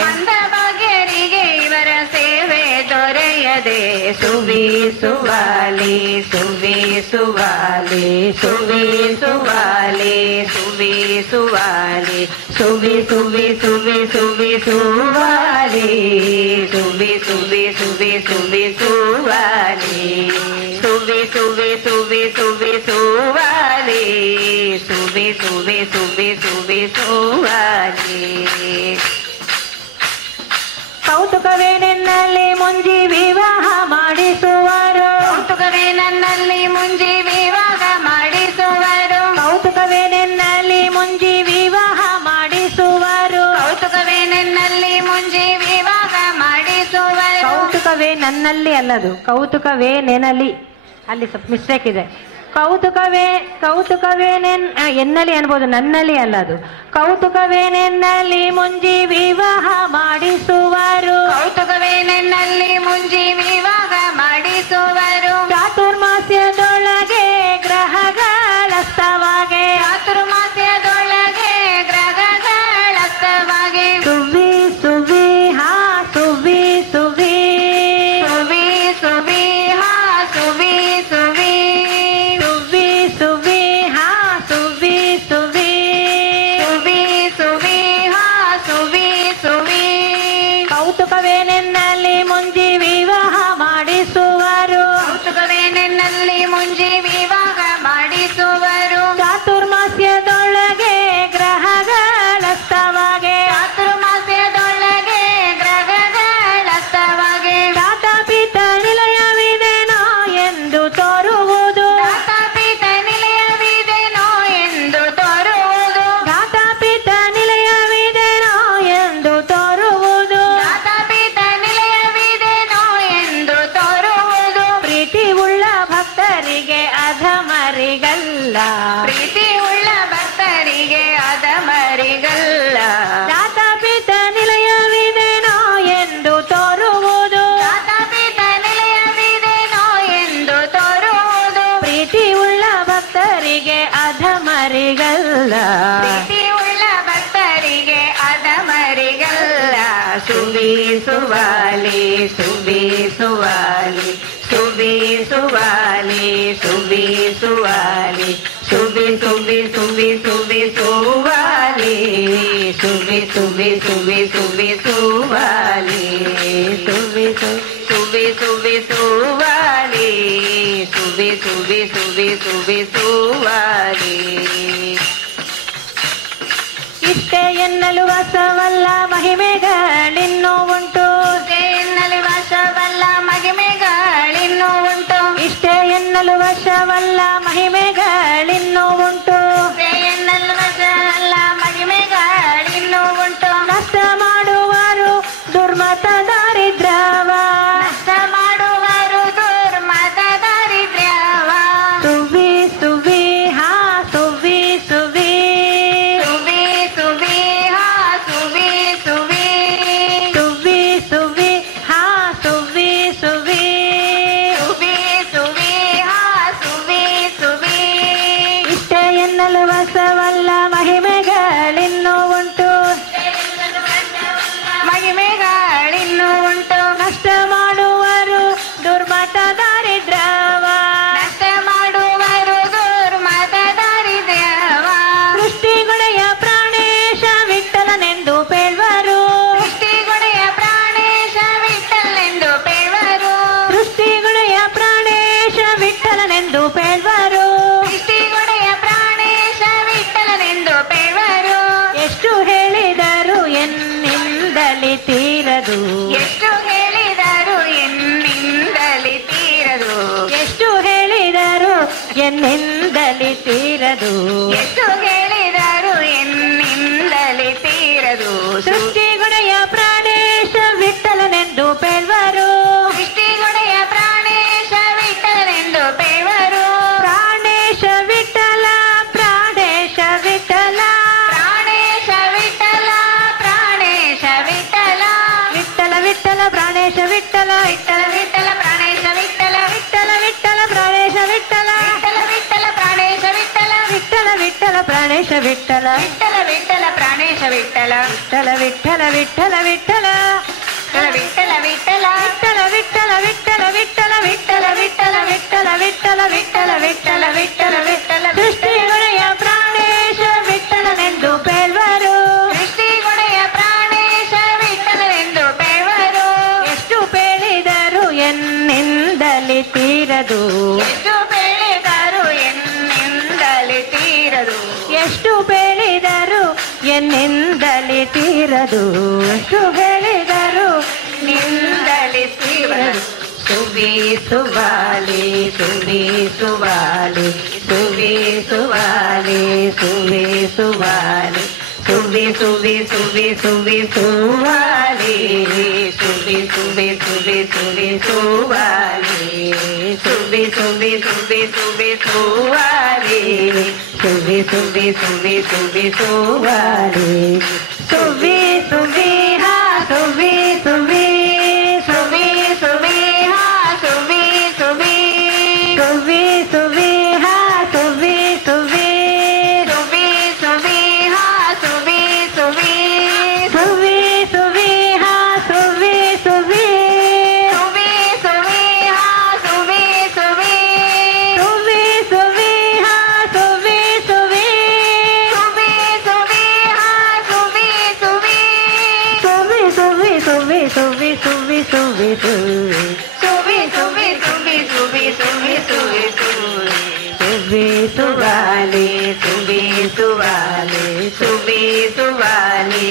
ಮಂದ ಭಾಗ್ಯರಿಗೆ ಇವರ ಸೇವೆ ದೊರೆಯದೆ ಸುವಿಸುವಾಲಿ ಸುವಿಸುವಾಲಿ ಸುವಿಸುವಾಲಿ ಸುವಿಸುವಾಲಿ ಸುವಿ ಸುವಿ ಸುವಿ ಸುವಿ ಸುವಾಲಿ ಸುವಿ ಸುವಿ ಸುವಿ ಸುವಿ ಸುವಾಲಿ ಸುವಿ ಸುವಿ ಸುವಿ ಸುವಿ ಸುವಾಲಿ ಸುವಿ ಸುವಿ ಸುವಿ ಸುವಿ ಸುವಾಲಿ ಕೌತುಕವೇ ನನ್ನಲ್ಲಿ ಮುಂಜಿ ವಿವಾಹ ಮಾಡಿಸುವರು ಕೌತುಕವೇ ನನ್ನಲ್ಲಿ ಮುಂಜಿ ವಿವಾಹ ಮಾಡಿಸುವರು ಕೌತುಕವೇ ನನ್ನಲ್ಲಿ ಮುಂಜಿ ವಿವಾಹ ಮಾಡಿಸುವರು ಕೌತುಕವೇ ನನ್ನಲ್ಲಿ ಮುಂಜಿ ವಿವಾಹ ಮಾಡಿಸುವರು ಕೌತುಕವೇ ನನ್ನಲ್ಲಿ ಅಲ್ಲದು ಕೌತುಕವೇ ನೆನಲಿ ಅಲ್ಲಿ ಸ್ವಲ್ಪ ಮಿಸ್ಟೇಕ್ ಇದೆ ಕೌತುಕವೇ ಎನ್ನಲಿ ಅನ್ಬೋದು ನನ್ನಲ್ಲಿ ಅಲ್ಲ ಅದು ಕೌತುಕವೇ ನೆನ್ನಲ್ಲಿ ಮುಂಜಿ ವಿವಾಹ ಮಾಡಿಸುವರು ಕೌತುಕವೇ ನೆನ್ನಲ್ಲಿ ಮುಂಜಿ ವಿವಾಹ ಮಾಡಿಸುವರು ಚಾತುರ್ಮಾಸ್ಯದೊಳಗೆ ಗ್ರಹಗಳಸ್ತವಾಗೆ ಚಾತುರ್ಮಾಸ್ಯದೊಳಗೆ ಗ್ರಹಗಳಸ್ತವಾಗೆ ಸುವಿ ಸುವಿ ಹಾ ಸುವಿ ಸುವಿ ಸುವಿ ಸುವಿ ಹಾ ಸುವಿ ಸುವಿ ಕೌತುಕವೇ ನೆನ್ನಲ್ಲಿ ಮುಂಜಿ ವಿವಾಹ ಮಾಡಿಸುವರು ಕೌತುಕವೇ ನೆನ್ನಲ್ಲಿ ಮುಂಜಿ ವಿವಾಹ ಮಾಡಿಸುವರು ಚಾತುರ್ಮಾಸ್ಯದೊಳಗೆ ಗ್ರಹಗಳಸ್ತವಾಗೆ ಚಾತುರ್ಮಾಸ್ಯದೊಳಗೆ ಗ್ರಹಗಳಸ್ತವಾಗೆ ದಾತಾಪೀತ ನಿಲಯವಿದೆನೋ ಎಂದು ತೋರುವುದು ದಾತಾಪೀತ ನಿಲಯವಿದೆನೋ ಎಂದು ತೋರುವುದು ದಾತಾಪೀತ ನಿಲಯವಿದೆನೋ ಎಂದು ತೋರುವುದು ಪ್ರೀತಿ ಉಳ್ಳ ಭಕ್ತರಿಗೆ ಅಧಮರಿಗಲ್ಲ ಪ್ರೀತಿ ಉಳ್ಳ ಭಕ್ತರಿಗೆ ಅಧಮರಿಗಲ್ಲ ದಾತಾಪೀತ ನಿಲಯವಿದೆನೋ ಎಂದು ತೋರುವುದು ದಾತಾಪೀತ ನಿಲಯವಿದೆನೋ ಎಂದು ತೋರುವುದು ಪ್ರೀತಿ ಉಳ್ಳ ಭಕ್ತರಿಗೆ ಅಧಮರಿಗಲ್ಲ ಪ್ರೀತಿ ಉಳ್ಳ ಭಕ್ತರಿಗೆ ಅಧಮರಿಗಲ್ಲ ಸುವಿಸುವಾಲಿ ಸುವಿಸುವಾಲಿ ಸುವಿಸುವಾಲಿ ಸುವಿಸುವಾಲಿ ಸುವಿ ಸುವಿ ಸುವಿ ಸುವಿ ಸುವಾಲಿ ಸುವಿ ಸುವಿ ಸುವಿ ಸುವಿ ಸುವಾಲಿ ಸುವಿ ಸುವಿ ಸುವಿ ಸುವಾಲಿ ಸುವಿ ಸುವಿ ಸುವಿ ಸುವಿ ಸುವಾಲಿ ಇಷ್ಟೇ ಎನ್ನಲು ವಸವಲ್ಲ ಮಹಿಮೆಗಳಿನ್ನೂ ಉಂಟು ಎನ್ನಲು ವಶವಲ್ಲ ಮಹಿಮೆಗಳಿನ್ನೂ ಉಂಟು ಇಷ್ಟೇ ಎನ್ನಲು ವಶವಲ್ಲ ಮಹಿಮೆಗಳಿನ್ನೂ ಉಂಟು ಎನ್ನಲು ವಶವಲ್ಲ ಮಹಿಮೆಗಳಿನ್ನೂ ಉಂಟು ನಷ್ಟ ಮಾಡುವರು ದುರ್ಮತ ದಾರಿದ್ರ್ಯವ ನಷ್ಟ ಮಾಡುವರು ದುರ್ಮತ ದಾರಿದ್ರ್ಯವ ಸುವಿ ಸುವಿ ಹಾ ಸುವಿ ಸುವಿ ವಸವಲ್ಲ ಮಹಿಮೆಗಳಿನ್ನೂ ಉಂಟು ಮಹಿಮೆಗಳಿನ್ನೂ ಉಂಟು ನಷ್ಟ ಮಾಡುವರು ದುರ್ಮತ ದಾರಿದ್ರ್ಯವ ನಷ್ಟ ಮಾಡುವರು ದುರ್ಮತ ದಾರಿದ್ರ್ಯವ ಸೃಷ್ಟಿಗುಡೆಯ ಪ್ರಾಣೇಶ ವಿಠಲನೆಂದು ಪೇಳ್ವರು ಸೃಷ್ಟಿಗುಡೆಯ ಪ್ರಾಣೇಶ ವಿಠಲನೆಂದು ಪೇಳ್ವರು ಸೃಷ್ಟಿಗುಡೆಯ ಪ್ರಾಣೇಶ ವಿಠಲನೆಂದು ಪೇಳ್ವರು ಎಷ್ಟು ಹೇಳಿದರು ಎನ್ನಿಂದಲಿ ತೀರದು ಎಷ್ಟು ಹೇಳಿದರು ಎನ್ನಿಂದಲಿ ತೀರದು ಎಷ್ಟು ಹೇಳಿದರು ಎನ್ನಿಂದಲಿ ತೀರದು ಎಷ್ಟು ಹೇಳಿದರು ಎನ್ನಿಂದಲಿ ತೀರದು ಸೃಷ್ಟಿಗುಡೆಯ ಪ್ರಾಣೇಶ ವಿಠಲನೆಂದು ಪೇಳ್ವರು ಸೃಷ್ಟಿಗುಡೆಯ ಪ್ರಾಣೇಶ ವಿಠಲನೆಂದು ಪೇಳ್ವರು ಪ್ರಾಣೇಶ ವಿಠಲ ಪ್ರಾಣೇಶ ವಿಠಲ ಪ್ರಾಣೇಶ ವಿಠಲ ಪ್ರಾಣೇಶ ವಿಠಲ ವಿಠಲ ವಿಠಲ ಪ್ರಾಣೇಶ ವಿಠಲ ವಿಠಲ ವಿಠಲ ಪ್ರಾಣೇಶ ವಿಠಲ ವಿಠಲ ವಿಠಲ ಪ್ರಾಣೇಶ ವಿಠಲ ವಿಠಲ ವಿಠಲ ಪ್ರಾಣೇಶ ವಿಠಲ ವಿಠಲ ವಿಠಲ ಪ್ರಾಣೇಶ ವಿಠಲ ವಿಠಲ ವಿಠಲ ಪ್ರಾಣೇಶ ವಿಠಲ ವಿಠಲ ವಿಠಲ ವಿಠಲ ವಿಠಲ ವಿಠಲ ವಿಠಲ ವಿಠಲ ವಿಠಲ ವಿಠಲ ವಿಠಲ ವಿಠಲ ವಿಠಲ ವಿಠಲ ವಿಠಲ ವಿಠಲ ವಿಠಲ ವಿಠಲ ಸೃಷ್ಟಿಗುಣೆಯ ಪ್ರಾಣೇಶ ವಿಠಲನೆಂದು ಪೇಳ್ವರು ಸೃಷ್ಟಿಗುಣೆಯ ಪ್ರಾಣೇಶ ವಿಠಲನೆಂದು ಪೇಳ್ವರು ಎಷ್ಟು ಪೇಳಿದರು ಎನ್ನಿಂದಲಿ ತೀರದು ಎಷ್ಟು ಪೇಳಿದರು ಎನ್ನಿಂದಲಿ ತೀರದು ಎಷ್ಟು ಬೇಳಿದರು ಎನ್ನಿಂದಲಿ ತೀರದು ಎಷ್ಟು ಹೇಳಿದರು ನಿಂದಲಿ ತೀರದು ಸುವಿ ಸುವಾಲಿ ಸುವಿ ಸುವಾಲಿ ಸುವಿ ಸುವಾಲಿ ಸುವಿ ಸುವಾಲಿ ಸುವಿ ಸುವಿ ಸುವಿ ಸುವಿ ಸುವಾಲಿ ಸುವಿ ಸುವಿ ಸುವಿ ಸುವಿ ಸುವಾಲಿ ಸುವಿ ಸುವಿ ಸುವಿ ಸುವಿ ಸುವಾಲಿ ಸುವಿ ಸುವಿ ಸುವಿ ಸುವಿ ಸುವಾಲಿ ಸುವಿ ಸುವಿ ಹಾ ಸುವಿ ಸುವಿ ಸುವಿ ಸುವಿ ಹಾ ಸುವಿ ಸುವಿ ಸುವಿ ಸುವಿ ಹಾ ಸುವಿ ಸುವಿ ಸುವಿ ಸುವಿ ಹಾ ಸುವಿ ಸುವಿ ಸುವಿ ಸುವಿ ಹಾ ಸುವಿ ಸುವಿ ಸುವಿ ಸುವಿ ಹಾ ಸುವಿ ಸುವಿ ಸುವಿ ಸುವಿ ಹಾ ಸುವಿ ಸುವಿ ಸುವಿ ಸುವಿ ಹಾ ಸುವಿ ಸುವಿ ಸುವಿ ಸುವಿ ಸುವಿ ಸುವಿ ಸುವಿ ಸುವಿ ಸುವಿ ಸುವಿ ಸುವಿ ಸುವಿ ಸುವಿ ಸುವಿ ಸುವಿ ಸುವಿ ಸುವಾಲಿ ಸುವಿ ಸುವಾಲಿ ಸುವಿ ಸುವಾಲಿ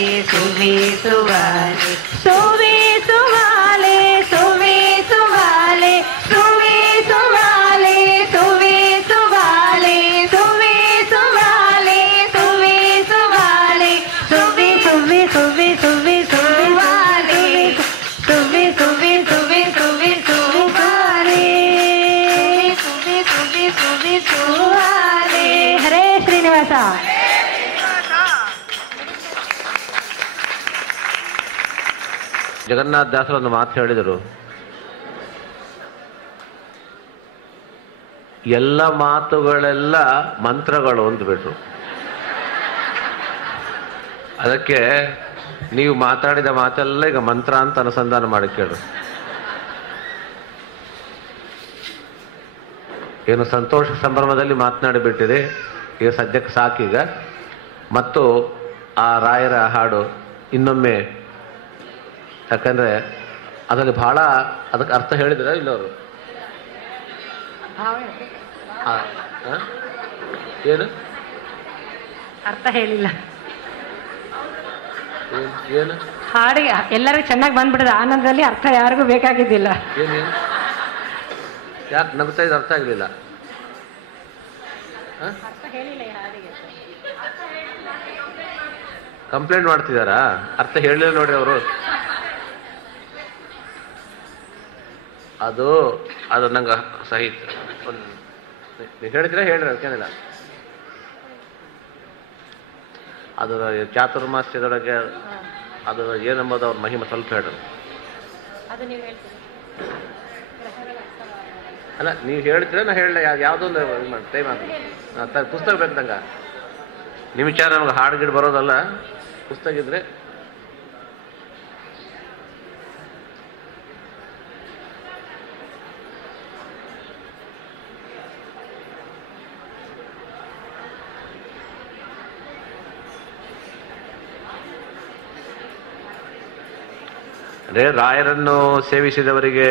ಸುವಿ ಸುವಾಲಿ ಸುವಿ ಸುವಾಲಿ ಸುವಿ ಸುವಾಲಿ ಸುವಿ ಸುವಾಲಿ ಸುವಿ ಸುವಾಲಿ ಸುವಿ ಸುವಾಲಿ ಸುವಿ ಸುವಾಲಿ ಸುವಿ ಸುವಿ ಸುವಿ ಸುವಿ ಸುವಾಲಿ ಸುವಿ ಸುವಿ ಸುವಿ ಸುವಿ ಸುವಾಲಿ ಸುವಿ ಸುವಿ ಸುವಿ ಸುವಾಲಿ ಹರೇ ಶ್ರೀನಿವಾಸ. ಜಗನ್ನಾಥ ದಾಸರು ಒಂದು ಮಾತು ಹೇಳಿದರು, ಎಲ್ಲ ಮಾತುಗಳೆಲ್ಲ ಮಂತ್ರಗಳು ಅಂದ್ಬಿಟ್ರು. ಅದಕ್ಕೆ ನೀವು ಮಾತಾಡಿದ ಮಾತೆಲ್ಲ ಈಗ ಮಂತ್ರ ಅಂತ ಅನುಸಂಧಾನ ಮಾಡಿ ಕೇಳು. ಏನು ಸಂತೋಷ ಸಂಭ್ರಮದಲ್ಲಿ ಮಾತನಾಡಿಬಿಟ್ಟಿದೆ, ಈಗ ಸದ್ಯಕ್ಕೆ ಸಾಕೀಗ. ಮತ್ತು ಆ ರಾಯರ ಹಾಡು ಇನ್ನೊಮ್ಮೆ, ಯಾಕಂದ್ರೆ ಅದರಲ್ಲಿ ಬಹಳ ಅದಕ್ಕೆ ಅರ್ಥ ಹೇಳಿದ್ರ ಇಲ್ಲವರು ಏನು ಅರ್ಥ ಹೇಳಿಲ್ಲ. ಏನು ಹಾಡಿಗೆ ಎಲ್ಲರಿಗೂ ಚೆನ್ನಾಗಿ ಬಂದ್ಬಿಡಿದೆ, ಆನಂದದಲ್ಲಿ ಅರ್ಥ ಯಾರಿಗೂ ಬೇಕಾಗಿದ್ದಿಲ್ಲ. ಏನೇನು ಯಾಕೆ ನಗ್ತಾ ಇದ್ದು ಅರ್ಥ ಆಗಲಿಲ್ಲ? ಕಂಪ್ಲೇಂಟ್ ಮಾಡ್ತಿದಾರಾ? ಅರ್ಥ ಹೇಳಿಲ್ಲ ನೋಡ್ರಿ ಅವರು. ಅದು ಅದು ನಂಗೆ ಸಹಿತ ನೀವು ಹೇಳಿದ್ರೆ ಹೇಳ್ರಿ, ಅದಕ್ಕೇನಿಲ್ಲ. ಅದು ಚಾತುರ್ಮಾಸ್ಯದೊಳಗೆ ಅದು ಏನಂಬೋದು ಅವ್ರ ಮಹಿಮೆ ಸ್ವಲ್ಪ ಹೇಳ್ರಿ. ಅಲ್ಲ ನೀವು ಹೇಳ್ತೀರ ನಾ ಹೇಳಲ್ಲ, ಯಾವುದೊಂದು ಟೈಮ್ ಆಗ ಪುಸ್ತಕ ಬೇಕು ನಂಗೆ. ನಿಮ್ಮ ವಿಚಾರ ನಮ್ಗೆ ಹಾಡು ಗಿಡ ಬರೋದಲ್ಲ, ಪುಸ್ತಕ ಇದ್ರೆ. ಅದೇ ರಾಯರನ್ನು ಸೇವಿಸಿದವರಿಗೆ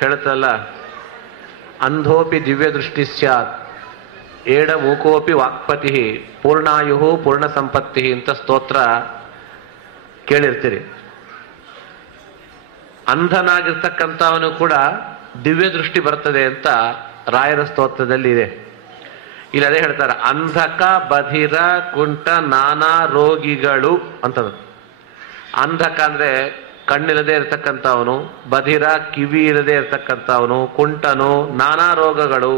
ಹೇಳುತ್ತಲ್ಲ, ಅಂಧೋಪಿ ದಿವ್ಯ ದೃಷ್ಟಿ ಸ್ಯಾತ್ ಏಡ ಮೂಕೋಪಿ ವಾಕ್ಪತಿ ಪೂರ್ಣಾಯು ಪೂರ್ಣ ಸಂಪತ್ತಿ ಅಂತ ಸ್ತೋತ್ರ ಕೇಳಿರ್ತೀರಿ. ಅಂಧನಾಗಿರ್ತಕ್ಕಂಥವನು ಕೂಡ ದಿವ್ಯ ದೃಷ್ಟಿ ಬರ್ತದೆ ಅಂತ ರಾಯರ ಸ್ತೋತ್ರದಲ್ಲಿ ಇದೆ. ಇಲ್ಲಿ ಅದೇ ಹೇಳ್ತಾರೆ, ಅಂಧಕ ಬಧಿರ ಕುಂಟ ನಾನಾ ರೋಗಿಗಳು ಅಂತದ್ದು. ಅಂಧಕ ಅಂದ್ರೆ ಕಣ್ಣಿಲ್ಲದೆ ಇರತಕ್ಕಂಥವನು, ಬಧಿರ ಕಿವಿ ಇಲ್ಲದೆ ಇರತಕ್ಕಂಥವನು, ಕುಂಟನು, ನಾನಾ ರೋಗಗಳು.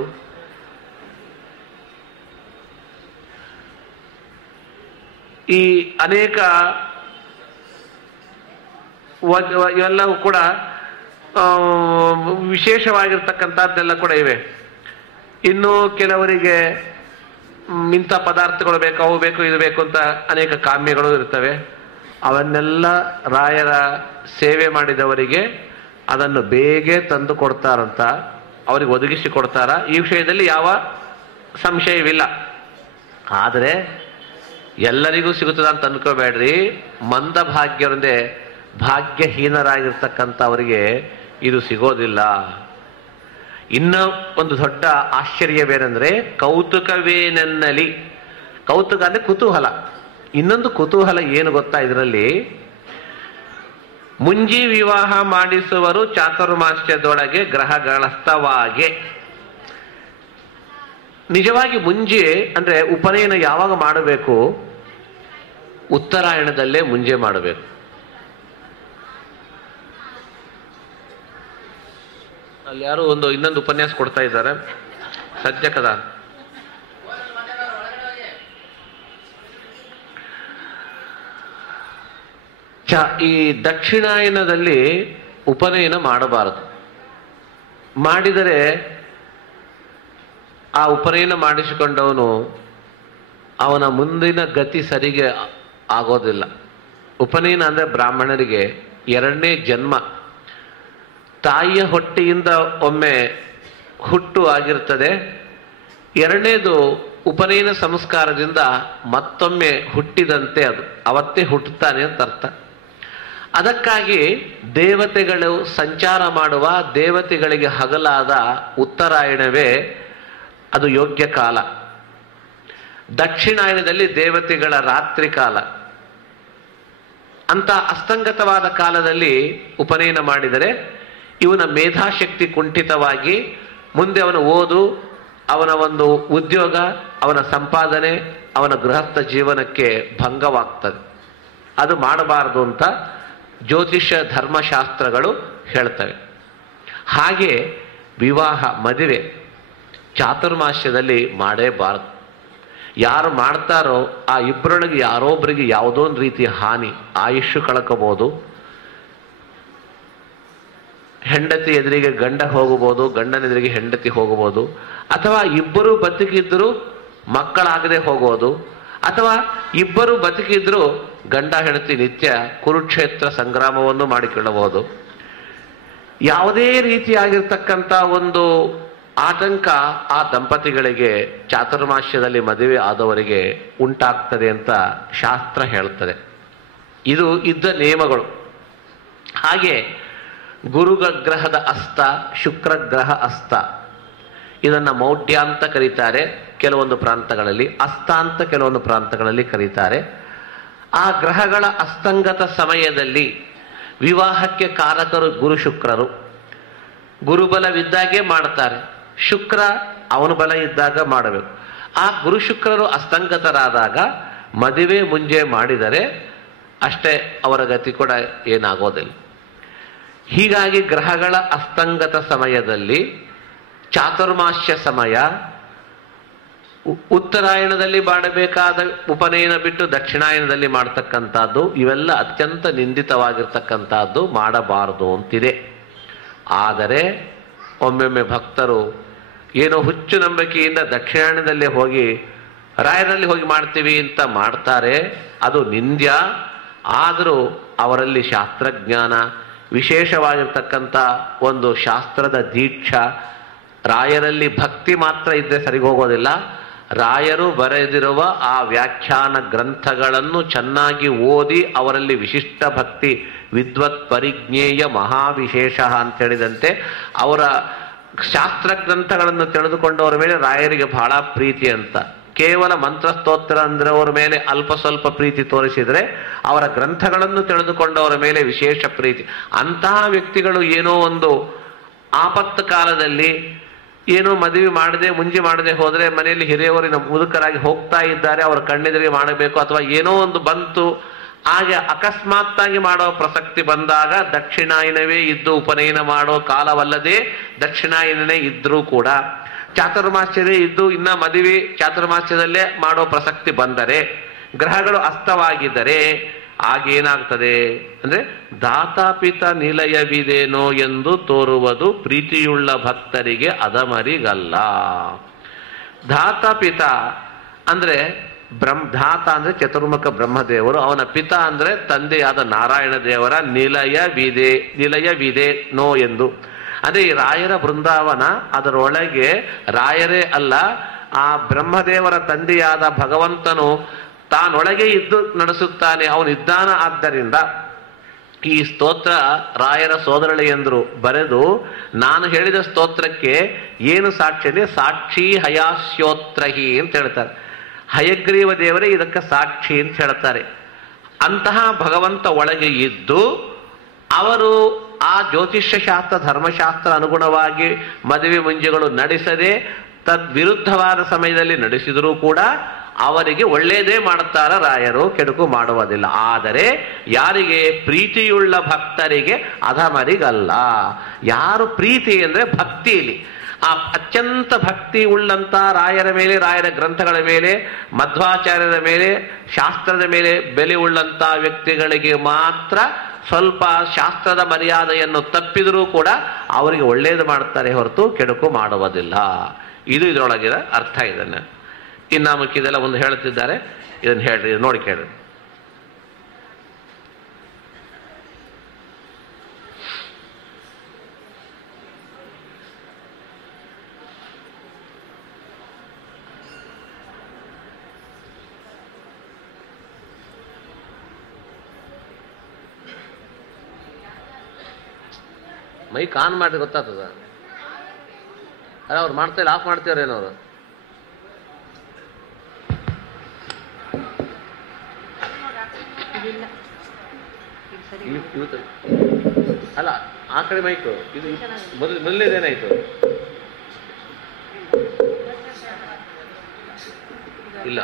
ಈ ಅನೇಕ ಇವೆಲ್ಲವೂ ಕೂಡ ವಿಶೇಷವಾಗಿರ್ತಕ್ಕಂಥದ್ದೆಲ್ಲ ಕೂಡ ಇವೆ. ಇನ್ನು ಕೆಲವರಿಗೆ ಇಂಥ ಪದಾರ್ಥಗಳು ಬೇಕು, ಅವು ಬೇಕು, ಇದು ಬೇಕು ಅಂತ ಅನೇಕ ಕಾಮ್ಯಗಳು ಇರ್ತವೆ. ಅವನ್ನೆಲ್ಲ ರಾಯರ ಸೇವೆ ಮಾಡಿದವರಿಗೆ ಅದನ್ನು ಬೇಗ ತಂದು ಕೊಡ್ತಾರಂತ, ಅವರಿಗೆ ಒದಗಿಸಿ ಕೊಡ್ತಾರ. ಈ ವಿಷಯದಲ್ಲಿ ಯಾವ ಸಂಶಯವಿಲ್ಲ. ಆದರೆ ಎಲ್ಲರಿಗೂ ಸಿಗುತ್ತದೆ ಅಂತ ಅನ್ಕೋಬೇಡ್ರಿ. ಮಂದಭಾಗ್ಯರೊಂದೇ ಭಾಗ್ಯಹೀನರಾಗಿರ್ತಕ್ಕಂಥವರಿಗೆ ಇದು ಸಿಗೋದಿಲ್ಲ. ಇನ್ನ ಒಂದು ದೊಡ್ಡ ಆಶ್ಚರ್ಯವೇನೆಂದ್ರೆ ಕೌತುಕವೇನೆನ್ನಲಿ. ಕೌತುಕ ಅಂದ್ರೆ ಕುತೂಹಲ. ಇನ್ನೊಂದು ಕುತೂಹಲ ಏನು ಗೊತ್ತಾ ಇದರಲ್ಲಿ? ಮುಂಜಿ ವಿವಾಹ ಮಾಡಿಸುವರು ಚಾತುರ್ಮಾಸ್ಯದೊಳಗೆ ಗ್ರಹಗಳಸ್ತವಾಗೆ. ನಿಜವಾಗಿ ಮುಂಜೆ ಅಂದ್ರೆ ಉಪನಯನ ಯಾವಾಗ ಮಾಡಬೇಕು? ಉತ್ತರಾಯಣದಲ್ಲೇ ಮುಂಜೆ ಮಾಡಬೇಕು. ಅಲ್ಲಿ ಯಾರು ಇನ್ನೊಂದು ಉಪನ್ಯಾಸ ಕೊಡ್ತಾ ಇದ್ದಾರೆ ಸದ್ಯಕದ. ಈ ದಕ್ಷಿಣಾಯನದಲ್ಲಿ ಉಪನಯನ ಮಾಡಬಾರದು. ಮಾಡಿದರೆ ಆ ಉಪನಯನ ಮಾಡಿಸಿಕೊಂಡವನು ಅವನ ಮುಂದಿನ ಗತಿ ಸರಿಗೆ ಆಗೋದಿಲ್ಲ. ಉಪನಯನ ಅಂದ್ರೆ ಬ್ರಾಹ್ಮಣರಿಗೆ ಎರಡನೇ ಜನ್ಮ. ತಾಯಿಯ ಹೊಟ್ಟೆಯಿಂದ ಒಮ್ಮೆ ಹುಟ್ಟು ಆಗಿರ್ತದೆ. ಎರಡನೇದು ಉಪನಯನ ಸಂಸ್ಕಾರದಿಂದ ಮತ್ತೊಮ್ಮೆ ಹುಟ್ಟಿದಂತೆ, ಅದು ಅವತ್ತೇ ಹುಟ್ಟುತ್ತಾನೆ ಅಂತ ಅರ್ಥ. ಅದಕ್ಕಾಗಿ ದೇವತೆಗಳು ಸಂಚಾರ ಮಾಡುವ ದೇವತೆಗಳಿಗೆ ಹಗಲಾದ ಉತ್ತರಾಯಣವೇ ಅದು ಯೋಗ್ಯ ಕಾಲ. ದಕ್ಷಿಣಾಯನದಲ್ಲಿ ದೇವತೆಗಳ ರಾತ್ರಿ ಕಾಲ. ಅಂತ ಅಸ್ತಂಗತವಾದ ಕಾಲದಲ್ಲಿ ಉಪನಯನ ಮಾಡಿದರೆ ಇವನ ಮೇಧಾಶಕ್ತಿ ಕುಂಠಿತವಾಗಿ ಮುಂದೆ ಅವನ ಓದು, ಅವನ ಒಂದು ಉದ್ಯೋಗ, ಅವನ ಸಂಪಾದನೆ, ಅವನ ಗೃಹಸ್ಥ ಜೀವನಕ್ಕೆ ಭಂಗವಾಗ್ತದೆ. ಅದು ಮಾಡಬಾರದು ಅಂತ ಜ್ಯೋತಿಷ್ಯ ಧರ್ಮಶಾಸ್ತ್ರಗಳು ಹೇಳ್ತವೆ. ಹಾಗೆ ವಿವಾಹ ಮದುವೆ ಚಾತುರ್ಮಾಸ್ಯದಲ್ಲಿ ಮಾಡೇಬಾರದು. ಯಾರು ಮಾಡ್ತಾರೋ ಆ ಇಬ್ಬರೊಳಗೆ ಯಾರೊಬ್ಬರಿಗೆ ಯಾವುದೋ ಒಂದು ರೀತಿಯ ಹಾನಿ, ಆಯುಷ್ಯ ಕಳ್ಕೋಬಹುದು. ಹೆಂಡತಿ ಎದುರಿಗೆ ಗಂಡ ಹೋಗಬಹುದು, ಗಂಡನ ಎದುರಿಗೆ ಹೆಂಡತಿ ಹೋಗಬಹುದು, ಅಥವಾ ಇಬ್ಬರು ಬದುಕಿದ್ರು ಮಕ್ಕಳಾಗದೆ ಹೋಗೋದು, ಅಥವಾ ಇಬ್ಬರು ಬದುಕಿದ್ರು ಗಂಡ ಹೆಂಡತಿ ನಿತ್ಯ ಕುರುಕ್ಷೇತ್ರ ಸಂಗ್ರಾಮವನ್ನು ಮಾಡಿಕೊಳ್ಳಬಹುದು. ಯಾವುದೇ ರೀತಿಯಾಗಿರ್ತಕ್ಕಂಥ ಒಂದು ಆತಂಕ ಆ ದಂಪತಿಗಳಿಗೆ ಚಾತುರ್ಮಾಸ್ಯದಲ್ಲಿ ಮದುವೆ ಆದವರಿಗೆ ಉಂಟಾಗ್ತದೆ ಅಂತ ಶಾಸ್ತ್ರ ಹೇಳ್ತದೆ. ಇದು ಇದ್ದ ನಿಯಮಗಳು. ಹಾಗೆ ಗುರುಗ್ರಹದ ಅಸ್ತ, ಶುಕ್ರಗ್ರಹ ಅಸ್ತ, ಇದನ್ನ ಮೌಢ್ಯ ಅಂತ ಕರೀತಾರೆ ಕೆಲವೊಂದು ಪ್ರಾಂತಗಳಲ್ಲಿ, ಅಸ್ತ ಅಂತ ಕೆಲವೊಂದು ಪ್ರಾಂತಗಳಲ್ಲಿ ಕರೀತಾರೆ. ಆ ಗ್ರಹಗಳ ಅಸ್ತಂಗತ ಸಮಯದಲ್ಲಿ ವಿವಾಹಕ್ಕೆ ಕಾರಕರು ಗುರು ಶುಕ್ರರು. ಗುರುಬಲವಿದ್ದಾಗೆ ಮಾಡ್ತಾರೆ. ಶುಕ್ರ ಅವನ ಬಲ ಇದ್ದಾಗ ಮಾಡಬೇಕು. ಆ ಗುರು ಶುಕ್ರರು ಅಸ್ತಂಗತರಾದಾಗ ಮದುವೆ ಮುಂಜೆ ಮಾಡಿದರೆ ಅಷ್ಟೇ, ಅವರ ಗತಿ ಕೂಡ ಏನಾಗೋದಿಲ್ಲ. ಹೀಗಾಗಿ ಗ್ರಹಗಳ ಅಸ್ತಂಗತ ಸಮಯದಲ್ಲಿ ಚಾತುರ್ಮಾಸ್ಯ ಸಮಯ, ಉತ್ತರಾಯಣದಲ್ಲಿ ಮಾಡಬೇಕಾದ ಉಪನಯನ ಬಿಟ್ಟು ದಕ್ಷಿಣಾಯನದಲ್ಲಿ ಮಾಡ್ತಕ್ಕಂಥದ್ದು, ಇವೆಲ್ಲ ಅತ್ಯಂತ ನಿಂದಿತವಾಗಿರ್ತಕ್ಕಂಥದ್ದು, ಮಾಡಬಾರದು ಅಂತಿದೆ. ಆದರೆ ಒಮ್ಮೊಮ್ಮೆ ಭಕ್ತರು ಏನೋ ಹುಚ್ಚು ನಂಬಿಕೆಯಿಂದ ದಕ್ಷಿಣಾಯನದಲ್ಲೇ ಹೋಗಿ ರಾಯರಲ್ಲಿ ಹೋಗಿ ಮಾಡ್ತೀವಿ ಅಂತ ಮಾಡ್ತಾರೆ. ಅದು ನಿಂದ್ಯ. ಆದರೂ ಅವರಲ್ಲಿ ಶಾಸ್ತ್ರಜ್ಞಾನ, ವಿಶೇಷವಾಗಿರ್ತಕ್ಕಂಥ ಒಂದು ಶಾಸ್ತ್ರದ ದೀಕ್ಷಾ, ರಾಯರಲ್ಲಿ ಭಕ್ತಿ ಮಾತ್ರ ಇದ್ದರೆ ಸರಿ ಹೋಗೋದಿಲ್ಲ. ರಾಯರು ಬರೆದಿರುವ ಆ ವ್ಯಾಖ್ಯಾನ ಗ್ರಂಥಗಳನ್ನು ಚೆನ್ನಾಗಿ ಓದಿ ಅವರಲ್ಲಿ ವಿಶಿಷ್ಟ ಭಕ್ತಿ, ವಿದ್ವತ್ ಪರಿಜ್ಞೇಯ ಮಹಾವಿಶೇಷ ಅಂತ ಹೇಳಿದಂತೆ ಅವರ ಶಾಸ್ತ್ರ ಗ್ರಂಥಗಳನ್ನು ತಿಳಿದುಕೊಂಡವರ ಮೇಲೆ ರಾಯರಿಗೆ ಬಹಳ ಪ್ರೀತಿ ಅಂತ. ಕೇವಲ ಮಂತ್ರಸ್ತೋತ್ರ ಅಂದ್ರೆ ಅವರ ಮೇಲೆ ಅಲ್ಪ ಸ್ವಲ್ಪ ಪ್ರೀತಿ ತೋರಿಸಿದರೆ ಅವರ ಗ್ರಂಥಗಳನ್ನು ತಿಳಿದುಕೊಂಡವರ ಮೇಲೆ ವಿಶೇಷ ಪ್ರೀತಿ. ಅಂತಹ ವ್ಯಕ್ತಿಗಳು ಏನೋ ಒಂದು ಆಪತ್ತು ಕಾಲದಲ್ಲಿ ಏನೋ ಮದುವೆ ಮಾಡದೆ ಮುಂಜಿ ಮಾಡದೆ ಹೋದ್ರೆ ಮನೆಯಲ್ಲಿ ಹಿರಿಯವರಿನ ಮುದುಕರಾಗಿ ಹೋಗ್ತಾ ಇದ್ದಾರೆ, ಅವರ ಕಣ್ಣೆದುರಿಗೆ ಮಾಡಬೇಕು, ಅಥವಾ ಏನೋ ಒಂದು ಬಂತು, ಹಾಗೆ ಅಕಸ್ಮಾತ್ತಾಗಿ ಮಾಡೋ ಪ್ರಸಕ್ತಿ ಬಂದಾಗ ದಕ್ಷಿಣಾಯನವೇ ಇದ್ದು ಉಪನಯನ ಮಾಡೋ ಕಾಲವಲ್ಲದೆ ದಕ್ಷಿಣಾಯನನೇ ಇದ್ರೂ ಕೂಡ ಚಾತುರ್ಮಾಸ್ಯವೇ ಇದ್ದು ಇನ್ನ ಮದುವೆ ಚಾತುರ್ಮಾಸ್ಯದಲ್ಲೇ ಮಾಡೋ ಪ್ರಸಕ್ತಿ ಬಂದರೆ, ಗ್ರಹಗಳು ಅಸ್ತವಾಗಿದ್ದರೆ ಆಗೇನಾಗ್ತದೆ ಅಂದ್ರೆ ದಾತಾಪಿತ ನಿಲಯವಿದೇನೋ ಎಂದು ತೋರುವುದು ಪ್ರೀತಿಯುಳ್ಳ ಭಕ್ತರಿಗೆ ಅದಮರಿಗಲ್ಲ. ದಾತಾಪಿತ ಅಂದ್ರೆ ಧಾತ ಅಂದ್ರೆ ಚತುರ್ಮುಖ ಬ್ರಹ್ಮದೇವರು, ಅವನ ಪಿತ ಅಂದ್ರೆ ತಂದೆಯಾದ ನಾರಾಯಣ ದೇವರ ನಿಲಯ ವಿದೆ ನೋ ಎಂದು. ಅಂದ್ರೆ ಈ ರಾಯರ ಬೃಂದಾವನ, ಅದರೊಳಗೆ ರಾಯರೇ ಅಲ್ಲ, ಆ ಬ್ರಹ್ಮದೇವರ ತಂದೆಯಾದ ಭಗವಂತನು ತಾನೊಳಗೆ ಇದ್ದು ನಡೆಸುತ್ತಾನೆ, ಅವನಿದ್ದಾನ. ಆದ್ದರಿಂದ ಈ ಸ್ತೋತ್ರ ರಾಯರ ಸೋದರಳೆಯಂದ್ರು ಬರೆದು ನಾನು ಹೇಳಿದ ಸ್ತೋತ್ರಕ್ಕೆ ಏನು ಸಾಕ್ಷಿ ಇದೆ? ಸಾಕ್ಷಿ ಹಯಾಸ್ಯೋತ್ರಹಿ ಅಂತ ಹೇಳ್ತಾರೆ. ಹಯಗ್ರೀವ ದೇವರೇ ಇದಕ್ಕೆ ಸಾಕ್ಷಿ ಅಂತ ಹೇಳ್ತಾರೆ. ಅಂತಹ ಭಗವಂತ ಒಳಗೆ ಇದ್ದು ಅವರು ಆ ಜ್ಯೋತಿಷ್ಯ ಶಾಸ್ತ್ರ ಧರ್ಮಶಾಸ್ತ್ರ ಅನುಗುಣವಾಗಿ ಮದುವೆ ಮುಂಜೆಗಳು ನಡೆಸದೆ ತದ್ವಿರುದ್ಧವಾದ ಸಮಯದಲ್ಲಿ ನಡೆಸಿದರೂ ಕೂಡ ಅವರಿಗೆ ಒಳ್ಳೆಯದೇ ಮಾಡುತ್ತಾರ ರಾಯರು, ಕೆಡುಕು ಮಾಡುವುದಿಲ್ಲ. ಆದರೆ ಯಾರಿಗೆ ಪ್ರೀತಿಯುಳ್ಳ ಭಕ್ತರಿಗೆ ಅಧಮರಿಗಲ್ಲ. ಯಾರು ಪ್ರೀತಿ ಅಂದ್ರೆ ಭಕ್ತಿಯಲ್ಲಿ ಆ ಅತ್ಯಂತ ಭಕ್ತಿ ಉಳ್ಳಂತ ರಾಯರ ಮೇಲೆ, ರಾಯರ ಗ್ರಂಥಗಳ ಮೇಲೆ, ಮಧ್ವಾಚಾರ್ಯರ ಮೇಲೆ, ಶಾಸ್ತ್ರದ ಮೇಲೆ ಬೆಲೆ ಉಳ್ಳಂತ ವ್ಯಕ್ತಿಗಳಿಗೆ ಮಾತ್ರ ಸ್ವಲ್ಪ ಶಾಸ್ತ್ರದ ಮರ್ಯಾದೆಯನ್ನು ತಪ್ಪಿದರೂ ಕೂಡ ಅವರಿಗೆ ಒಳ್ಳೆಯದು ಮಾಡ್ತಾರೆ ಹೊರತು ಕೆಡುಕು ಮಾಡುವುದಿಲ್ಲ. ಇದು ಇದರೊಳಗಿನ ಅರ್ಥ. ಇದನ್ನು ಇನ್ನು ಮಿಕ್ಕಿದೆಲ್ಲ ಒಂದು ಹೇಳುತ್ತಿದ್ದಾರೆ, ಇದನ್ನು ಹೇಳ್ರಿ, ನೋಡಿ ಕೇಳ್ರಿ. ಮೈಕ್ ಆನ್ ಮಾಡಿ ಗೊತ್ತಾಗ್ತದ? ಅಲ್ಲ ಅವ್ರು ಮಾಡ್ತಾ ಇಲ್ಲ, ಆಫ್ ಮಾಡ್ತೀವ್ರೇನವ್ರು? ಅಲ್ಲ ಆ ಕಡೆ ಮೈಕು ಇದು ಮೊದಲೇದೇನಾಯ್ತು? ಇಲ್ಲ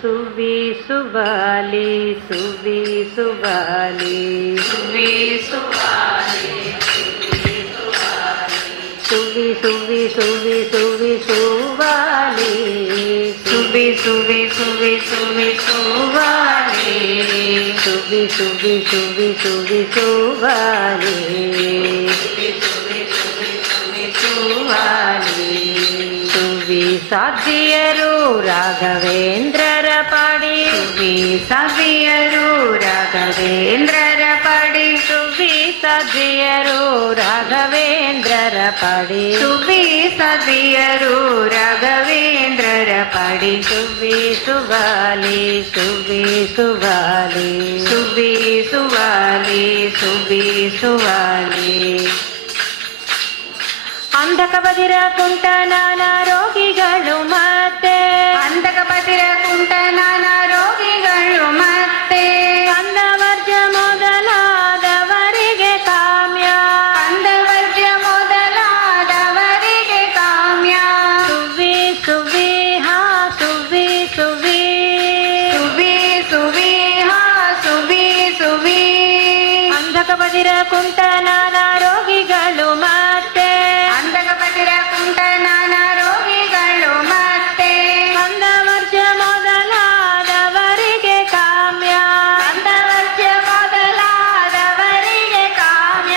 ಸುವಿ ಸುಬಾಲಿ ಸುವಿ ಸುಬಾಲಿ ಸುವಿ ಸುಬಾಲಿ ಸುವಿ ಸುವಿ ಸುವಿ ಸುವಿ ಸುಬಾಲಿ ಸುವಿ ಸುವಿ ಸುವಿ ಸುವಿ ಸುಬಾಲಿ ಸುವಿ ಸುವಿ ಸುವಿ ಸುವಿ ಸುಬಾಲಿ ಸುವಿ ಸಾಧ್ಯರು ರಾಘವೇಂದ್ರರ ಪಾಡಿ ಸುವಿ ಸಾಧ್ಯರು ರಾಘವೇಂದ್ರರ ಪಾಡಿ ಸುವಿ ಸಾಧ್ಯರು ರಾಘವೇಂದ್ರರ ಪಾಡಿ ಸುವಿ ಸಾಧ್ಯರು ರಾಘವೇಂದ್ರರ ಪಾಡಿ ಸುವಿ ಸುವಾಲಿ ಸುವಿ ಸುವಾಲಿ ಸುವಿ ಸುವಾಲಿ ಸುವಿ ಸುವಾಲಿ ಅಂಧಕ ಬದಿರ ಕುಂಟ ನಾನಾ ರೋಗಿಗಳು ಮತ್ತೆ ಅಂಧಕ ಬದಿರ ಕುಂಟ ನಾನಾ ರೋಗಿಗಳು ಮತ್ತೆ ಅಂಧವರ್ಜ ಮೊದಲಾದವರಿಗೆ ಕಾಮ್ಯ ಅಂಧವರ್ಜ ಮೊದಲಾದವರಿಗೆ ಕಾಮ್ಯ ಸುವಿ ಸುವಿ ಹಾ ಸುವಿ ಸುವಿ ಸುವಿ ಸುವಿ ಹಾ ಸುವಿ ಸುವಿ ಅಂಧಕ ಬದಿರ ಕುಂಟ ನಾನಾ ರೋಗಿಗಳು ಮತ್ತೆ ಕುಂಟ ನಾನಾ ರೋಗಿಗಳು ಮತ್ತೆ ಅಂಧವರ್ಜ ಮೊದಲಾದವರಿಗೆ ಕಾಮ್ಯ ಅಂಧವರ್ಜ ಮೊದಲಾದವರಿಗೆ ಕಾಮ್ಯ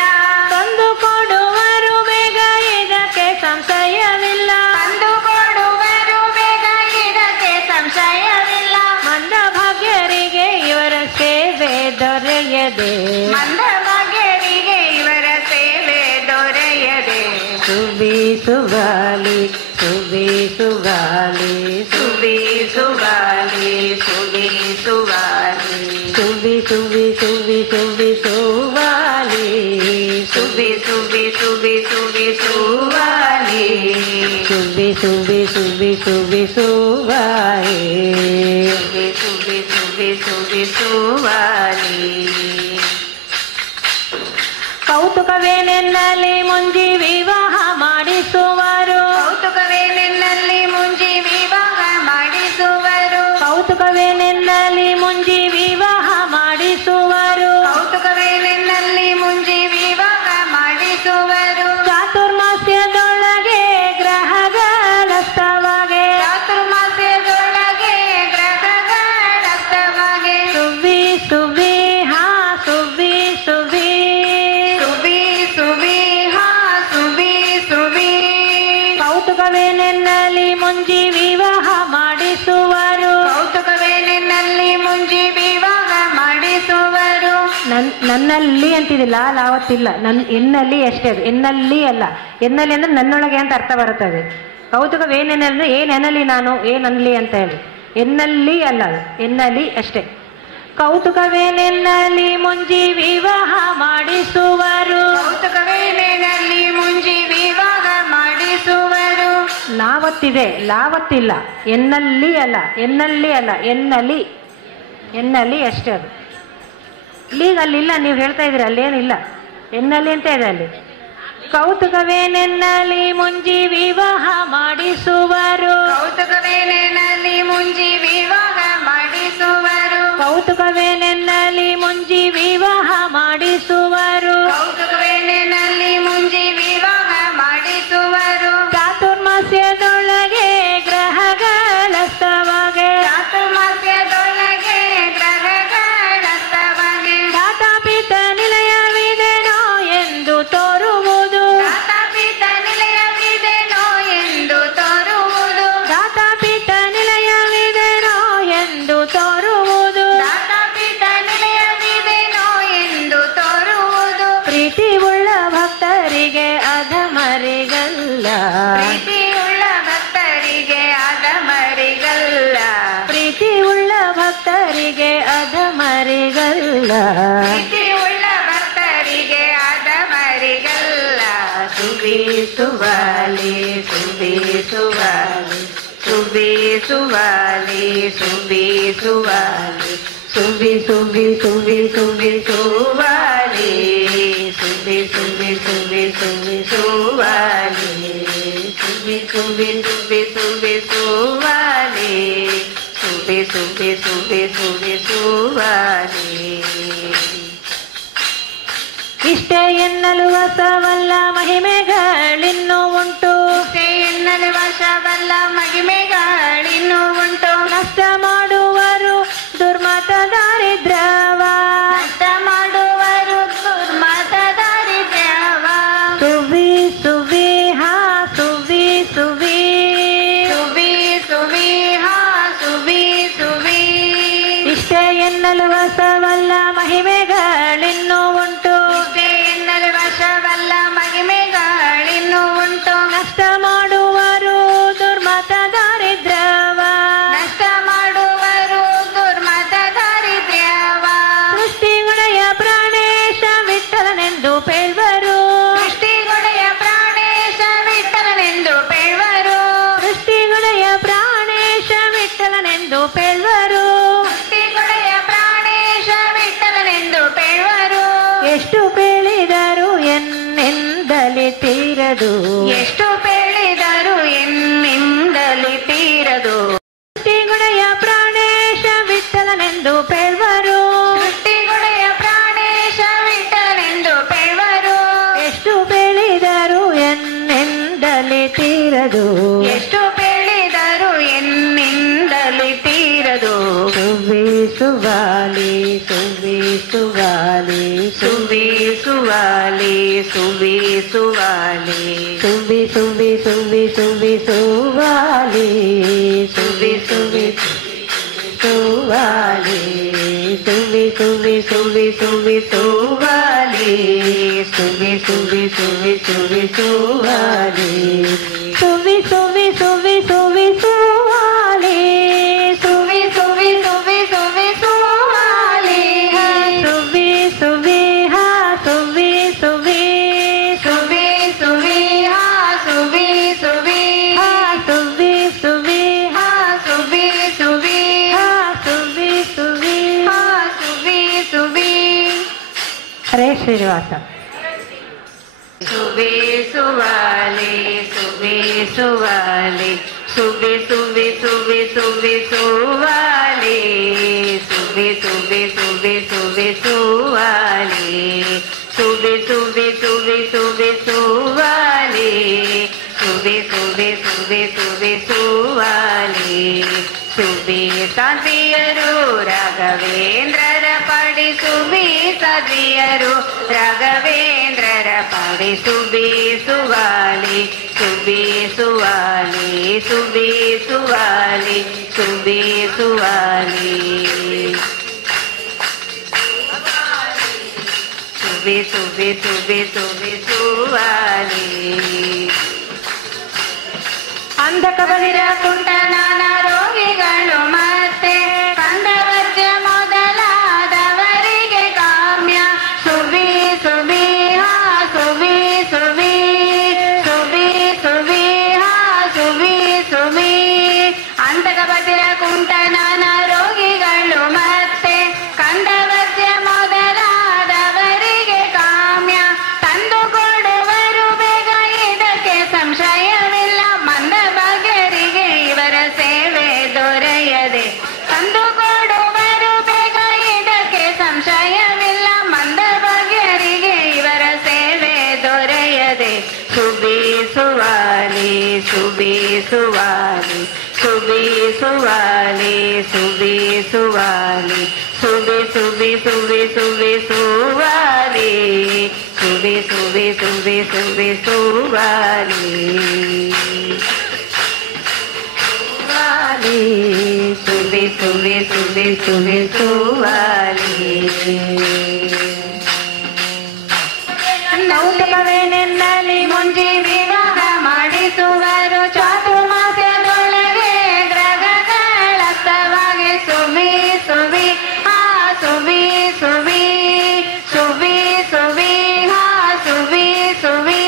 ತಂದು ಕೊಡುವರು ಬೇಗ ಇದಕ್ಕೆ ಸಂಶಯವಿಲ್ಲ ತಂದು ಕೊಡುವರು ಬೇಗ ಇದಕ್ಕೆ ಸಂಶಯವಿಲ್ಲ ಮಂದ ಭಾಗ್ಯರಿಗೆ ಇವರ ಸೇವೆ ದೊರೆಯದೆ ಮಂದ ಭಾಗ್ಯರಿಗೆ ಇವರ ಸೇವೆ ದೊರೆಯದೆ ಸುವಿ ಸುವಾಲಿ ಸುವಿ ಸುವಾಲಿ ಸುವಿ ಸುವಾಲಿ ಸುವಿ ಸುವಾಲಿ ಸುವಿ ಸುವಿ ಸುವಿ ಸುವಿ ಸುವಾಲಿ ಸುವಿ ಸುವಿ ಸುವಿ ಸುವಿ ಸುವಾಲಿ ಸುವಿ ಸುವಿ ಸುವಿ ಸುವಿ ಸುವಾಲಿ ಸುವಿ ಸುವಿ ಸುವಿ ಸುವಾಲಿ ಕೌತುಕವೇನೆನ್ನಲ್ಲಿ ಮುಂಜಿ ವಿವಾಹ ಮಾಡಿಸುವರು ಕೌತುಕವೇನೆನ್ನಲ್ಲಿ ಮುಂಜಿ ವಿವಾಹ ಮಾಡಿಸುವರು ಕೌತುಕವೇನೆನ್ನಲ್ಲಿ ಮುಂಜಿ ವಿವಾಹ ಮಾಡಿಸುವರು ಕೌತುಕವೇನೆನ್ನಲ್ಲಿ ಮುಂಜಿ ವಿವಾಹ ಮಾಡಿಸುವರು ಚಾತುರ್ಮಾಸ್ಯದೊಳಗೆ ಗ್ರಹಗಳ ಸ್ತವಗೆ ಚಾತುರ್ಮಾಸ್ಯದೊಳಗೆ ಗ್ರಹ ಎನ್ನಲ್ಲಿ ಅಂತಿದಿಲ್ಲ, ಲಾವತ್ತಿಲ್ಲ, ಎನ್ನಲ್ಲಿ ಅಷ್ಟೇ. ಅದು ಎನ್ನಲ್ಲಿ ಅಲ್ಲ. ಎನ್ನಲ್ಲಿ ಅಂದ್ರೆ ನನ್ನೊಳಗೆ ಅಂತ ಅರ್ಥ ಬರುತ್ತದೆ. ಕೌತುಕವೇನೆನ್ನಲಿ, ಏನೆನ್ನಲಿ ನಾನು, ಏನನ್ಲಿ ಅಂತ ಹೇಳಿ. ಎನ್ನಲ್ಲಿ ಅಲ್ಲ, ಅದು ಎನ್ನಲಿ ಅಷ್ಟೇ. ಕೌತುಕವೇನೆನ್ನಲಿ ಮುಂಜಿ ವಿವಾಹ ಮಾಡಿಸುವರು, ಕೌತುಕವೇನೆನ್ನಲಿ ಮುಂಜಿ ವಿವಾಹ ಮಾಡಿಸುವರು. ಲಾವತ್ತಿದೆ, ಲಾವತ್ತಿಲ್ಲ. ಎನ್ನಲ್ಲಿ ಅಲ್ಲ, ಎನ್ನಲ್ಲಿ ಅಲ್ಲ, ಎನ್ನಲಿ, ಎನ್ನಲಿ ಅಷ್ಟೇ. ಅದು ಇಲ್ಲಿಗ ಅಲ್ಲಿಲ್ಲ, ನೀವು ಹೇಳ್ತಾ ಇದ್ದೀರಿ ಅಲ್ಲೇನಿಲ್ಲ, ಎನ್ನಲ್ಲಿ ಅಂತ ಇದೆ ಅಲ್ಲಿ. ಕೌತುಕವೇನೆನ್ನಲಿ ಮುಂಜಿ ವಿವಾಹ ಮಾಡಿಸುವರು, ಕೌತುಕವೇನೆನ್ನಲಿ ಮುಂಜಿ ವಿವಾಹ ಮಾಡಿಸುವರು. ಕೌತುಕವೇನೆನ್ನಲಿ ಮುಂಜಿ ವಿವಾಹ ಮಾಡಿಸುವರು, ಕೌತುಕವೇನೆನ್ನಲಿ ಮುಂಜಿ ವಿವಾಹ ಮಾಡಿಸುವರು. ಚಾತುರ್ಮಾಸ್ಯದೊಳಗೆ ಗ್ರಹಗಳಸ್ತವಗೆ, ಚಾತುರ್ಮಾಸ್ಯದೊಳಗೆ ಗ್ರಹಗಳಸ್ತವಗೆ. ದಾತಾಪಿತ ನಿಲಯವಿದೆನೋ ಎಂದು ತೋರುವುದು, ದಾತಾಪಿತ ನಿಲಯವಿದೆನೋ ಎಂದು ತೋರುವುದು. ದಾತಾಪಿತ ನಿಲಯವಿದೆನೋ ಎಂದು ತೋರುವುದು. ದಾತಾಪಿತ ನಿಲಯವಿದೆನೋ ಎಂದು ತೋರುವುದು. ಪ್ರೀತಿ ಉಳ್ಳ ಭಕ್ತರಿಗೆ ಅಧಮರಿಗಲ್ಲ, ಪ್ರೀತಿಯುಳ್ಳ ಭಕ್ತರಿಗೆ ಅಧಮರಿಗಲ್ಲ. ಪ್ರೀತಿ ಉಳ್ಳ ಭಕ್ತರಿಗೆ ಅಧಮರಿಗಲ್ಲ. ಪ್ರೀತಿಯುಳ್ಳ ಭಕ್ತರಿಗೆ ಅಧಮರಿಗಲ್ಲ. ಸುಬೀಸುವಾಲಿ ಸುಬೀಸುವಾಲಿ ಸುಬೀಸುವಾಲಿ ಸುಬೀಸುವಾಲಿ ಸುಬಿ ಸುಬಿ ಸುಬಿ ಸುಬಿ ಸುವಾಲಿ ಸುಬಿ ಸುಬಿ ಸುಬಿ ಸುಬಿ ಸುವಾಲಿ ಸುಬಿ ಸುಬಿ ಸುಬಿ ಸುಬಿ ಸುವಾಲಿ ಸುಬಿ ಸುಬಿ ಸುಬಿ ಸುಬಿ ಸುವಾಲಿ. ಇಷ್ಟೇ ಎನ್ನಲು ವಸವಲ್ಲ ಮಹಿಮೆಗಳಿನ್ನೂ ಉಂಟು, ಇಷ್ಟೇ ಎನ್ನಲು ವಶವಲ್ಲ ಮಹಿಮೆಗಳಿನ್ನೂ ಉಂಟು. ನಷ್ಟ ಮಾಡುವರು ದುರ್ಮತ ದಾರಿದ್ರ್ಯವ, ನಷ್ಟ ಮಾಡುವರು ದುರ್ಮತ ದಾರಿದ್ರ್ಯವ. ಸುವಿ ಸುವಿ ಹಾ ಸುವಿ ಸುವಿ ಸುವಿ ಸುವಿ ಹಾ ಸುವಿ ಸುವಿ. ಇಷ್ಟೇ ಎನ್ನಲು ವಸವಲ್ಲ ಮಹಿಮೆಗಳಿನ್ನೂ ಉಂಟು, ಇಷ್ಟೇ ಎನ್ನಲು ವಶವಲ್ಲ ಮಹಿಮೆಗಳಿನ್ನೂ ಉಂಟು. ನಷ್ಟ ಮಾಡುವರು ದುರ್ಮತ ದಾರಿದ್ರ್ಯವ, ನಷ್ಟ ಮಾಡುವರು ದುರ್ಮತ ದಾರಿದ್ರ್ಯವ. ಸೃಷ್ಟಿಗುಣಯ ಪ್ರಾಣೇಶ ವಿಠಲನೆಂದು ಪೇಳ್ವರು, ಸೃಷ್ಟಿಗುಣಯ ಪ್ರಾಣೇಶ ವಿಠಲನೆಂದು ಪೇಳ್ವರು. ಸೃಷ್ಟಿಗುಣಯ ಪ್ರಾಣೇಶ ವಿಠಲನೆಂದು ಪೇಳ್ವರು. ಸೃಷ್ಟಿಗುಣಯ ಪ್ರಾಣೇಶ ವಿಠಲನೆಂದು ಪೇಳ್ವರು. ಎಷ್ಟು ಪೇಳಿದರು ಎನ್ನಿಂದಲೇ ತೀರದು, ಎಷ್ಟು ಪೇಳಿದರು ಎನ್ನಿಂದಲೇ ತೀರದು. ಸೃಷ್ಟಿಗುಣಯ ಪ್ರಾಣೇಶ ವಿಠಲನೆಂದು ಪೇಳ್ವರು, ಸೃಷ್ಟಿಗುಣಯ ಪ್ರಾಣೇಶ ವಿಠಲನೆಂದು ಪೇಳ್ವರು. ಎಷ್ಟು ಪೇಳಿದರು ಎನ್ನಿಂದಲೇ ತೀರದು, ಎಷ್ಟು ಪೇಳಿದರು ಎನ್ನಿಂದಲೇ ತೀರದು. ಸುವಿ ಸುವಾಲಿ ಸುವಿ ಸುವಾಲಿ ಸುವಿ ಸುವಾಲಿ ಸುವಿ ಸುವಾಲಿ ಸುವಿ ಸುವಿ ಸುವಿ ಸುವಿ ಸುವಾಲಿ ಸುವಿ ಸುವಿ ಸುವಾಲಿ ಸುವಿ ಸುವಿ ಸುವಿ ಸುವಿ ಸುವಾಲಿ ಸುವಿ ಸುವಿ ಸುವಿ ಸುವಿ ಸುವಾಲಿ ಸುವಿ ಸುವಿ ಸುವಿ ಸುವಿ ಸುವಾಲಿ ಸುವಿ ಸುವಿ ಸುವಿ ಸುವಿ ಸುವಾಲಿ ಸುವಿ ಸುವಿ ಹಾ ಸುವಿ ಸುವಿ ಸುವಿ ಸುವಿ ಹಾ ಸುವಿ ಸುವಿ ಹಾ ಸುವಿ ಸುವಿ ಹಾ ಸುವಿ ಸುವಿ ಹಾ ಸುವಿ ಸುವಿ ಹಾ ಸುವಿ ಸುವಿ. ಹರೇ ಶ್ರೀನಿವಾಸ. ಸುವಿ ಸುವಾಲಿ ಸುವಿ ಸುವಾಲಿ ಸುವಿ ಸುವಿ ಸುವಿ ಸುವಿ ಸುವಾಲಿ ಸುವಿ ಸುವಿ ಸುವಿ ಸುವಿ ಸುವಾಲಿ ಸುವಿ ಸುವಿ ಸುವಿ ಸುವಿ ಸುವಾಲಿ ಸುವಿ ಸುವಿ ಸುವಿ ಸುವಿ ಸುವಾಲಿ. ಸುವಿ ಸಾಧ್ವಿಯರು ರಾಘವೇಂದ್ರರ ಪಾಡಿ ಸುವಿ ಸಾಧ್ವಿಯರು ರಾಘವೇಂದ್ರರ ಪಾಡಿ ಸುವಿ ಸುವಾಲಿ ಸುವಿ ಸುವಾಲಿ ಸುವಿ ಸುವಾಲಿ ಸುವಿ ಸುವಾಲಿ. ಸುವಿ ಸುವಿ ಸುವಿ ಸುವಿ ಸುವಾಲಿ ಅಂಧಕ ಬದಿರ ಕುಂಟ ನಾನಾ ರೋಗಿಗಳು ಮತ್ತೆ ಕಂದವರ್ಜ ಮೊದಲಾದವರಿಗೆ ಕಾಮ್ಯ ಸುವಿ ಸುವಿ ಹಾ ಸುವಿ ಸುವಿ ಸುವಿ ಸುವಿ ಹಾ ಸುವಿ ಸುವಿ ಅಂಧಕ ಬದಿರ ಕುಂಟ ನಾನಾ ರೋಗಿಗಳು ಮತ್ತೆ ಕಂದವರ್ಜ ಮೊದಲಾದವರಿಗೆ ಕಾಮ್ಯ ತಂದು ಕೊಡುವರು ಬೇಗ ಇದಕ್ಕೆ ಸಂಶಯವಿಲ್ಲ ಮಂದ ಬಗೆರಿಗೆ ಇವರ ಸೇವೆ ದೊರೆಯದೆ ತಂದು ಕೊಡುವರು ಬೇಗ ಇದಕ್ಕೆ ಸಂಶಯವಿಲ್ಲ ಮಂದ ಬಗೆರಿಗೆ ಇವರ ಸೇವೆ ದೊರೆಯದೆ ಸುಬಿ ಸುವಾಲಿ ಸುಬಿ ಸುವಾಲಿ ಸುಬಿ ಸುವಾಲಿ ಸುಬಿ ಸುವಾಲಿ ಸುಬಿ ಸುಬಿ ಸುಬಿ ಸುಬಿ ಸುವಾಲಿ ಸುಬಿ ಸುಬಿ ಸುಬಿ ಸುಬಿ ಸುವಾಲಿ ಸುಬಿ ಸುಬಿ ಸುಬಿ ಸುಬಿ ಸುವಾಲಿ ನೌತಕವೇನೆನ್ನಲಿ ಮುಂಜಿ ವಿವಾಹ ಮಾಡಿಸುವರು ಚಾತುರ್ಮಾಸ್ಯದೊಳಗೆ ಗ್ರಹಗಳಸ್ತವಾಗಿ ಸುವಿ ಸುವಿ ಹಾ ಸುವಿ ಸುವಿ ಸುವಿ ಸುವಿ ಹಾ ಸುವಿ ಸುವಿ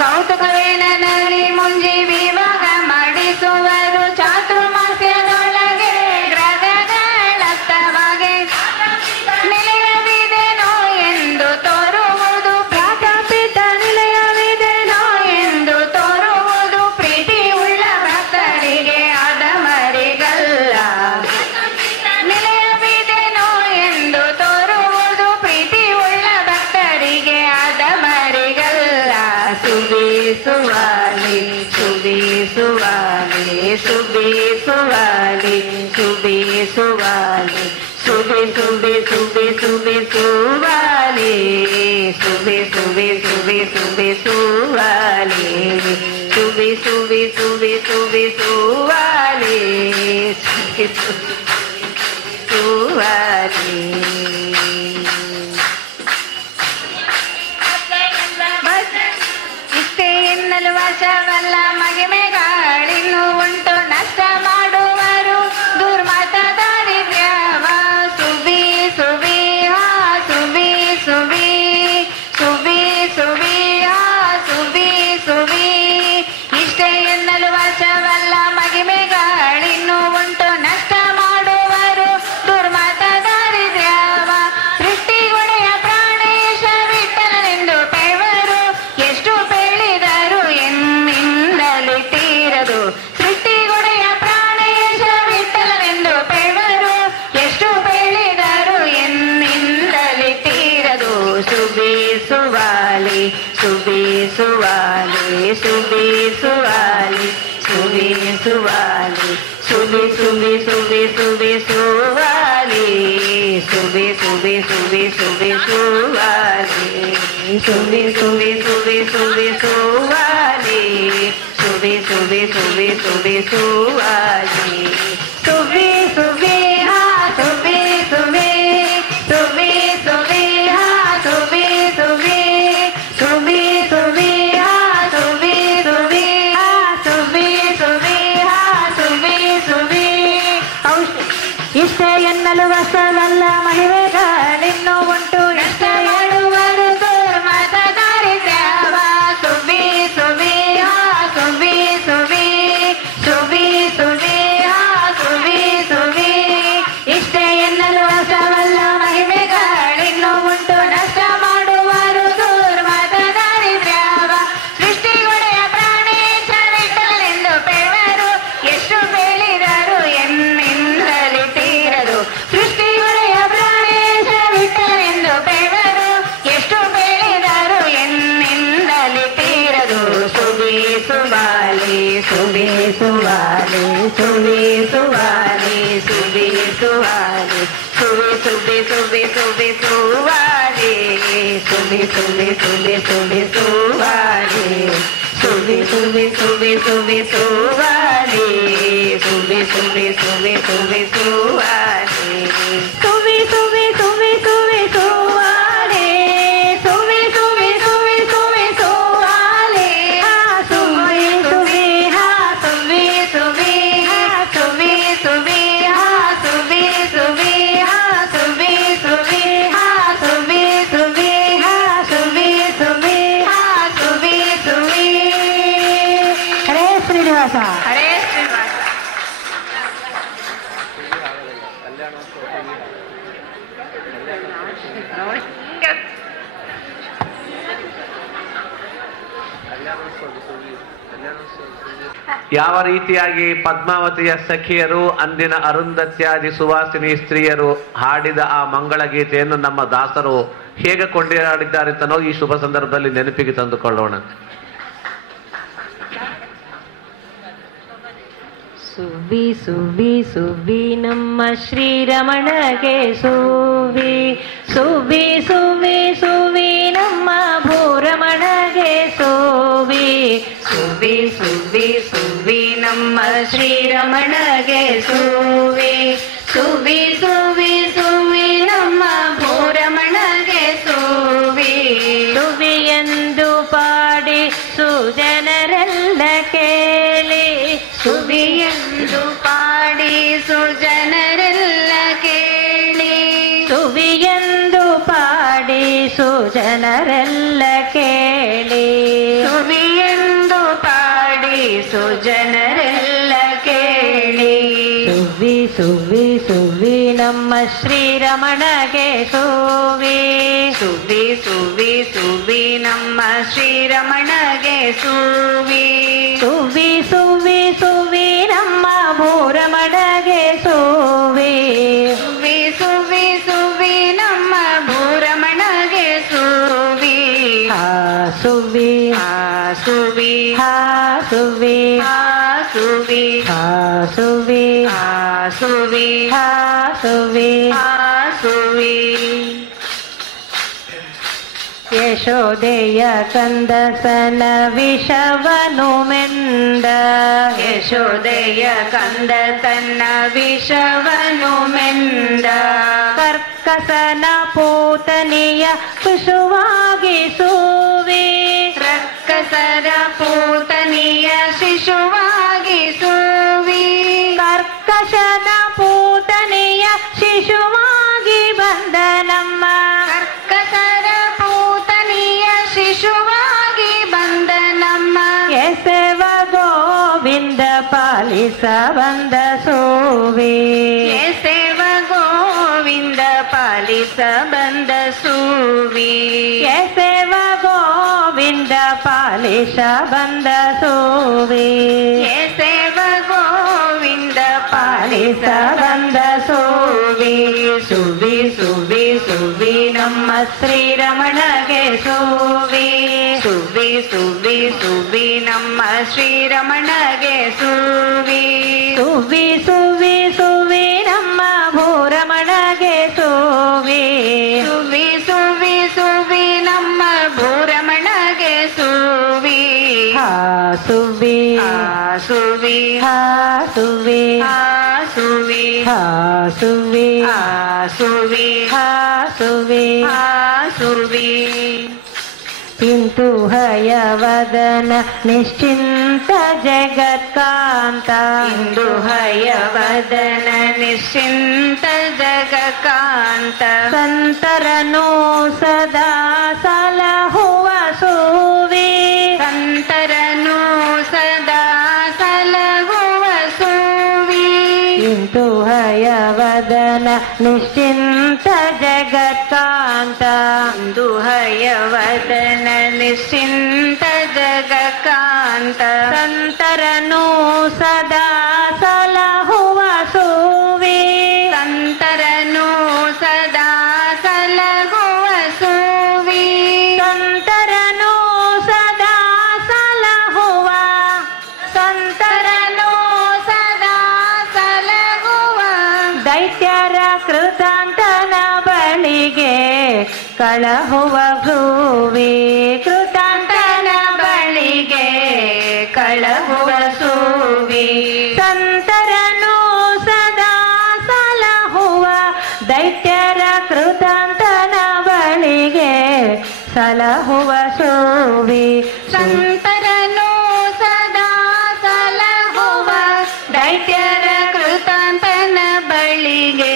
ಕೌತುಕವೇನೆನ್ನಲಿ ಮುಂಜಿ ವಿವಾಹ ಮಾಡಿಸುವರು ಚಾತುರ್ಮಾಸ್ಯದೊಳಗೆ ಗ್ರಹಗಳಸ್ತವಾಗಿ ನಿಲಯವಿದೆನೋ ಎಂದು ತೋರುವುದು ಪ್ರಾತಪಿತ ನಿಲಯವಿದೆನೋ ಎಂದು ತೋರುವುದು ಪ್ರೀತಿ ಉಳ್ಳ ಭಕ್ತರಿಗೆ ಅದಮರಿಗಲ್ಲ ನಿಲಯವಿದೆನೋ ಎಂದು ತೋರುವುದು ಪ್ರೀತಿ ಉಳ್ಳ ಭಕ್ತರಿಗೆ ಅದಮರಿಗಲ್ಲ ಸುಬಿ ಸುವಾಲಿ ಸುಬಿ ಸುವಾಲಿ ಸುಬಿ ಸುವಾಲಿ ಸುಬಿ ಸುವಾಲಿ ಸುಬಿ ಸುಬಿ ಸುಬಿ ಸುಬಿ ಸುವಾಲಿ ಸುಬಿ ಸುಬಿ ಸುಬಿ ಸುಬಿ ಸುವಾಲಿ ಸುಬಿ ಸುಬಿ ಸುಬಿ ಸುಬಿ ಸುವಾಲಿ ಸುಬಿ ಸುವಾಲಿ ಇಷ್ಟೇ ಎನ್ನಲು ವಶವಲ್ಲ ಮಹಿಮೆಗಳಿನ್ನು ಉಂಟು ನಷ್ಟ ಮಾಡುವರು ದುರ್ಮತ ದಾರಿದ್ರ್ಯವ ಸುಬಿ ಸುವಿ ಹಾ ಸುಬಿ ಸುವಿ ಸುಬಿ ಸುವಿ ಹಾ ಸುಬಿ ಸುವಿ ಇಷ್ಟೇ ಎನ್ನಲು ವಶವಲ್ಲ ಮಹಿಮೆಗಳಿನ್ನು ಉಂಟು ನಷ್ಟ ಮಾಡುವರು ದುರ್ಮತ ದಾರಿದ್ರ್ಯವ ಸೃಷ್ಟಿಗೊಡೆಯ ಪ್ರಾಣೇಶ ವಿಠಲನೆಂದು ಪೇವರು ಎಷ್ಟು ಬೆಳೆದರು ಎನ್ನಿಂದಲೇ ತೀರದು ಸೃಷ್ಟಿಗೊಡೆಯ ಪ್ರಾಣೇಶ ವಿಠಲನೆಂದು ಪೇವರು ಎಷ್ಟು ಬೆಳೆದರು ಎನ್ನಿಂದಲೇ ತೀರದು ಸುಬಿ ಸುವಾಲಿ ಸುಬಿ ಸುವಾಲಿ ಸುಬಿ ಸುವಾಲಿ ಸುಬಿ ಸುವಾಲಿ ಸುಬಿ ಸುಬಿ ಸುಬಿ ಸುಬಿ ಸುವಾಲಿ ಸುಬಿ ಸುಬಿ ಸುಬಿ ಸುಬಿ ಸುವಾಲಿ ಸುಬಿ ಸುಬಿ ಸುಬಿ ಸುಬಿ ಸುವಾಲಿ ಸುಬಿ ಸುಬಿ ಸುಬಿ ಸುಬಿ ಸುವಾಲಿ ಸುಬಿ ಸುಬಿ ಹಾ ಸುಬಿ ಸುಬಿ ಸುಬಿ ಸುಬಿ ಹಾ ಸುಬಿ ಸುಬಿ ಸುಬಿ ಸುಬಿ ಹಾ ಸುಬಿ ಸುಬಿ ಹಾ ಸುಬಿ ಸುಬಿ ಹಾ ಸುಬಿ ಸುಬಿ ಇಷ್ಟೇ ಎನ್ನಲು ವಶವಲ್ಲ ಮಹಿಮೆಗಳಿನ್ನು ಉಂಟು ಇಷ್ಟ ಮಾಡುವರು ದುರ್ಮತ ದಾರಿದ್ರ್ಯವ ಸುಬಿ ಸುಬಿ ಹಾ ಸುಬಿ ಸುಬಿ ಸುಬಿ ಸುಬಿ ಹಾ ಸುಬಿ ಸುಬಿ ಇಷ್ಟೇ ಎನ್ನಲು ವಶವಲ್ಲ ಮಹಿಮೆಗಳಿನ್ನು ಉಂಟು ನಷ್ಟ ಮಾಡುವರು ದುರ್ಮತ ದಾರಿದ್ರ್ಯವ ಸೃಷ್ಟಿಗೊಡೆಯ ಪ್ರಾಣೇಶ ವಿಠಲನೆಂದು ಪೇವರು ಎಷ್ಟು ಬೆಳೆದರು ಎನ್ನಿಂದಲೇ ತೀರದು ಸೃಷ್ಟಿಗೊಡೆಯ ಪ್ರಾಣೇಶ ವಿಠಲನೆಂದು ಪೇವರು ಎಷ್ಟು ಬೆಳೆದರು ಎನ್ನಿಂದಲೇ ತೀರದು ಸುಬಿ ಸುವಾಲಿ ಸುಬಿ ಸುವಾಲಿ ಸುಬಿ ಸುವಾಲಿ ಸುಬಿ ಸುವಾಲಿ ಸುಬಿ ಸುಬಿ ಸುಬಿ ಸುಬಿ ಸುವಾಲಿ ಸುಬಿ ಸುಬಿ ಸುಬಿ ಸುಬಿ ಸುವಾಲಿ ಸುಬಿ ಸುಬಿ ಸುಬಿ ಸುಬಿ ಸುವಾಲಿ ಸುಬಿ ಸುಬಿ ಸುಬಿ ಸುಬಿ ಸುವಾಲಿ ಸುಬಿ ಸುಬಿ ಸುಬಿ ಸುಬಿ ಸುವಾಲಿ ಯಾವ ರೀತಿಯಾಗಿ ಪದ್ಮಾವತಿಯ ಸಖಿಯರು ಅಂದಿನ ಅರುಂಧತ್ಯಾದಿ ಸುವಾಸಿನಿ ಸ್ತ್ರೀಯರು ಹಾಡಿದ ಆ ಮಂಗಳ ಗೀತೆಯನ್ನು ನಮ್ಮ ದಾಸರು ಹೇಗೆ ಕೊಂಡಾಡಿದ್ದಾರೆ ಅಂತನೋ ಈ ಶುಭ ಸಂದರ್ಭದಲ್ಲಿ ನೆನಪಿಗೆ ತಂದುಕೊಳ್ಳೋಣ. ಸುವಿ ಸುವಿ ಸುವಿ ನಮ್ಮ ಶ್ರೀರಮಣಗೆ ಸುವಿ ಸುವಿ ಸುವಿ ಸುವಿ ನಮ್ಮ ಭೂರಮಣಗೆ ಸುವಿ ಸುವಿ ಸುವಿ ಸುವಿ ನಮ್ಮ ಶ್ರೀರಮಣಗೆ ಸುವಿ ಸುವಿ ಸುವಿ ಸುವಿ ನಮ್ಮ ಭೂರಮಣಗೆ ಸುವಿ ಸುವಿ ಎಂದು ಪಾಡಿ ಸುಜನರೆಲ್ಲ ಕೇಳಿ ಸುವಿ ಎಂದು ಪಾಡಿ ಸುಜನರೆಲ್ಲ ಕೇಳಿ ಸುವಿ ಎಂದು ಪಾಡಿ ಸುಜನರೆಲ್ಲ ಕೇಳಿ ಸುವಿ ಎಂದು ಪಾಡಿ ಸುಜನರೆಲ್ಲ ಕೇಳಿ ಸುವಿ ಸುವಿ ಸುವಿ ನಮ್ಮ ಶ್ರೀರಮಣಗೆ ಸುವಿ ಸುವಿ ಸುವಿ ಸುವಿ ನಮ್ಮ ಶ್ರೀರಮಣಗೆ ಸುವಿ ಸುವಿ ಸುವಿ ಸುವಿ ನಮ್ಮ ಭೂರಮಣಗೆ ಸುವಿ ಸುವಿ ಸುವಿ ಸುವಿ ನಮ್ಮ ಭೂರಮಣಗೆ ಸುವಿ ಹಾ ಸುವಿ ಹಾ ಸುವಿ ಹಾ ಸುವಿ ಹಾ ಸುವಿ ಹಾ ಸುವಿ ಹಾ ಸುವಿ ಹಾ ಸುವಿ ಹಾ ಸುವಿ ಯಶೋದೆಯ ಕಂದಸನ ವಿಷವನು ಮೆಂದ ಯಶೋದೆಯ ಕಂದ ತನ್ನ ವಿಷವನು ಮೆಂದ ಕರ್ಕಸನ ಪೂತನಿಯ ಶಿಶುವಾಗಿ ಸುವಿ ರಕ್ಕಸರ ಪೂತನಿಯ ಶಿಶುವಾಗಿ ಸುವಿ ಕರ್ಕಶನ ಪೂತನಿಯ ಶಿಶುವಾಗಿ ಬಂದ ನಮ್ಮ ಕರ್ಕಸರ ಪೂತನಿಯ ಶಿಶುವಾಗಿ ಬಂದ ನಮ್ಮ ಎಸೆವ ಗೋವಿಂದ ಪಾಲಿಸ ಬಂದ ಸುವಿ ಎಸೆವ ಗೋವಿಂದ ಪಾಲಿಸ ಬಂದ ಸುವಿ ಎಸೆವ ಗೋವಿಂದ ಪಾಲಿಸ ಬಂದ ಸುವಿ ಎಸೆವ ಗೋವಿಂದ ಪಾಲಿಸ ಬಂದ ಸುವಿ ಸುವಿ ಸುವಿ ಸುವಿ ನಮ್ಮ ಶ್ರೀರಮಣಗೆ ಸುವಿ ಸುವಿ ಸುವಿ ಸುವಿ ನಮ್ಮ ಶ್ರೀರಮಣಗೆ ಸುವಿ ಸುವಿ ಸುವಿ ಸುವಿ ನಮ್ಮ ಭೂರಮಣಗೆ ಸುವಿ ಸುವಿ ಸುವಿ ಸುವಿ ನಮ್ಮ ಭೂರಮಣಗೆ ಸುವಿ ಹಾ ಸುವಿ ಹಾ ಸುವಿ ಹಾ ಸುವಿ ಹಾ ಸುವಿ ಹಾ ಸುವಿ ಹಾ ಸುವಿ ಹಾ ಸುವಿ ಹಾ ಸುವಿ ಇಂತು ಹಯವದನ ನಿಶ್ಚಿಂತ ಜಗತ್ಕಾಂತ ಇಂದು ಹಯವದನ ನಿಶ್ಚಿಂತ ಜಗತ್ಕಾಂತ ಸಂತರನು ಸದಾ ಸಲಹುವ ಸುವಿ ಸಂತರನು ಸದಾ ಸಲಹುವ ಸುವಿ ಇಂತು ಹಯವದನ ನಿಶ್ಚಿಂತ ಜಗತ್ಕಾಂತ ಇಂದು ಹಯವದನ ನಿಶ್ಚಿಂತ ಜಗತ್ಕಾಂತ ಸಂತರನು ಸದಾ ಸಲಹುವ ಸುವಿ ಸಂತರನು ಸದಾ ಸಲಹುವ ಸುವಿ ಸಂತರನು ಸದಾ ಸಲಹುವ ಸಂತರನು ಸದಾ ಸಲಹುವ ದೈತ್ಯರ ಕೃತಾಂತನ ಬಳಿಗೆ ಕಳಹುವ ಭ್ರುವಿ ಕೃತಾಂತನ ಬಳಿಗೆ ಕಳಹುವ ಸುವಿ ಸಂತರನು ಸದಾ ಸಲಹುವ ದೈತ್ಯರ ಕೃತಾಂತನ ಬಳಿಗೆ ಸಲಹುವ ಸುವಿ ಸಂತರನು ಸದಾ ಸಲಹುವ ದೈತ್ಯರ ಕೃತಾಂತನ ಬಳಿಗೆ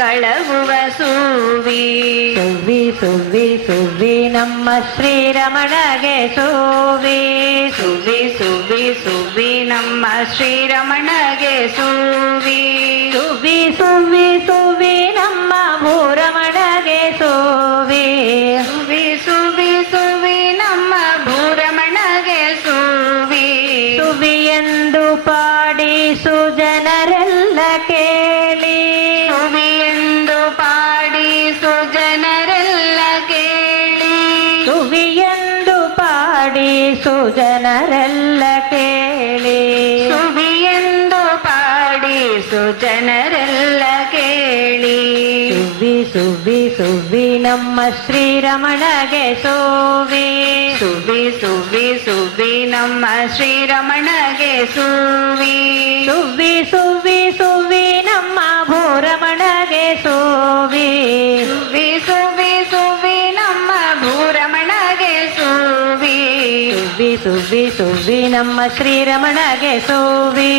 ಕಳಹುವ ಸುವಿ ಸುವಿ ಸುವಿ ಸುವಿ ನಮ್ಮ ಶ್ರೀರಮಣಗೆ ಸುವಿ ಸುವಿ ಸುವಿ ಸುವಿ ನಮ್ಮ ಶ್ರೀರಮಣಗೆ ಸುವಿ ಸುವಿ ಸುವಿ ಕೇಳಿ ಸುವಿಯೆಂದು ಪಾಡಿ ಸುಜನರೆಲ್ಲ ಕೇಳಿ ಸುವಿಯೆಂದು ಪಾಡಿ ಸುಜನರೆಲ್ಲ ಕೇಳಿ ಸುವಿಯೆಂದು ಪಾಡಿ ಸುಜನರೆಲ್ಲ ಕೇಳಿ ಸುವಿ ಸುವಿ ಸುವಿ ನಮ್ಮ ಶ್ರೀರಮಣಗೆ ಸೋವಿ ಸುವಿ ಸುವಿ ಸುವಿ ನಮ್ಮ ಶ್ರೀರಮಣಗೆ ಸುವಿ ಸುವಿ ಸುವಿ ಸುವಿ ನಮ್ಮ ಭೂರಮಣಗೆ ಸೋವಿ ಸುವಿ ಸುವಿ ಸುವಿ ನಮ್ಮ ಭೂರಮಣಗೆ ಸುವಿ ಸುವಿ ಸುವಿ ಸುವಿ ನಮ್ಮ ಶ್ರೀರಮಣಗೆ ಸೋವಿ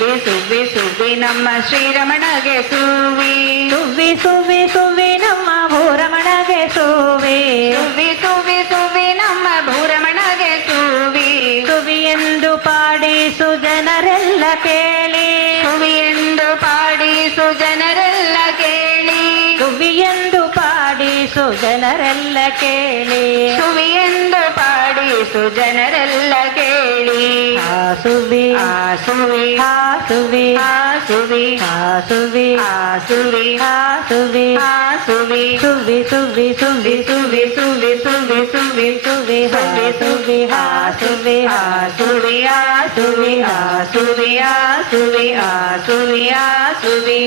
ಸುವಿ ಸುವಿ ಸುವಿ ನಮ್ಮ ಶ್ರೀರಮಣಗೆ ಸುವಿ ಸುವಿ ಸುವಿ ಸುವಿ ನಮ್ಮ ಭೂರಮಣಗೆ ಸೋವಿ ಸುವಿ ಸುವಿ ಸುವಿ ನಮ್ಮ ಭೂರಮಣಗೆ ಸುವಿ ಸುವಿ ಎಂದು ಪಾಡಿ ಸುಜನರೆಲ್ಲ ಕೇಳಿ ಸುವಿ ಎಂದು ಪಾಡಿ ಸುಜನರೆಲ್ಲ ಕೇಳಿ ಸುವಿ ಎಂದು ಪಾಡಿ ಸುಜನರೆಲ್ಲ ಕೇಳಿ ಸುವಿ ಎಂದು ಪಾಡಿ ಸುಜನರೆಲ್ಲ ಕೇಳಿ ಆ ಸುವಿ ಆ ಸುವಿ ಆ ಸುವಿ ಆ ಸುವಿ ಆ ಸುವಿ ಆ ಸುವಿ ಆ ಸುವಿ ಆ ಸುವಿ ಸುವಿ ಸುವಿ ಸುವಿ ಸುವಿ ಸುವಿ ಸುವಿ ಸುವಿ ಸುವಿ ಆ ಸುವಿ ಆ ಸುವಿ ಆ ಸುವಿ ಆ ಸುವಿ ಆ ಸುವಿ ಆ ಸುವಿ ಆ ಸುವಿ ಆ ಸುವಿ.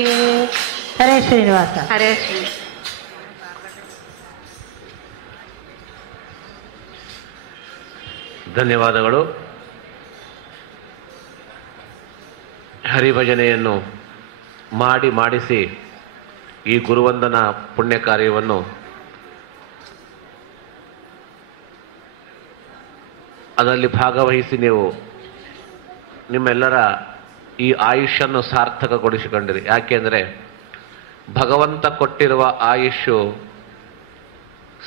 ಹರೇ ಶ್ರೀನಿವಾಸ. ಹರೇ ಶ್ರೀ. ಧನ್ಯವಾದಗಳು. ಹರಿಭಜನೆಯನ್ನು ಮಾಡಿಸಿ ಈ ಗುರುವಂದನ ಪುಣ್ಯ ಕಾರ್ಯವನ್ನು ಅದರಲ್ಲಿ ಭಾಗವಹಿಸಿ ನೀವು ನಿಮ್ಮೆಲ್ಲರ ಈ ಆಯುಷನ್ನು ಸಾರ್ಥಕಗೊಳಿಸಿಕೊಂಡಿರಿ. ಯಾಕೆಂದರೆ ಭಗವಂತ ಕೊಟ್ಟಿರುವ ಆಯುಷು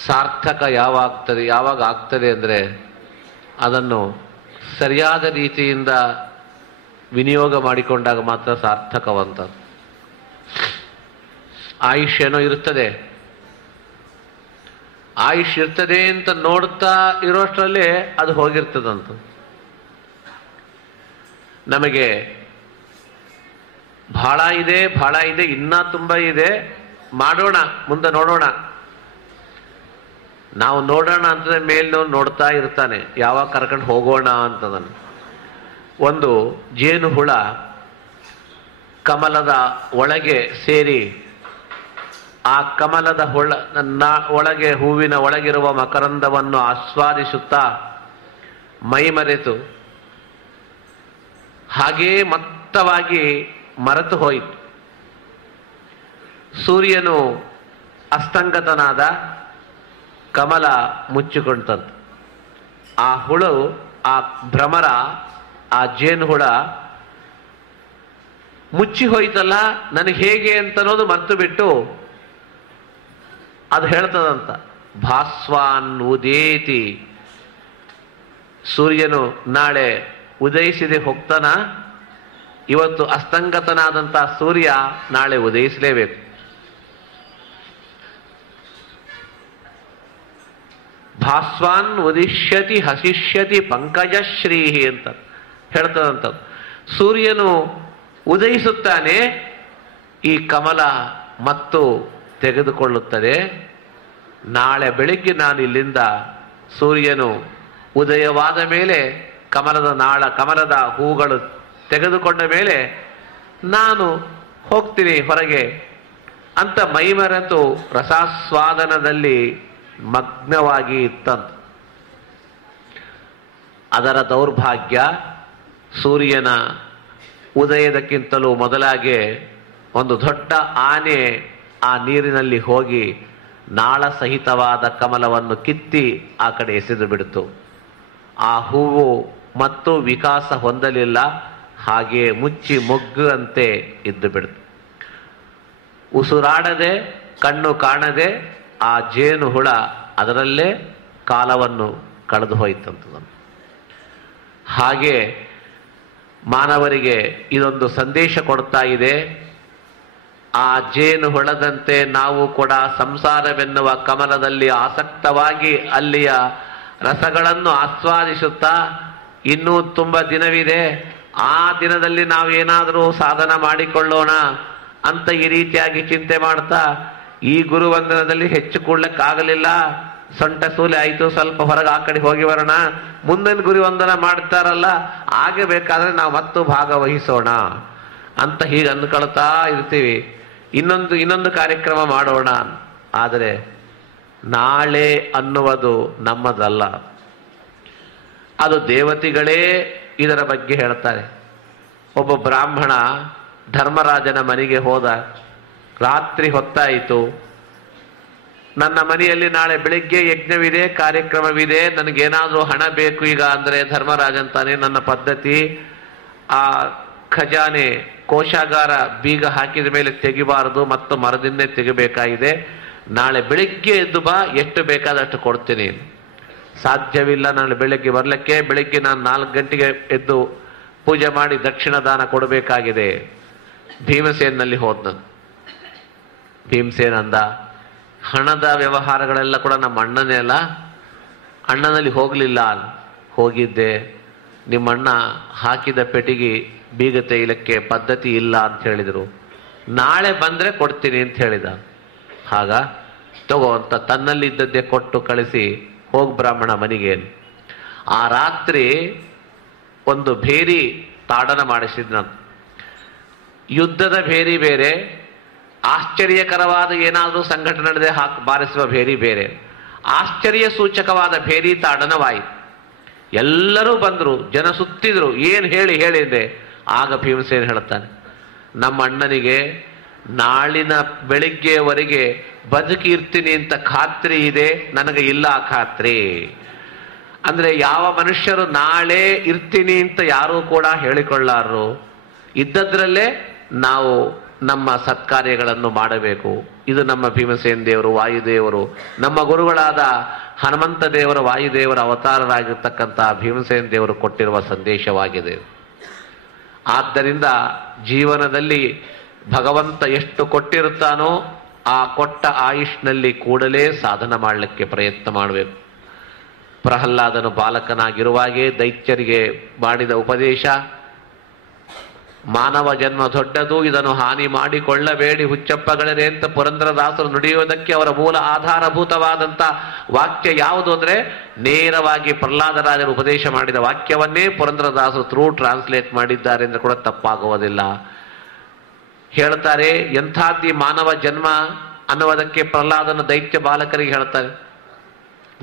ಸಾರ್ಥಕ ಯಾವಾಗ ಆಗ್ತದೆ ಅಂದರೆ ಅದನ್ನು ಸರಿಯಾದ ರೀತಿಯಿಂದ ವಿನಿಯೋಗ ಮಾಡಿಕೊಂಡಾಗ ಮಾತ್ರ ಸಾರ್ಥಕವಂತ. ಆಯುಷ್ ಏನೋ ಇರ್ತದೆ, ಆಯುಷ್ ಇರ್ತದೆ ಅಂತ ನೋಡ್ತಾ ಇರೋಷ್ಟರಲ್ಲೇ ಅದು ಹೋಗಿರ್ತದಂತ. ನಮಗೆ ಬಹಳ ಇದೆ, ಇನ್ನೂ ತುಂಬ ಇದೆ, ಮಾಡೋಣ, ಮುಂದೆ ನೋಡೋಣ. ನಾವು ನೋಡೋಣ ಅಂತಂದ್ರೆ ಮೇಲ್ನವ್ನು ನೋಡ್ತಾ ಇರ್ತಾನೆ, ಯಾವಾಗ ಕರ್ಕೊಂಡು ಹೋಗೋಣ ಅಂತದನ್ನು. ಒಂದು ಜೇನು ಹುಳ ಕಮಲದ ಒಳಗೆ ಸೇರಿ ಆ ಕಮಲದ ಒಳಗೆ ಹೂವಿನ ಒಳಗಿರುವ ಮಕರಂದವನ್ನು ಆಸ್ವಾದಿಸುತ್ತಾ ಮೈಮರೆತು ಹಾಗೇ ಮತ್ತವಾಗಿ ಮರೆತು ಹೋಯಿತು. ಸೂರ್ಯನು ಅಸ್ತಂಗತನಾದ, ಕಮಲ ಮುಚ್ಚಿಕೊಂಡಂತೆ. ಆ ಹುಳು, ಆ ಭ್ರಮರ, ಆ ಜೇನು ಹುಳ ಮುಚ್ಚಿ ಹೋಯ್ತಲ್ಲ, ನನಗೆ ಹೇಗೆ ಅಂತನೋದು ಮರೆತು ಬಿಟ್ಟು ಅದು ಹೇಳ್ತದಂತ, ಭಾಸ್ವಾನ್ ಉದೇತಿ. ಸೂರ್ಯನು ನಾಳೆ ಉದಯಿಸಿದೆ ಹೋಗ್ತಾನ, ಇವತ್ತು ಅಸ್ತಂಗತನಾದಂಥ ಸೂರ್ಯ ನಾಳೆ ಉದಯಿಸಲೇಬೇಕು. ಭಾಸ್ವಾನ್ ಉದಿಷ್ಯತಿ ಹಸಿಷ್ಯತಿ ಪಂಕಜಶ್ರೀ ಅಂತ ಹೇಳ್ತದಂತ. ಸೂರ್ಯನು ಉದಯಿಸುತ್ತಾನೆ, ಈ ಕಮಲ ಮತ್ತು ತೆಗೆದುಕೊಳ್ಳುತ್ತದೆ. ನಾಳೆ ಬೆಳಿಗ್ಗೆ ನಾನು ಇಲ್ಲಿಂದ ಸೂರ್ಯನು ಉದಯವಾದ ಮೇಲೆ ಕಮಲದ ಹೂಗಳು ತೆಗೆದುಕೊಂಡ ಮೇಲೆ ನಾನು ಹೋಗ್ತೀನಿ ಹೊರಗೆ ಅಂತ ಮೈಮರೆತು ರಸಾಸ್ವಾದನದಲ್ಲಿ ಮಗ್ನವಾಗಿ ಇತ್ತಂತ. ಅದರ ದೌರ್ಭಾಗ್ಯ, ಸೂರ್ಯನ ಉದಯದಕ್ಕಿಂತಲೂ ಮೊದಲಾಗೆ ಒಂದು ದೊಡ್ಡ ಆನೆ ಆ ನೀರಿನಲ್ಲಿ ಹೋಗಿ ನಾಳ ಸಹಿತವಾದ ಕಮಲವನ್ನು ಕಿತ್ತಿ ಆ ಕಡೆ ಎಸೆದು ಬಿಡ್ತು. ಆ ಹೂವು ಮತ್ತು ವಿಕಾಸ ಹೊಂದಲಿಲ್ಲ, ಹಾಗೆ ಮುಚ್ಚಿ ಮೊಗ್ಗುವಂತೆ ಇದ್ದು ಬಿಡ್ತು. ಉಸಿರಾಡದೆ, ಕಣ್ಣು ಕಾಣದೆ ಆ ಜೇನು ಹುಳ ಅದರಲ್ಲೇ ಕಾಲವನ್ನು ಕಳೆದು ಹೋಯಿತಂತದನ್ನು. ಹಾಗೆ ಮಾನವರಿಗೆ ಇದೊಂದು ಸಂದೇಶ ಕೊಡ್ತಾ ಇದೆ. ಆ ಜೇನು ಹುಳದಂತೆ ನಾವು ಕೂಡ ಸಂಸಾರವೆನ್ನುವ ಕಮಲದಲ್ಲಿ ಆಸಕ್ತವಾಗಿ ಅಲ್ಲಿಯ ರಸಗಳನ್ನು ಆಸ್ವಾದಿಸುತ್ತಾ ಇನ್ನೂ ತುಂಬ ದಿನವಿದೆ, ಆ ದಿನದಲ್ಲಿ ನಾವು ಏನಾದರೂ ಸಾಧನ ಮಾಡಿಕೊಳ್ಳೋಣ, ಅಂತ ಈ ರೀತಿಯಾಗಿ ಚಿಂತೆ ಮಾಡ್ತಾ ಈ ಗುರುವಂದನದಲ್ಲಿ ಹೆಚ್ಚು ಕೂಡ್ಲಿಕ್ಕಾಗಲಿಲ್ಲ, ಸೊಂಟ ಸೂಲೆ ಆಯಿತು, ಸ್ವಲ್ಪ ಹೊರಗೆ ಆ ಕಡೆ ಹೋಗಿ ಬರೋಣ, ಮುಂದಿನ ಗುರುವಂದನ ಮಾಡ್ತಾರಲ್ಲ ಹಾಗೆ ಬೇಕಾದ್ರೆ ನಾವು ಮತ್ತು ಭಾಗವಹಿಸೋಣ ಅಂತ ಹೀಗೆ ಅಂದ್ಕೊಳ್ತಾ ಇರ್ತೀವಿ. ಇನ್ನೊಂದು ಕಾರ್ಯಕ್ರಮ ಮಾಡೋಣ. ಆದರೆ ನಾಳೆ ಅನ್ನುವುದು ನಮ್ಮದಲ್ಲ, ಅದು ದೇವತೆಗಳೇ ಇದರ ಬಗ್ಗೆ ಹೇಳ್ತಾರೆ. ಒಬ್ಬ ಬ್ರಾಹ್ಮಣ ಧರ್ಮರಾಜನ ಮನೆಗೆ ಹೋದ. ರಾತ್ರಿ ಹೊತ್ತಾಯಿತು. ನನ್ನ ಮನೆಯಲ್ಲಿ ನಾಳೆ ಬೆಳಿಗ್ಗೆ ಯಜ್ಞವಿದೆ, ಕಾರ್ಯಕ್ರಮವಿದೆ, ನನಗೇನಾದರೂ ಹಣ ಬೇಕು ಈಗ ಅಂದರೆ ಧರ್ಮರಾಜಂತಾನೆ ನನ್ನ ಪದ್ಧತಿ ಆ ಖಜಾನೆ ಕೋಶಾಗಾರ ಬೀಗ ಹಾಕಿದ ಮೇಲೆ ತೆಗಿಬಾರದು ಮತ್ತು ಮರದಿಂದೇ ತೆಗಿಬೇಕಾಗಿದೆ. ನಾಳೆ ಬೆಳಿಗ್ಗೆ ಎದ್ದು ಬಾ, ಎಷ್ಟು ಬೇಕಾದಷ್ಟು ಕೊಡ್ತೀನಿ. ಸಾಧ್ಯವಿಲ್ಲ ನಾಳೆ ಬೆಳಗ್ಗೆ ಬರ್ಲಿಕ್ಕೆ, ಬೆಳಿಗ್ಗೆ ನಾನು 4 ಗಂಟೆಗೆ ಎದ್ದು ಪೂಜೆ ಮಾಡಿ ದಕ್ಷಿಣ ದಾನ ಕೊಡಬೇಕಾಗಿದೆ. ಭೀಮಸೇನಲ್ಲಿ ಹೋದ್ನ. ಭೀಮಸೇನ ಅಂದ, ಹಣದ ವ್ಯವಹಾರಗಳೆಲ್ಲ ಕೂಡ ನಮ್ಮ ಅಣ್ಣನೇ ಅಲ್ಲ, ಅಣ್ಣನಲ್ಲಿ ಹೋಗಲಿಲ್ಲ. ಹೋಗಿದ್ದೆ, ನಿಮ್ಮಣ್ಣ ಹಾಕಿದ ಪೆಟ್ಟಿಗೆ ಬೀಗ ತೆಗಿಲಿಕ್ಕೆ ಪದ್ಧತಿ ಇಲ್ಲ ಅಂತ ಹೇಳಿದರು. ನಾಳೆ ಬಂದರೆ ಕೊಡ್ತೀನಿ ಅಂತ ಹೇಳಿದ. ಆಗ ತಗೋ ಅಂತ ತನ್ನಲ್ಲಿದ್ದದ್ದೇ ಕೊಟ್ಟು ಕಳಿಸಿ ಹೋಗಿ ಬ್ರಾಹ್ಮಣ ಮನೆಗೆ. ಆ ರಾತ್ರಿ ಒಂದು ಭೇರಿ ತಾಡನ ಮಾಡಿಸಿದ್ ನಾನು. ಯುದ್ಧದ ಭೇರಿ ಬೇರೆ, ಆಶ್ಚರ್ಯಕರವಾದ ಏನಾದರೂ ಸಂಘಟನೆ ನಡೆದೇ ಬಾರಿಸುವ ಭೇರಿ ಬೇರೆ. ಆಶ್ಚರ್ಯ ಸೂಚಕವಾದ ಭೇರಿ ತಾಡನವಾಯಿತು. ಎಲ್ಲರೂ ಬಂದರು, ಜನ ಸುತ್ತಿದ್ರು. ಏನು ಹೇಳಿದೆ. ಆಗ ಭೀಮಸೇನ ಹೇಳ್ತಾನೆ, ನಮ್ಮ ಅಣ್ಣನಿಗೆ ನಾಳಿನ ಬೆಳಿಗ್ಗೆವರೆಗೆ ಬದುಕಿರ್ತೀನಿ ಅಂತ ಖಾತ್ರಿ ಇದೆ, ನನಗೆ ಇಲ್ಲ ಆ ಖಾತ್ರಿ. ಅಂದ್ರೆ ಯಾವ ಮನುಷ್ಯರು ನಾಳೆ ಇರ್ತೀನಿ ಅಂತ ಯಾರೂ ಕೂಡ ಹೇಳಿಕೊಳ್ಳಾರರು. ಇದ್ದದ್ರಲ್ಲೇ ನಾವು ನಮ್ಮ ಸತ್ಕಾರ್ಯಗಳನ್ನು ಮಾಡಬೇಕು. ಇದು ನಮ್ಮ ಭೀಮಸೇನ ದೇವರು, ವಾಯುದೇವರು, ನಮ್ಮ ಗುರುಗಳಾದ ಹನುಮಂತ ದೇವರ ವಾಯುದೇವರ ಅವತಾರರಾಗಿರ್ತಕ್ಕಂತಹ ಭೀಮಸೇನ ದೇವರು ಕೊಟ್ಟಿರುವ ಸಂದೇಶವಾಗಿದೆ. ಆದ್ದರಿಂದ ಜೀವನದಲ್ಲಿ ಭಗವಂತ ಎಷ್ಟು ಕೊಟ್ಟಿರುತ್ತಾನೋ ಆ ಕೊಟ್ಟ ಆಯುಷ್ನಲ್ಲಿ ಕೂಡಲೇ ಸಾಧನ ಮಾಡಲಿಕ್ಕೆ ಪ್ರಯತ್ನ ಮಾಡಬೇಕು. ಪ್ರಹ್ಲಾದನು ಬಾಲಕನಾಗಿರುವಾಗೇ ದೈತ್ಯರಿಗೆ ಮಾಡಿದ ಉಪದೇಶ, ಮಾನವ ಜನ್ಮ ದೊಡ್ಡದು, ಇದನ್ನು ಹಾನಿ ಮಾಡಿಕೊಳ್ಳಬೇಡಿ ಹುಚ್ಚಪ್ಪಗಳೇ ಅಂತ ಪುರಂದರದಾಸರು ನುಡಿಯುವುದಕ್ಕೆ ಅವರ ಮೂಲ ಆಧಾರಭೂತವಾದಂಥ ವಾಕ್ಯ ಯಾವುದು ಅಂದರೆ ನೇರವಾಗಿ ಪ್ರಹ್ಲಾದರಾಜರು ಉಪದೇಶ ಮಾಡಿದ ವಾಕ್ಯವನ್ನೇ ಪುರಂದರದಾಸರು ಥ್ರೂ ಟ್ರಾನ್ಸ್ಲೇಟ್ ಮಾಡಿದ್ದಾರೆ ಎಂದು ಕೂಡ ತಪ್ಪಾಗುವುದಿಲ್ಲ. ಹೇಳ್ತಾರೆ, ಎಂಥಾದ್ದಿ ಮಾನವ ಜನ್ಮ ಅನ್ನುವುದಕ್ಕೆ ಪ್ರಹ್ಲಾದನ ದೈತ್ಯ ಬಾಲಕರಿಗೆ ಹೇಳ್ತಾರೆ,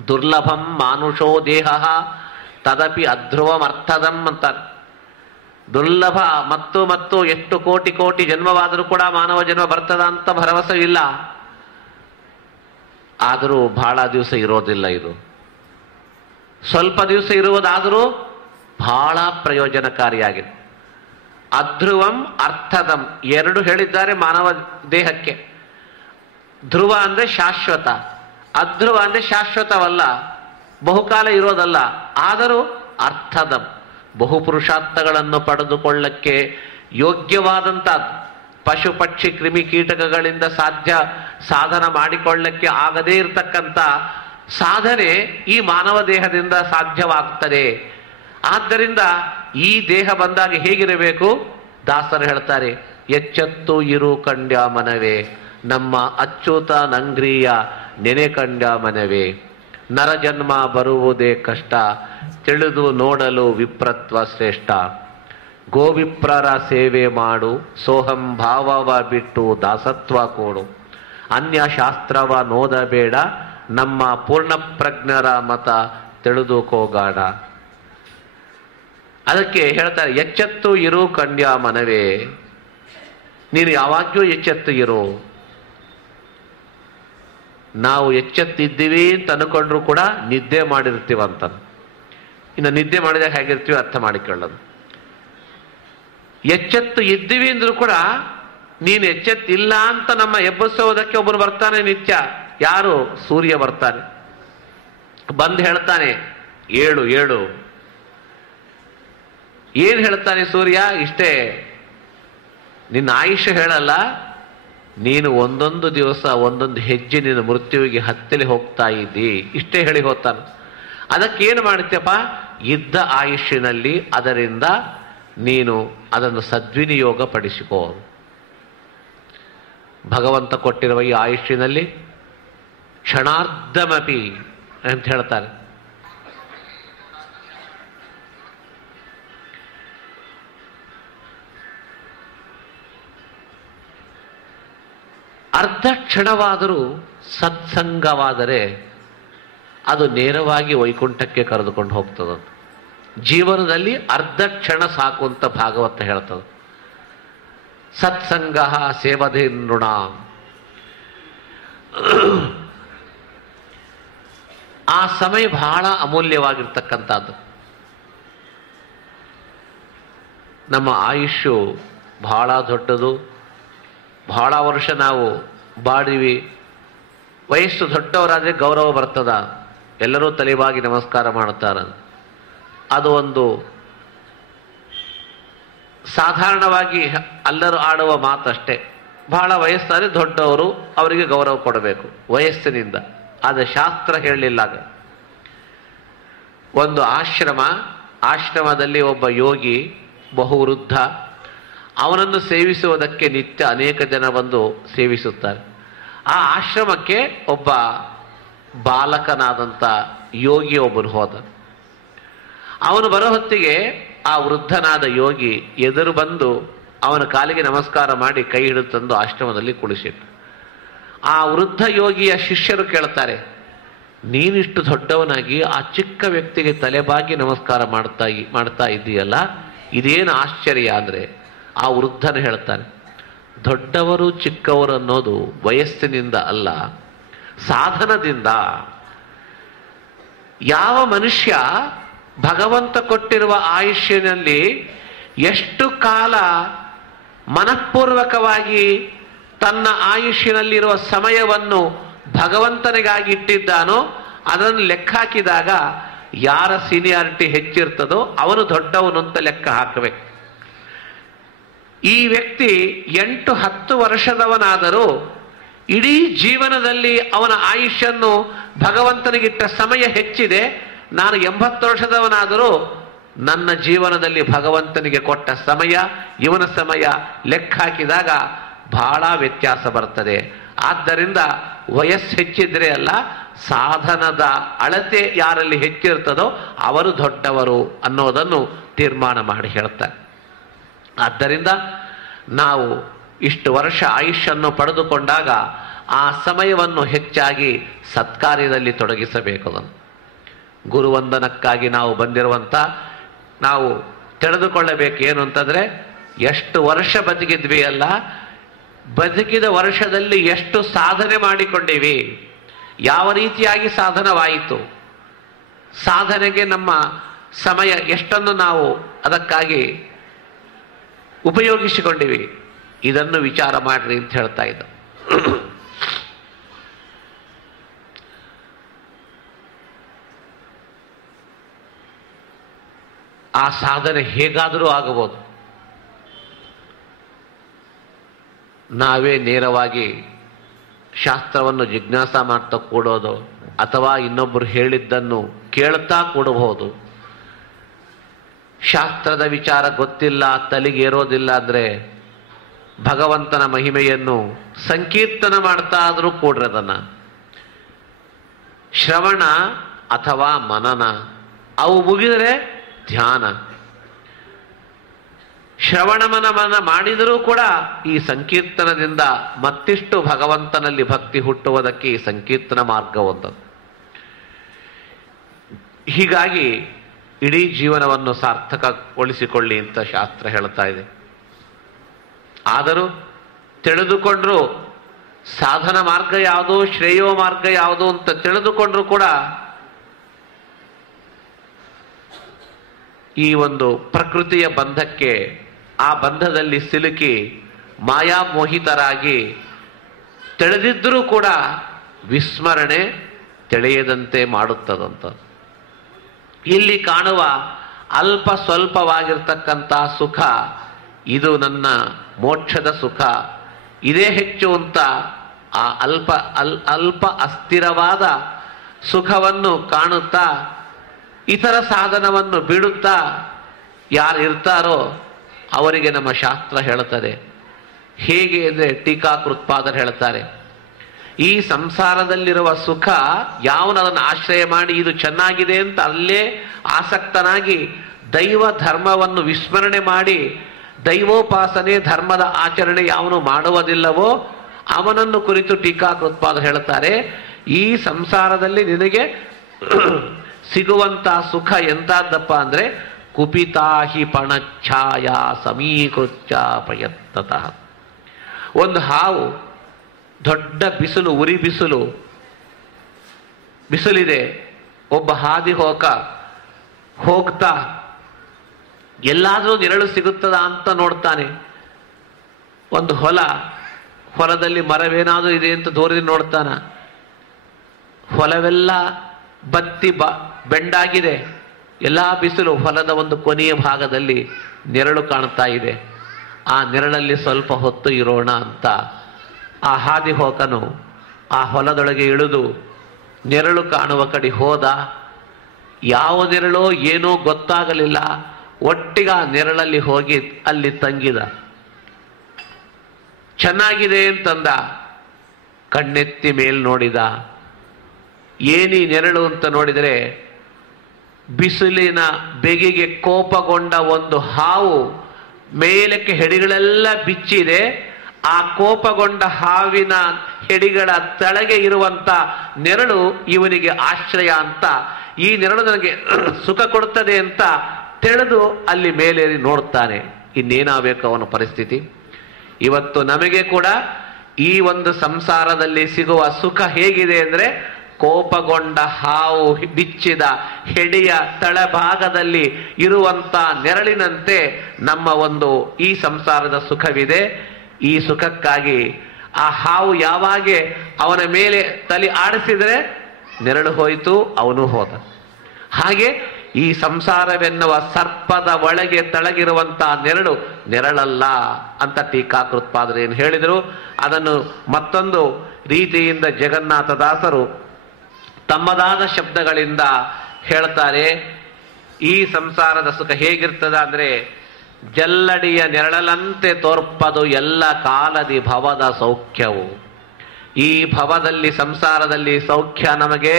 ದುರ್ಲಭಂ ಮಾನುಷೋ ದೇಹ ತದಪಿ ಅಧ್ರುವಮರ್ಥದಂ ಅಂತಾರೆ. ದುರ್ಲಭ ಮತ್ತು ಎಷ್ಟು ಕೋಟಿ ಜನ್ಮವಾದರೂ ಕೂಡ ಮಾನವ ಜನ್ಮ ಬರ್ತದ ಅಂತ ಭರವಸೆ ಇಲ್ಲ. ಆದರೂ ಬಹಳ ದಿವಸ ಇರೋದಿಲ್ಲ. ಇದು ಸ್ವಲ್ಪ ದಿವಸ ಇರುವುದಾದರೂ ಬಹಳ ಪ್ರಯೋಜನಕಾರಿಯಾಗಿದೆ. ಅಧ್ರುವಂ ಅರ್ಥದಂ ಎರಡು ಹೇಳಿದ್ದಾರೆ ಮಾನವ ದೇಹಕ್ಕೆ. ಧ್ರುವ ಅಂದ್ರೆ ಶಾಶ್ವತ, ಅಧ್ರುವ ಅಂದ್ರೆ ಶಾಶ್ವತವಲ್ಲ, ಬಹುಕಾಲ ಇರೋದಲ್ಲ. ಆದರೂ ಅರ್ಥದಂ ಬಹುಪುರುಷಾರ್ಥಗಳನ್ನು ಪಡೆದುಕೊಳ್ಳಕ್ಕೆ ಯೋಗ್ಯವಾದಂಥ ಪಶು ಪಕ್ಷಿ ಕ್ರಿಮಿ ಕೀಟಕಗಳಿಂದ ಸಾಧನ ಮಾಡಿಕೊಳ್ಳಕ್ಕೆ ಆಗದೇ ಇರತಕ್ಕಂಥ ಸಾಧನೆ ಈ ಮಾನವ ದೇಹದಿಂದ ಸಾಧ್ಯವಾಗ್ತದೆ. ಆದ್ದರಿಂದ ಈ ದೇಹ ಬಂದಾಗ ಹೇಗಿರಬೇಕು? ದಾಸರು ಹೇಳ್ತಾರೆ, ಎಚ್ಚತ್ತು ಇರು ಕಂಡ್ಯ ಮನವೇ, ನಮ್ಮ ಅಚ್ಯುತ ನಂಗ್ರಿಯ ನೆನೆ ಕಂಡ್ಯ ಮನವೇ, ನರಜನ್ಮ ಬರುವುದೇ ಕಷ್ಟ, ತಿಳಿದು ನೋಡಲು ವಿಪ್ರತ್ವ ಶ್ರೇಷ್ಠ, ಗೋವಿಪ್ರರ ಸೇವೆ ಮಾಡು, ಸೋಹಂ ಭಾವವ ಬಿಟ್ಟು ದಾಸತ್ವ ಕೊಡು, ಅನ್ಯ ಶಾಸ್ತ್ರವ ನೋದಬೇಡ, ನಮ್ಮ ಪೂರ್ಣ ಪ್ರಜ್ಞರ ಮತ ತಿಳಿದುಕೋಗಾಡ. ಅದಕ್ಕೆ ಹೇಳ್ತಾರೆ, ಎಚ್ಚೆತ್ತು ಇರು ಕಂಡ್ಯ ಮನವೇ, ನೀನು ಯಾವಾಗ್ಯೂ ಎಚ್ಚೆತ್ತು ಇರು. ನಾವು ಎಚ್ಚೆತ್ತಿದ್ದೀವಿ ಅಂತ ಅನ್ಕೊಂಡ್ರು ಕೂಡ ನಿದ್ದೆ ಮಾಡಿರ್ತೀವಂತ. ಇನ್ನು ನಿದ್ದೆ ಮಾಡಿದಾಗ ಹೇಗಿರ್ತೀವಿ ಅರ್ಥ ಮಾಡಿಕೊಳ್ಳೋದು. ಎಚ್ಚೆತ್ತು ಇದ್ದೀವಿ ಅಂದ್ರೂ ಕೂಡ ನೀನು ಎಚ್ಚೆತ್ತಿಲ್ಲ ಅಂತ ನಮ್ಮ ಎಬ್ಬಸೋದಕ್ಕೆ ಒಬ್ಬನು ಬರ್ತಾನೆ ನಿತ್ಯ. ಯಾರು? ಸೂರ್ಯ ಬರ್ತಾನೆ, ಬಂದು ಹೇಳ್ತಾನೆ ಏಳು ಏಳು. ಏನ್ ಹೇಳ್ತಾನೆ ಸೂರ್ಯ? ಇಷ್ಟೇ, ನಿನ್ನ ಆಯುಷ್ಯ ಹೇಳಲ್ಲ, ನೀನು ಒಂದೊಂದು ದಿವಸ ಒಂದೊಂದು ಹೆಜ್ಜೆ ನಿನ್ನ ಮೃತ್ಯುವಿಗೆ ಹತ್ತಲಿ ಹೋಗ್ತಾ ಇದ್ದಿ, ಇಷ್ಟೇ ಹೇಳಿ ಹೋಗ್ತಾನೆ. ಅದಕ್ಕೇನು ಮಾಡ್ತೀಯಪ್ಪ? ಇದ್ದ ಆಯುಷ್ಯನಲ್ಲಿ ಅದರಿಂದ ನೀನು ಅದನ್ನು ಸದ್ವಿನಿಯೋಗ ಪಡಿಸಿಕೋ. ಭಗವಂತ ಕೊಟ್ಟಿರುವ ಈ ಆಯುಷ್ಯನಲ್ಲಿ ಕ್ಷಣಾರ್ಧಮಪಿ ಅಂತ ಹೇಳ್ತಾರೆ. ಅರ್ಧ ಕ್ಷಣವಾದರೂ ಸತ್ಸಂಗವಾದರೆ ಅದು ನೇರವಾಗಿ ವೈಕುಂಠಕ್ಕೆ ಕರೆದುಕೊಂಡು ಹೋಗ್ತದಂತ. ಜೀವನದಲ್ಲಿ ಅರ್ಧ ಕ್ಷಣ ಸಾಕು ಅಂತ ಭಾಗವತ ಹೇಳ್ತದೆ. ಸತ್ಸಂಗ ಸೇವಧೇ ನೃಣ. ಆ ಸಮಯ ಬಹಳ ಅಮೂಲ್ಯವಾಗಿರ್ತಕ್ಕಂಥದ್ದು. ನಮ್ಮ ಆಯುಷ್ಯು ಬಹಳ ದೊಡ್ಡದು. ಬಹಳ ವರ್ಷ ನಾವು ಬಾಡಿವಿ. ವಯಸ್ಸು ದೊಡ್ಡವರಾದರೆ ಗೌರವ ಬರ್ತದ, ಎಲ್ಲರೂ ತಲೆಬಾಗಿ ನಮಸ್ಕಾರ ಮಾಡ್ತಾರೆ. ಅದು ಒಂದು ಸಾಧಾರಣವಾಗಿ ಎಲ್ಲರೂ ಆಡುವ ಮಾತಷ್ಟೇ. ಬಹಳ ವಯಸ್ಸಾದರೆ ದೊಡ್ಡವರು, ಅವರಿಗೆ ಗೌರವ ಕೊಡಬೇಕು ವಯಸ್ಸಿನಿಂದ. ಆದರೆ ಶಾಸ್ತ್ರ ಹೇಳಲಿಲ್ಲ. ಒಂದು ಆಶ್ರಮದಲ್ಲಿ ಒಬ್ಬ ಯೋಗಿ ಬಹುವೃದ್ಧ, ಅವನನ್ನು ಸೇವಿಸುವುದಕ್ಕೆ ನಿತ್ಯ ಅನೇಕ ಜನ ಬಂದು ಸೇವಿಸುತ್ತಾರೆ. ಆ ಆಶ್ರಮಕ್ಕೆ ಒಬ್ಬ ಬಾಲಕನಾದಂಥ ಯೋಗಿ ಒಬ್ಬನು ಹೋದ. ಅವನು ಬರೋ ಹೊತ್ತಿಗೆ ಆ ವೃದ್ಧನಾದ ಯೋಗಿ ಎದುರು ಬಂದು ಅವನ ಕಾಲಿಗೆ ನಮಸ್ಕಾರ ಮಾಡಿ ಕೈ ಹಿಡಿದು ತಂದು ಆಶ್ರಮದಲ್ಲಿ ಕುಳಿಸಿಟ್ಟು. ಆ ವೃದ್ಧ ಯೋಗಿಯ ಶಿಷ್ಯರು ಕೇಳ್ತಾರೆ, ನೀನಿಷ್ಟು ದೊಡ್ಡವನಾಗಿ ಆ ಚಿಕ್ಕ ವ್ಯಕ್ತಿಗೆ ತಲೆಬಾಗಿ ನಮಸ್ಕಾರ ಮಾಡ್ತಾ ಇದ್ದೀಯಲ್ಲ, ಇದೇನು ಆಶ್ಚರ್ಯ ಅಂದರೆ ಆ ವೃದ್ಧನು ಹೇಳ್ತಾನೆ, ದೊಡ್ಡವರು ಚಿಕ್ಕವರು ಅನ್ನೋದು ವಯಸ್ಸಿನಿಂದ ಅಲ್ಲ, ಸಾಧನದಿಂದ. ಯಾವ ಮನುಷ್ಯ ಭಗವಂತ ಕೊಟ್ಟಿರುವ ಆಯುಷ್ಯನಲ್ಲಿ ಎಷ್ಟು ಕಾಲ ಮನಃಪೂರ್ವಕವಾಗಿ ತನ್ನ ಆಯುಷ್ಯನಲ್ಲಿರುವ ಸಮಯವನ್ನು ಭಗವಂತನಿಗಾಗಿ ಇಟ್ಟಿದ್ದಾನೋ ಅದನ್ನು ಲೆಕ್ಕ ಹಾಕಿದಾಗ ಯಾರ ಸೀನಿಯಾರಿಟಿ ಹೆಚ್ಚಿರ್ತದೋ ಅವನು ದೊಡ್ಡವನು ಅಂತ ಲೆಕ್ಕ ಹಾಕಬೇಕು. ಈ ವ್ಯಕ್ತಿ 8-10 ವರ್ಷದವನಾದರೂ ಇಡೀ ಜೀವನದಲ್ಲಿ ಅವನ ಆಯುಷ್ಯನ್ನು ಭಗವಂತನಿಗಿಟ್ಟ ಸಮಯ ಹೆಚ್ಚಿದೆ. ನಾನು 80 ವರ್ಷದವನಾದರೂ ನನ್ನ ಜೀವನದಲ್ಲಿ ಭಗವಂತನಿಗೆ ಕೊಟ್ಟ ಸಮಯ ಇವನ ಸಮಯ ಲೆಕ್ಕ ಹಾಕಿದಾಗ ಬಹಳ ವ್ಯತ್ಯಾಸ ಬರ್ತದೆ. ಆದ್ದರಿಂದ ವಯಸ್ಸು ಹೆಚ್ಚಿದ್ರೆ ಅಲ್ಲ, ಸಾಧನದ ಅಳತೆ ಯಾರಲ್ಲಿ ಹೆಚ್ಚಿರ್ತದೋ ಅವರು ದೊಡ್ಡವರು ಅನ್ನೋದನ್ನು ತೀರ್ಮಾನ ಮಾಡಿ ಹೇಳ್ತಾರೆ. ಆದ್ದರಿಂದ ನಾವು ಇಷ್ಟು ವರ್ಷ ಆಯುಷ್ಯನ್ನು ಪಡೆದುಕೊಂಡಾಗ ಆ ಸಮಯವನ್ನು ಹೆಚ್ಚಾಗಿ ಸತ್ಕಾರ್ಯದಲ್ಲಿ ತೊಡಗಿಸಬೇಕು. ಗುರುವಂದನಕ್ಕಾಗಿ ನಾವು ಬಂದಿರುವಂಥ ನಾವು ತಿಳಿದುಕೊಳ್ಳಬೇಕು ಏನು ಅಂತಂದರೆ, ಎಷ್ಟು ವರ್ಷ ಬದುಕಿದ್ವಿ ಅಲ್ಲ, ಬದುಕಿದ ವರ್ಷದಲ್ಲಿ ಎಷ್ಟು ಸಾಧನೆ ಮಾಡಿಕೊಂಡಿವಿ, ಯಾವ ರೀತಿಯಾಗಿ ಸಾಧನವಾಯಿತು, ಸಾಧನೆಗೆ ನಮ್ಮ ಸಮಯ ಎಷ್ಟನ್ನು ನಾವು ಅದಕ್ಕಾಗಿ ಉಪಯೋಗಿಸಿಕೊಂಡಿವಿ, ಇದನ್ನು ವಿಚಾರ ಮಾಡ್ರಿ ಅಂತ ಹೇಳ್ತಾ ಇದ್ದ. ಆ ಸಾಧನೆ ಹೇಗಾದರೂ ಆಗಬಹುದು. ನಾವೇ ನೇರವಾಗಿ ಶಾಸ್ತ್ರವನ್ನು ಜಿಜ್ಞಾಸ ಮಾಡ್ತಾ ಕೂಡೋದು, ಅಥವಾ ಇನ್ನೊಬ್ಬರು ಹೇಳಿದ್ದನ್ನು ಕೇಳ್ತಾ ಕೂಡಬಹುದು. ಶಾಸ್ತ್ರದ ವಿಚಾರ ಗೊತ್ತಿಲ್ಲ, ತಲೆಗೇರೋದಿಲ್ಲ ಅಂದರೆ ಭಗವಂತನ ಮಹಿಮೆಯನ್ನು ಸಂಕೀರ್ತನ ಮಾಡ್ತಾ ಆದರೂ ಕೂಡ್ರಿ. ಅದನ್ನು ಶ್ರವಣ ಅಥವಾ ಮನನ ಅವು ಮುಗಿದರೆ ಧ್ಯಾನ. ಶ್ರವಣ ಮನನ ಮಾಡಿದರೂ ಕೂಡ ಈ ಸಂಕೀರ್ತನದಿಂದ ಮತ್ತಿಷ್ಟು ಭಗವಂತನಲ್ಲಿ ಭಕ್ತಿ ಹುಟ್ಟುವುದಕ್ಕೆ ಈ ಸಂಕೀರ್ತನ ಮಾರ್ಗ ಒಂದು. ಹೀಗಾಗಿ ಇಡೀ ಜೀವನವನ್ನು ಸಾರ್ಥಕಗೊಳಿಸಿಕೊಳ್ಳಿ ಅಂತ ಶಾಸ್ತ್ರ ಹೇಳ್ತಾ ಇದೆ. ಆದರೂ ತಿಳಿದುಕೊಂಡ್ರು ಸಾಧನ ಮಾರ್ಗ ಯಾವುದು, ಶ್ರೇಯೋ ಮಾರ್ಗ ಯಾವುದು ಅಂತ ತಿಳಿದುಕೊಂಡ್ರು ಕೂಡ ಈ ಒಂದು ಪ್ರಕೃತಿಯ ಬಂಧಕ್ಕೆ, ಆ ಬಂಧದಲ್ಲಿ ಸಿಲುಕಿ ಮಾಯಾಮೋಹಿತರಾಗಿ ತಿಳಿದಿದ್ದರೂ ಕೂಡ ವಿಸ್ಮರಣೆ ತಿಳಿಯದಂತೆ ಮಾಡುತ್ತದಂತ. ಇಲ್ಲಿ ಕಾಣುವ ಅಲ್ಪ ಸ್ವಲ್ಪವಾಗಿರ್ತಕ್ಕಂಥ ಸುಖ ಇದು ನನ್ನ ಮೋಕ್ಷದ ಸುಖ, ಇದೇ ಹೆಚ್ಚು ಅಂತ ಆ ಅಲ್ಪ ಅಸ್ಥಿರವಾದ ಸುಖವನ್ನು ಕಾಣುತ್ತಾ ಇತರ ಸಾಧನವನ್ನು ಬಿಡುತ್ತಾ ಯಾರು ಇರ್ತಾರೋ ಅವರಿಗೆ ನಮ್ಮ ಶಾಸ್ತ್ರ ಹೇಳುತ್ತದೆ, ಹೇಗೆ ಅಂದರೆ ಟೀಕಾಕೃತ್ಪಾದರು ಹೇಳ್ತಾರೆ, ಈ ಸಂಸಾರದಲ್ಲಿರುವ ಸುಖ ಯಾವನದನ್ನು ಆಶ್ರಯ ಮಾಡಿ ಇದು ಚೆನ್ನಾಗಿದೆ ಅಂತ ಅಲ್ಲೇ ಆಸಕ್ತನಾಗಿ ದೈವ ಧರ್ಮವನ್ನು ವಿಸ್ಮರಣೆ ಮಾಡಿ ದೈವೋಪಾಸನೆ ಧರ್ಮದ ಆಚರಣೆ ಯಾವನು ಮಾಡುವುದಿಲ್ಲವೋ ಅವನನ್ನು ಕುರಿತು ಟೀಕಾಕೃತ್ಪಾದರು ಹೇಳ್ತಾರೆ, ಈ ಸಂಸಾರದಲ್ಲಿ ನಿನಗೆ ಸಿಗುವಂತ ಸುಖ ಎಂತಾದ್ದಪ್ಪ ಅಂದ್ರೆ ಕುಪಿತಾಹಿ ಪಣಚ್ಛಾಯ ಸಮೀಕೃತ್ಯ ಪ್ರಯತ್ನತಃ. ಒಂದು ಹಾವು, ದೊಡ್ಡ ಬಿಸಿಲು, ಉರಿ ಬಿಸಿಲಿದೆ, ಒಬ್ಬ ಹಾದಿ ಹೋಗ್ತಾ ಎಲ್ಲಾದರೂ ನೆರಳು ಸಿಗುತ್ತದ ಅಂತ ನೋಡ್ತಾನೆ. ಒಂದು ಹೊಲದಲ್ಲಿ ಮರವೇನಾದರೂ ಇದೆ ಅಂತ ದೂರದಿಂದ ನೋಡ್ತಾನ. ಹೊಲವೆಲ್ಲ ಬತ್ತಿ ಬೆಂಡಾಗಿದೆ, ಎಲ್ಲ ಬಿಸಿಲು, ಹೊಲದ ಒಂದು ಕೊನೆಯ ಭಾಗದಲ್ಲಿ ನೆರಳು ಕಾಣ್ತಾ ಇದೆ. ಆ ನೆರಳಲ್ಲಿ ಸ್ವಲ್ಪ ಹೊತ್ತು ಇರೋಣ ಅಂತ ಆ ಹಾದಿ ಹೋಕನು ಆ ಹೊಲದೊಳಗೆ ಇಳಿದು ನೆರಳು ಕಾಣುವ ಕಡೆ ಹೋದ. ಯಾವ ನೆರಳೋ ಏನೋ ಗೊತ್ತಾಗಲಿಲ್ಲ. ಒಟ್ಟಿಗೆ ಆ ನೆರಳಲ್ಲಿ ಹೋಗಿ ಅಲ್ಲಿ ತಂಗಿದ. ಚೆನ್ನಾಗಿದೆ ಅಂತಂದ. ಕಣ್ಣೆತ್ತಿ ಮೇಲ್ ನೋಡಿದ. ಏನಿ ನೆರಳು ಅಂತ ನೋಡಿದರೆ ಬಿಸಿಲಿನ ಬೆಗಿಗೆ ಕೋಪಗೊಂಡ ಒಂದು ಹಾವು ಮೇಲಕ್ಕೆ ಹೆಡಿಗಳೆಲ್ಲ ಬಿಚ್ಚಿದೆ. ಆ ಕೋಪಗೊಂಡ ಹಾವಿನ ಹೆಡಿಗಳ ತಳಗೆ ಇರುವಂತ ನೆರಳು ಇವನಿಗೆ ಆಶ್ರಯ ಅಂತ, ಈ ನೆರಳು ನನಗೆ ಸುಖ ಕೊಡುತ್ತದೆ ಅಂತ ತಿಳಿದು ಅಲ್ಲಿ ಮೇಲೇರಿ ನೋಡ್ತಾನೆ. ಇನ್ನೇನಾಗಬೇಕು ಅವನ ಪರಿಸ್ಥಿತಿ? ಇವತ್ತು ನಮಗೆ ಕೂಡ ಈ ಒಂದು ಸಂಸಾರದಲ್ಲಿ ಸಿಗುವ ಸುಖ ಹೇಗಿದೆ ಅಂದ್ರೆ, ಕೋಪಗೊಂಡ ಹಾವು ಬಿಚ್ಚಿದ ಹೆಡಿಯ ತಳಭಾಗದಲ್ಲಿ ಇರುವಂತ ನೆರಳಿನಂತೆ ನಮ್ಮ ಒಂದು ಈ ಸಂಸಾರದ ಸುಖವಿದೆ. ಈ ಸುಖಕ್ಕಾಗಿ ಆ ಹಾವು ಯಾವಾಗೆ ಅವನ ಮೇಲೆ ತಲೆ ಆಡಿಸಿದರೆ ನೆರಳು ಹೋಯಿತು, ಅವನು ಹೋದ. ಹಾಗೆ ಈ ಸಂಸಾರವೆನ್ನುವ ಸರ್ಪದ ಒಳಗೆ ತಳಗಿರುವಂತ ನೆರಳಲ್ಲ ಅಂತ ಟೀಕಾಕೃತ್ಪಾದರು ಏನು ಹೇಳಿದರು. ಅದನ್ನು ಮತ್ತೊಂದು ರೀತಿಯಿಂದ ಜಗನ್ನಾಥದಾಸರು ತಮ್ಮದಾದ ಶಬ್ದಗಳಿಂದ ಹೇಳ್ತಾರೆ. ಈ ಸಂಸಾರದ ಸುಖ ಹೇಗಿರ್ತದ ಅಂದ್ರೆ, ಜಲ್ಲಡಿಯ ನೆರಳಲಂತೆ ತೋರ್ಪದು ಎಲ್ಲ ಕಾಲದಿ ಭವದ ಸೌಖ್ಯವು. ಈ ಭವದಲ್ಲಿ ಸಂಸಾರದಲ್ಲಿ ಸೌಖ್ಯ ನಮಗೆ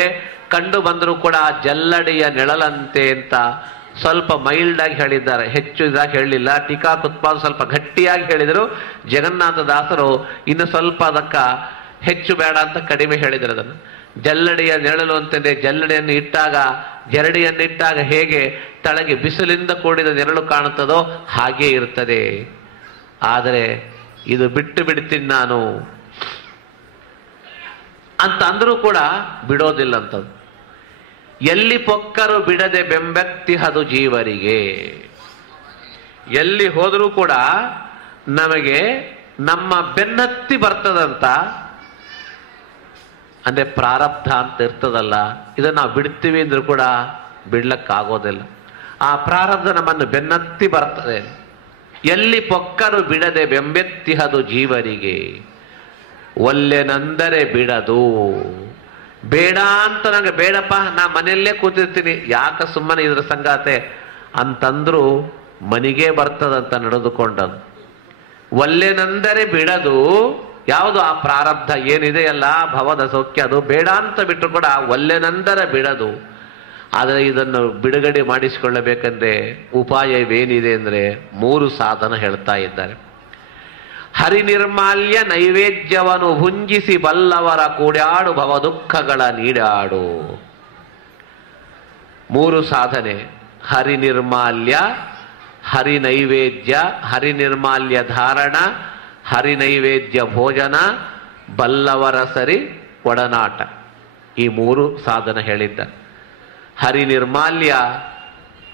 ಕಂಡು ಬಂದರೂ ಕೂಡ ಜಲ್ಲಡಿಯ ನೆರಳಂತೆ ಅಂತ ಸ್ವಲ್ಪ ಮೈಲ್ಡ್ ಆಗಿ ಹೇಳಿದ್ದಾರೆ, ಹೆಚ್ಚು ಇದಾಗಿ ಹೇಳಲಿಲ್ಲ. ಟೀಕಾಕೃತ್ಪಾದರು ಸ್ವಲ್ಪ ಗಟ್ಟಿಯಾಗಿ ಹೇಳಿದರು. ಜಗನ್ನಾಥದಾಸರು ಇನ್ನು ಸ್ವಲ್ಪ ಅದಕ್ಕ ಹೆಚ್ಚು ಬೇಡ ಅಂತ ಕಡಿಮೆ ಹೇಳಿದರು. ಅದನ್ನು ಜಲ್ಲಡಿಯ ನೆರಳು ಅಂತಂದ್ರೆ, ಜಲ್ಲಡಿಯನ್ನು ಇಟ್ಟಾಗ, ಜರಡಿಯನ್ನು ಇಟ್ಟಾಗ ಹೇಗೆ ತಳಗೆ ಬಿಸಿಲಿಂದ ಕೂಡಿದ ನೆರಳು ಕಾಣುತ್ತದೋ ಹಾಗೇ ಇರ್ತದೆ. ಆದರೆ ಇದು ಬಿಟ್ಟು ಬಿಡ್ತೀನಿ ನಾನು ಅಂತ ಅಂದ್ರೂ ಕೂಡ ಬಿಡೋದಿಲ್ಲ ಅಂತದ್ದು. ಎಲ್ಲಿ ಪೊಕ್ಕರು ಬಿಡದೆ ಬೆಂಬೆತ್ತಿಹದು ಜೀವರಿಗೆ. ಎಲ್ಲಿ ಹೋದರೂ ಕೂಡ ನಮಗೆ ನಮ್ಮ ಬೆನ್ನತ್ತಿ ಬರ್ತದಂತ, ಅಂದ್ರೆ ಪ್ರಾರಬ್ಧ ಅಂತ ಇರ್ತದಲ್ಲ, ಇದನ್ನು ನಾವು ಬಿಡ್ತೀವಿ ಅಂದ್ರೂ ಕೂಡ ಬಿಡ್ಲಕ್ಕಾಗೋದಿಲ್ಲ. ಆ ಪ್ರಾರಬ್ಧ ನಮ್ಮನ್ನು ಬೆನ್ನತ್ತಿ ಬರ್ತದೆ. ಎಲ್ಲಿ ಪೊಕ್ಕರು ಬಿಡದೆ ಬೆಂಬೆತ್ತಿಹದು ಜೀವರಿಗೆ, ಒಲ್ಲೆನಂದರೆ ಬಿಡದು. ಬೇಡ ಅಂತ ನಂಗೆ ಬೇಡಪ್ಪ, ನಾ ಮನೆಯಲ್ಲೇ ಕೂತಿರ್ತೀನಿ, ಯಾಕೆ ಸುಮ್ಮನೆ ಇದ್ರ ಸಂಗಾತೆ ಅಂತಂದ್ರು ಮನೆಗೆ ಬರ್ತದಂತ ನಡೆದುಕೊಂಡದು. ಒಲ್ಲೆನಂದರೆ ಬಿಡದು. ಯಾವುದು ಆ ಪ್ರಾರಬ್ಧ ಏನಿದೆಯಲ್ಲ, ಭವದ ಸೌಖ್ಯ, ಅದು ಬೇಡ ಅಂತ ಬಿಟ್ಟರು ಕೂಡ ಒಲ್ಲೆನಂದರೆ ಬಿಡದು. ಆದರೆ ಇದನ್ನು ಬಿಡುಗಡೆ ಮಾಡಿಸಿಕೊಳ್ಳಬೇಕಂದ್ರೆ ಉಪಾಯವೇನಿದೆ ಅಂದರೆ 3 ಸಾಧನ ಹೇಳ್ತಾ ಇದ್ದಾರೆ. ಹರಿನಿರ್ಮಾಲ್ಯ ನೈವೇದ್ಯವನ್ನು ಭುಂಜಿಸಿ ಬಲ್ಲವರ ಕೂಡ್ಯಾಡು ಭವ ದುಃಖಗಳ ನೀಡಾಡು. 3 ಸಾಧನೆ: ಹರಿನಿರ್ಮಾಲ್ಯ, ಹರಿನೈವೇದ್ಯ, ಹರಿನಿರ್ಮಾಲ್ಯ ಧಾರಣ, ಹರಿನೈವೇದ್ಯ ಭೋಜನ, ಬಲ್ಲವರ ಸರಿ ಒಡನಾಟ. ಈ 3 ಸಾಧನ ಹೇಳಿದ್ದ. ಹರಿನಿರ್ಮಾಲ್ಯ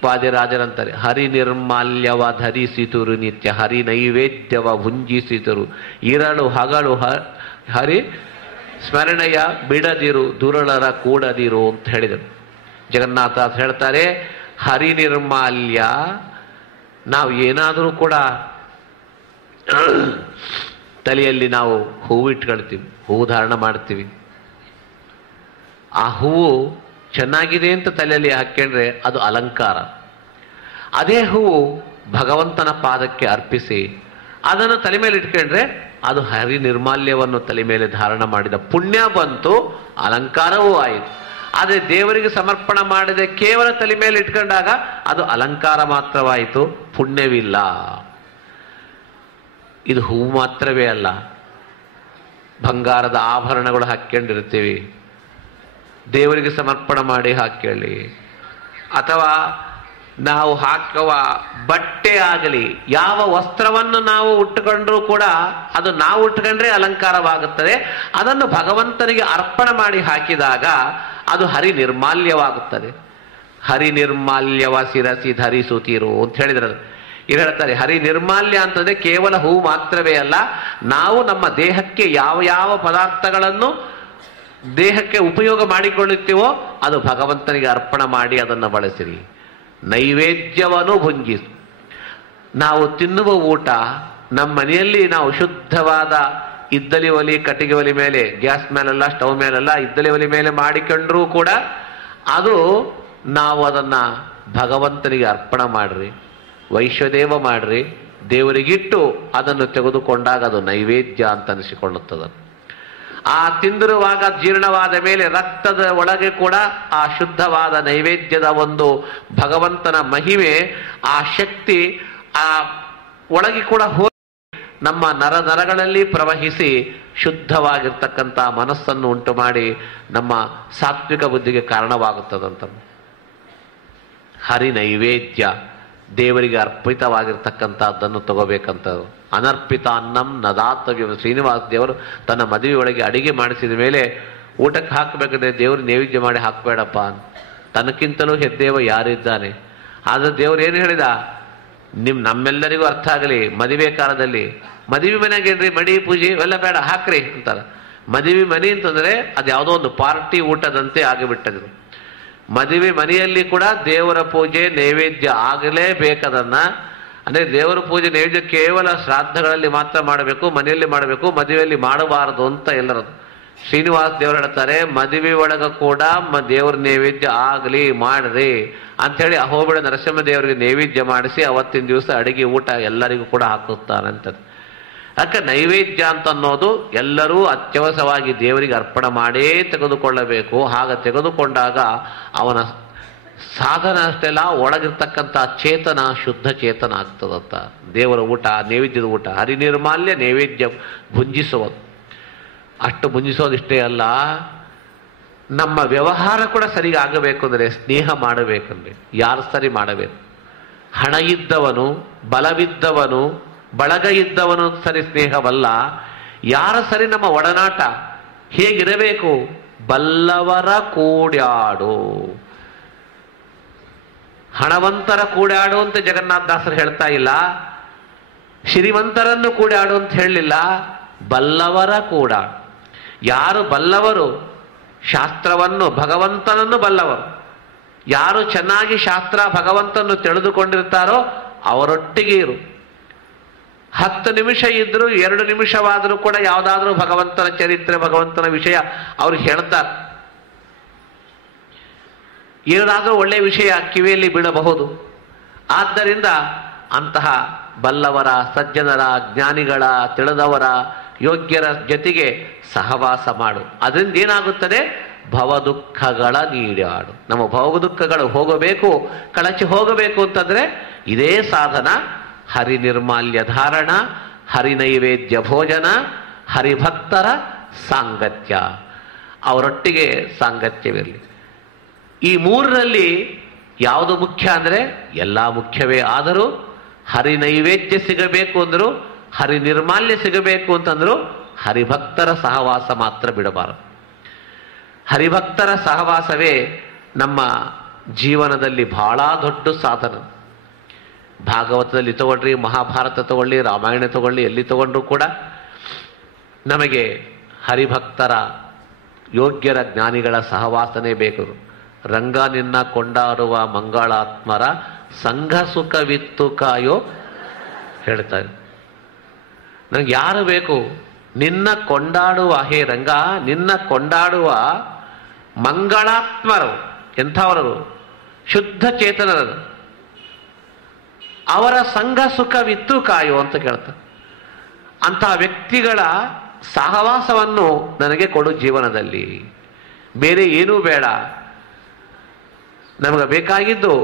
ವಾದಿರಾಜರಂತಾರೆ, ಹರಿನಿರ್ಮಾಲ್ಯವ ಧರಿಸಿತುರು ನಿತ್ಯ, ಹರಿನೈವೇದ್ಯವ ಭುಂಜಿಸಿತುರು ಇರಳು ಹಗಳು ಹರಿ ಸ್ಮರಣೆಯ ಬಿಡದಿರು ದುರಳರ ಕೂಡದಿರು ಅಂತ ಹೇಳಿದರು. ಜಗನ್ನಾಥ ಹೇಳ್ತಾರೆ, ಹರಿನಿರ್ಮಾಲ್ಯ, ನಾವು ಏನಾದರೂ ಕೂಡ ತಲೆಯಲ್ಲಿ ನಾವು ಹೂವು ಇಟ್ಕೊಳ್ತೀವಿ, ಹೂವು ಧಾರಣ ಮಾಡ್ತೀವಿ. ಆ ಹೂವು ಚೆನ್ನಾಗಿದೆ ಅಂತ ತಲೆಯಲ್ಲಿ ಹಾಕೊಂಡ್ರೆ ಅದು ಅಲಂಕಾರ. ಅದೇ ಹೂವು ಭಗವಂತನ ಪಾದಕ್ಕೆ ಅರ್ಪಿಸಿ ಅದನ್ನು ತಲೆ ಮೇಲೆ ಇಟ್ಕೊಂಡ್ರೆ ಅದು ಹರಿ ನಿರ್ಮಾಲ್ಯವನ್ನು ತಲೆ ಮೇಲೆ ಧಾರಣ ಮಾಡಿದ ಪುಣ್ಯ ಬಂತು, ಅಲಂಕಾರವೂ ಆಯಿತು. ಆದರೆ ದೇವರಿಗೆ ಸಮರ್ಪಣೆ ಮಾಡಿದೆ ಕೇವಲ ತಲೆ ಮೇಲೆ ಇಟ್ಕೊಂಡಾಗ ಅದು ಅಲಂಕಾರ ಮಾತ್ರವಾಯಿತು, ಪುಣ್ಯವಿಲ್ಲ. ಇದು ಹೂವು ಮಾತ್ರವೇ ಅಲ್ಲ, ಬಂಗಾರದ ಆಭರಣಗಳು ಹಾಕ್ಕೊಂಡಿರ್ತೀವಿ, ದೇವರಿಗೆ ಸಮರ್ಪಣೆ ಮಾಡಿ ಹಾಕೊಳ್ಳಿ, ಅಥವಾ ನಾವು ಹಾಕುವ ಬಟ್ಟೆ ಆಗಲಿ, ಯಾವ ವಸ್ತ್ರವನ್ನು ನಾವು ಉಟ್ಟುಕೊಂಡ್ರೂ ಕೂಡ ಅದು ನಾವು ಉಟ್ಕೊಂಡ್ರೆ ಅಲಂಕಾರವಾಗುತ್ತದೆ. ಅದನ್ನು ಭಗವಂತನಿಗೆ ಅರ್ಪಣೆ ಮಾಡಿ ಹಾಕಿದಾಗ ಅದು ಹರಿ ನಿರ್ಮಾಲ್ಯವಾಗುತ್ತದೆ. ಹರಿ ನಿರ್ಮಾಲ್ಯವ ಶಿರಸಿ ಧರಿಸುತ್ತೀರು ಅಂತ ಹೇಳಿದ್ರೆ ಇದು ಹೇಳ್ತಾರೆ. ಹರಿ ನಿರ್ಮಾಲ್ಯ ಅಂತಂದ್ರೆ ಕೇವಲ ಹೂವು ಮಾತ್ರವೇ ಅಲ್ಲ, ನಾವು ನಮ್ಮ ದೇಹಕ್ಕೆ ಯಾವ ಯಾವ ಪದಾರ್ಥಗಳನ್ನು ದೇಹಕ್ಕೆ ಉಪಯೋಗ ಮಾಡಿಕೊಳ್ಳುತ್ತೀವೋ ಅದು ಭಗವಂತನಿಗೆ ಅರ್ಪಣೆ ಮಾಡಿ ಅದನ್ನು ಬಳಸಿರಿ. ನೈವೇದ್ಯವನ್ನು ಭುಂಜಿಸು. ನಾವು ತಿನ್ನುವ ಊಟ ನಮ್ಮ ಮನೆಯಲ್ಲಿ ನಾವು ಶುದ್ಧವಾದ ಇದ್ದಲಿ ಒಲಿ, ಕಟ್ಟಿಗೆ ಒಲಿ ಮೇಲೆ, ಗ್ಯಾಸ್ ಮೇಲೆಲ್ಲ, ಸ್ಟವ್ ಮೇಲೆಲ್ಲ ಇದ್ದಲಿ ಒಲಿ ಮೇಲೆ ಮಾಡಿಕೊಂಡ್ರೂ ಕೂಡ ಅದು ನಾವು ಅದನ್ನು ಭಗವಂತನಿಗೆ ಅರ್ಪಣೆ ಮಾಡ್ರಿ, ವೈಶ್ವದೇವ ಮಾಡ್ರಿ, ದೇವರಿಗಿಟ್ಟು ಅದನ್ನು ತೆಗೆದುಕೊಂಡಾಗ ಅದು ನೈವೇದ್ಯ ಅಂತ ಅನಿಸಿಕೊಳ್ಳುತ್ತದೆ. ಆ ತಿಂದಿರುವಾಗ ಜೀರ್ಣವಾದ ಮೇಲೆ ರಕ್ತದ ಒಳಗೆ ಕೂಡ ಆ ಶುದ್ಧವಾದ ನೈವೇದ್ಯದ ಒಂದು ಭಗವಂತನ ಮಹಿಮೆ, ಆ ಶಕ್ತಿ ಆ ಒಳಗೆ ಕೂಡ ಹೋಗಿ ನಮ್ಮ ನರಗಳಲ್ಲಿ ಪ್ರವಹಿಸಿ ಶುದ್ಧವಾಗಿರ್ತಕ್ಕಂಥ ಮನಸ್ಸನ್ನು ಉಂಟು ಮಾಡಿ ನಮ್ಮ ಸಾತ್ವಿಕ ಬುದ್ಧಿಗೆ ಕಾರಣವಾಗುತ್ತದಂತ. ಹರಿ ನೈವೇದ್ಯ ದೇವರಿಗೆ ಅರ್ಪಿತವಾಗಿರ್ತಕ್ಕಂಥದ್ದನ್ನು ತಗೋಬೇಕಂತ. ಅನರ್ಪಿತ ಅನ್ನಂ ನದಾತವ್ಯ. ಶ್ರೀನಿವಾಸ ದೇವರು ತನ್ನ ಮದುವೆಯೊಳಗೆ ಅಡಿಗೆ ಮಾಡಿಸಿದ ಮೇಲೆ ಊಟಕ್ಕೆ ಹಾಕಬೇಕಾದ್ರೆ ದೇವರು ನೈವೇದ್ಯ ಮಾಡಿ ಹಾಕಬೇಡಪ್ಪ, ತನಕ್ಕಿಂತಲೂ ಹೆದ್ದೇವ ಯಾರಿದ್ದಾನೆ. ಆದ್ರೆ ದೇವರು ಏನು ಹೇಳಿದ, ನಮ್ಮೆಲ್ಲರಿಗೂ ಅರ್ಥ ಆಗಲಿ, ಮದುವೆ ಕಾಲದಲ್ಲಿ ಮದುವೆ ಮನೆಗೇನ್ರಿ ಮಡಿ ಪೂಜೆ ಇವೆಲ್ಲ ಬೇಡ ಹಾಕ್ರಿ ಅಂತಾರೆ. ಮದುವೆ ಮನೆ ಅಂತಂದ್ರೆ ಅದು ಯಾವುದೋ ಒಂದು ಪಾರ್ಟಿ ಊಟದಂತೆ ಆಗಿಬಿಟ್ಟದ್ರು. ಮದುವೆ ಮನೆಯಲ್ಲಿ ಕೂಡ ದೇವರ ಪೂಜೆ ನೈವೇದ್ಯ ಆಗಲೇಬೇಕದನ್ನ. ಅಂದ್ರೆ ದೇವರ ಪೂಜೆ ನೈವೇದ್ಯ ಕೇವಲ ಶ್ರಾದ್ದಗಳಲ್ಲಿ ಮಾತ್ರ ಮಾಡಬೇಕು, ಮನೆಯಲ್ಲಿ ಮಾಡಬೇಕು, ಮದುವೆಯಲ್ಲಿ ಮಾಡಬಾರದು ಅಂತ ಎಲ್ಲರದು. ಶ್ರೀನಿವಾಸ ದೇವರು ಹೇಳ್ತಾರೆ, ಮದುವೆ ಒಳಗ ಕೂಡ ದೇವ್ರ ನೈವೇದ್ಯ ಆಗಲಿ ಮಾಡ್ರಿ ಅಂಥೇಳಿ ಅಹೋಬಿಳ ನರಸಿಂಹ ದೇವರಿಗೆ ನೈವೇದ್ಯ ಮಾಡಿಸಿ ಅವತ್ತಿನ ದಿವಸ ಅಡಿಗೆ ಊಟ ಎಲ್ಲರಿಗೂ ಕೂಡ ಹಾಕುತ್ತಾರಂತ. ಯಾಕೆ ನೈವೇದ್ಯ ಅಂತ ಅನ್ನೋದು ಎಲ್ಲರೂ ಅತ್ಯವಸವಾಗಿ ದೇವರಿಗೆ ಅರ್ಪಣೆ ಮಾಡೇ ತೆಗೆದುಕೊಳ್ಳಬೇಕು. ಹಾಗ ತೆಗೆದುಕೊಂಡಾಗ ಅವನ ಸಾಧನ ಅಷ್ಟೆಲ್ಲ ಒಳಗಿರ್ತಕ್ಕಂಥ ಚೇತನ ಶುದ್ಧ ಚೇತನ ಆಗ್ತದಂತ. ದೇವರ ಊಟ, ನೈವೇದ್ಯದ ಊಟ ಹರಿ ನಿರ್ಮಾಲ್ಯ, ನೈವೇದ್ಯ ಭುಂಜಿಸುವುದು. ಅಷ್ಟು ಭುಂಜಿಸೋದಿಷ್ಟೇ ಅಲ್ಲ, ನಮ್ಮ ವ್ಯವಹಾರ ಕೂಡ ಸರಿಗೆ ಆಗಬೇಕು. ಅಂದರೆ ಸ್ನೇಹ ಮಾಡಬೇಕಂದ್ರೆ ಯಾರು ಸರಿ ಮಾಡಬೇಕು? ಹಣ ಇದ್ದವನು, ಬಲವಿದ್ದವನು, ಬಳಗ ಇದ್ದವನು ಸರಿ ಸ್ನೇಹವಲ್ಲ. ಯಾರ ಸರಿ ನಮ್ಮ ಒಡನಾಟ ಹೇಗಿರಬೇಕು? ಬಲ್ಲವರ ಕೂಡ್ಯಾಡು. ಹಣವಂತರ ಕೂಡ್ಯಾಡು ಅಂತ ಜಗನ್ನಾಥದಾಸರು ಹೇಳ್ತಾ ಇಲ್ಲ, ಶ್ರೀಮಂತರನ್ನು ಕೂಡ್ಯಾಡು ಅಂತ ಹೇಳಲಿಲ್ಲ, ಬಲ್ಲವರ ಕೂಡಾಡು. ಯಾರು ಬಲ್ಲವರು, ಶಾಸ್ತ್ರವನ್ನು ಭಗವಂತನನ್ನು ಬಲ್ಲವರು, ಯಾರು ಚೆನ್ನಾಗಿ ಶಾಸ್ತ್ರ ಭಗವಂತನನ್ನು ತಿಳಿದುಕೊಂಡಿರ್ತಾರೋ ಅವರೊಟ್ಟಿಗೆ ಇರು. 10 ನಿಮಿಷ ಇದ್ರು, 2 ನಿಮಿಷವಾದರೂ ಕೂಡ ಯಾವುದಾದ್ರೂ ಭಗವಂತನ ಚರಿತ್ರೆ, ಭಗವಂತನ ವಿಷಯ ಅವ್ರು ಹೇಳ್ತಾರೆ. ಏನಾದರೂ ಒಳ್ಳೆಯ ವಿಷಯ ಕಿವಿಯಲ್ಲಿ ಬೀಳಬಹುದು. ಆದ್ದರಿಂದ ಅಂತಹ ಬಲ್ಲವರ, ಸಜ್ಜನರ, ಜ್ಞಾನಿಗಳ, ತಿಳಿದವರ, ಯೋಗ್ಯರ ಜೊತೆಗೆ ಸಹವಾಸ ಮಾಡು. ಅದರಿಂದ ಏನಾಗುತ್ತದೆ? ಭವ ದುಃಖಗಳ ನೀಡಾಡು. ನಮ್ಮ ಭವ ದುಃಖಗಳು ಹೋಗಬೇಕು, ಕಳಚಿ ಹೋಗಬೇಕು ಅಂತಂದ್ರೆ ಇದೇ ಸಾಧನ. ಹರಿ ನಿರ್ಮಾಲ್ಯ ಧಾರಣ, ಹರಿ ನೈವೇದ್ಯ ಭೋಜನ, ಹರಿಭಕ್ತರ ಸಾಂಗತ್ಯ, ಅವರೊಟ್ಟಿಗೆ ಸಾಂಗತ್ಯವಿರಲಿ. ಈ 3ರಲ್ಲಿ ಯಾವುದು ಮುಖ್ಯ ಅಂದರೆ ಎಲ್ಲ ಮುಖ್ಯವೇ. ಆದರೂ ಹರಿ ನೈವೇದ್ಯ ಸಿಗಬೇಕು ಅಂದರು, ಹರಿ ನಿರ್ಮಾಲ್ಯ ಸಿಗಬೇಕು ಅಂತಂದ್ರು ಹರಿಭಕ್ತರ ಸಹವಾಸ ಮಾತ್ರ ಬಿಡಬಾರದು. ಹರಿಭಕ್ತರ ಸಹವಾಸವೇ ನಮ್ಮ ಜೀವನದಲ್ಲಿ ಬಹಳ ದೊಡ್ಡ ಸಾಧನ. ಭಾಗವತದಲ್ಲಿ ತಗೊಳ್ರಿ, ಮಹಾಭಾರತ ತಗೊಳ್ಳಿ, ರಾಮಾಯಣ ತಗೊಳ್ಳಿ, ಎಲ್ಲಿ ತಗೊಂಡ್ರು ಕೂಡ ನಮಗೆ ಹರಿಭಕ್ತರ, ಯೋಗ್ಯರ, ಜ್ಞಾನಿಗಳ ಸಹವಾಸನೆ ಬೇಕು. ರಂಗ ನಿನ್ನ ಕೊಂಡಾಡುವ ಮಂಗಳಾತ್ಮರ ಸಂಘ ಸುಖವಿತ್ತು ಕಾಯೋ ಹೇಳ್ತಾರೆ. ನನಗೆ ಯಾರು ಬೇಕು? ನಿನ್ನ ಕೊಂಡಾಡುವ, ಹೇ ರಂಗ, ನಿನ್ನ ಕೊಂಡಾಡುವ ಮಂಗಳಾತ್ಮರು. ಎಂಥವರರು? ಶುದ್ಧ ಚೇತನರು. ಅವರ ಸಂಘ ಸುಖವಿತ್ತು ಕಾಯೋ ಅಂತ ಕೇಳ್ತಾರೆ. ಅಂತಹ ವ್ಯಕ್ತಿಗಳ ಸಹವಾಸವನ್ನು ನನಗೆ ಕೊಡು ಜೀವನದಲ್ಲಿ, ಬೇರೆ ಏನೂ ಬೇಡ. ನಮಗೆ ಬೇಕಾಗಿದ್ದು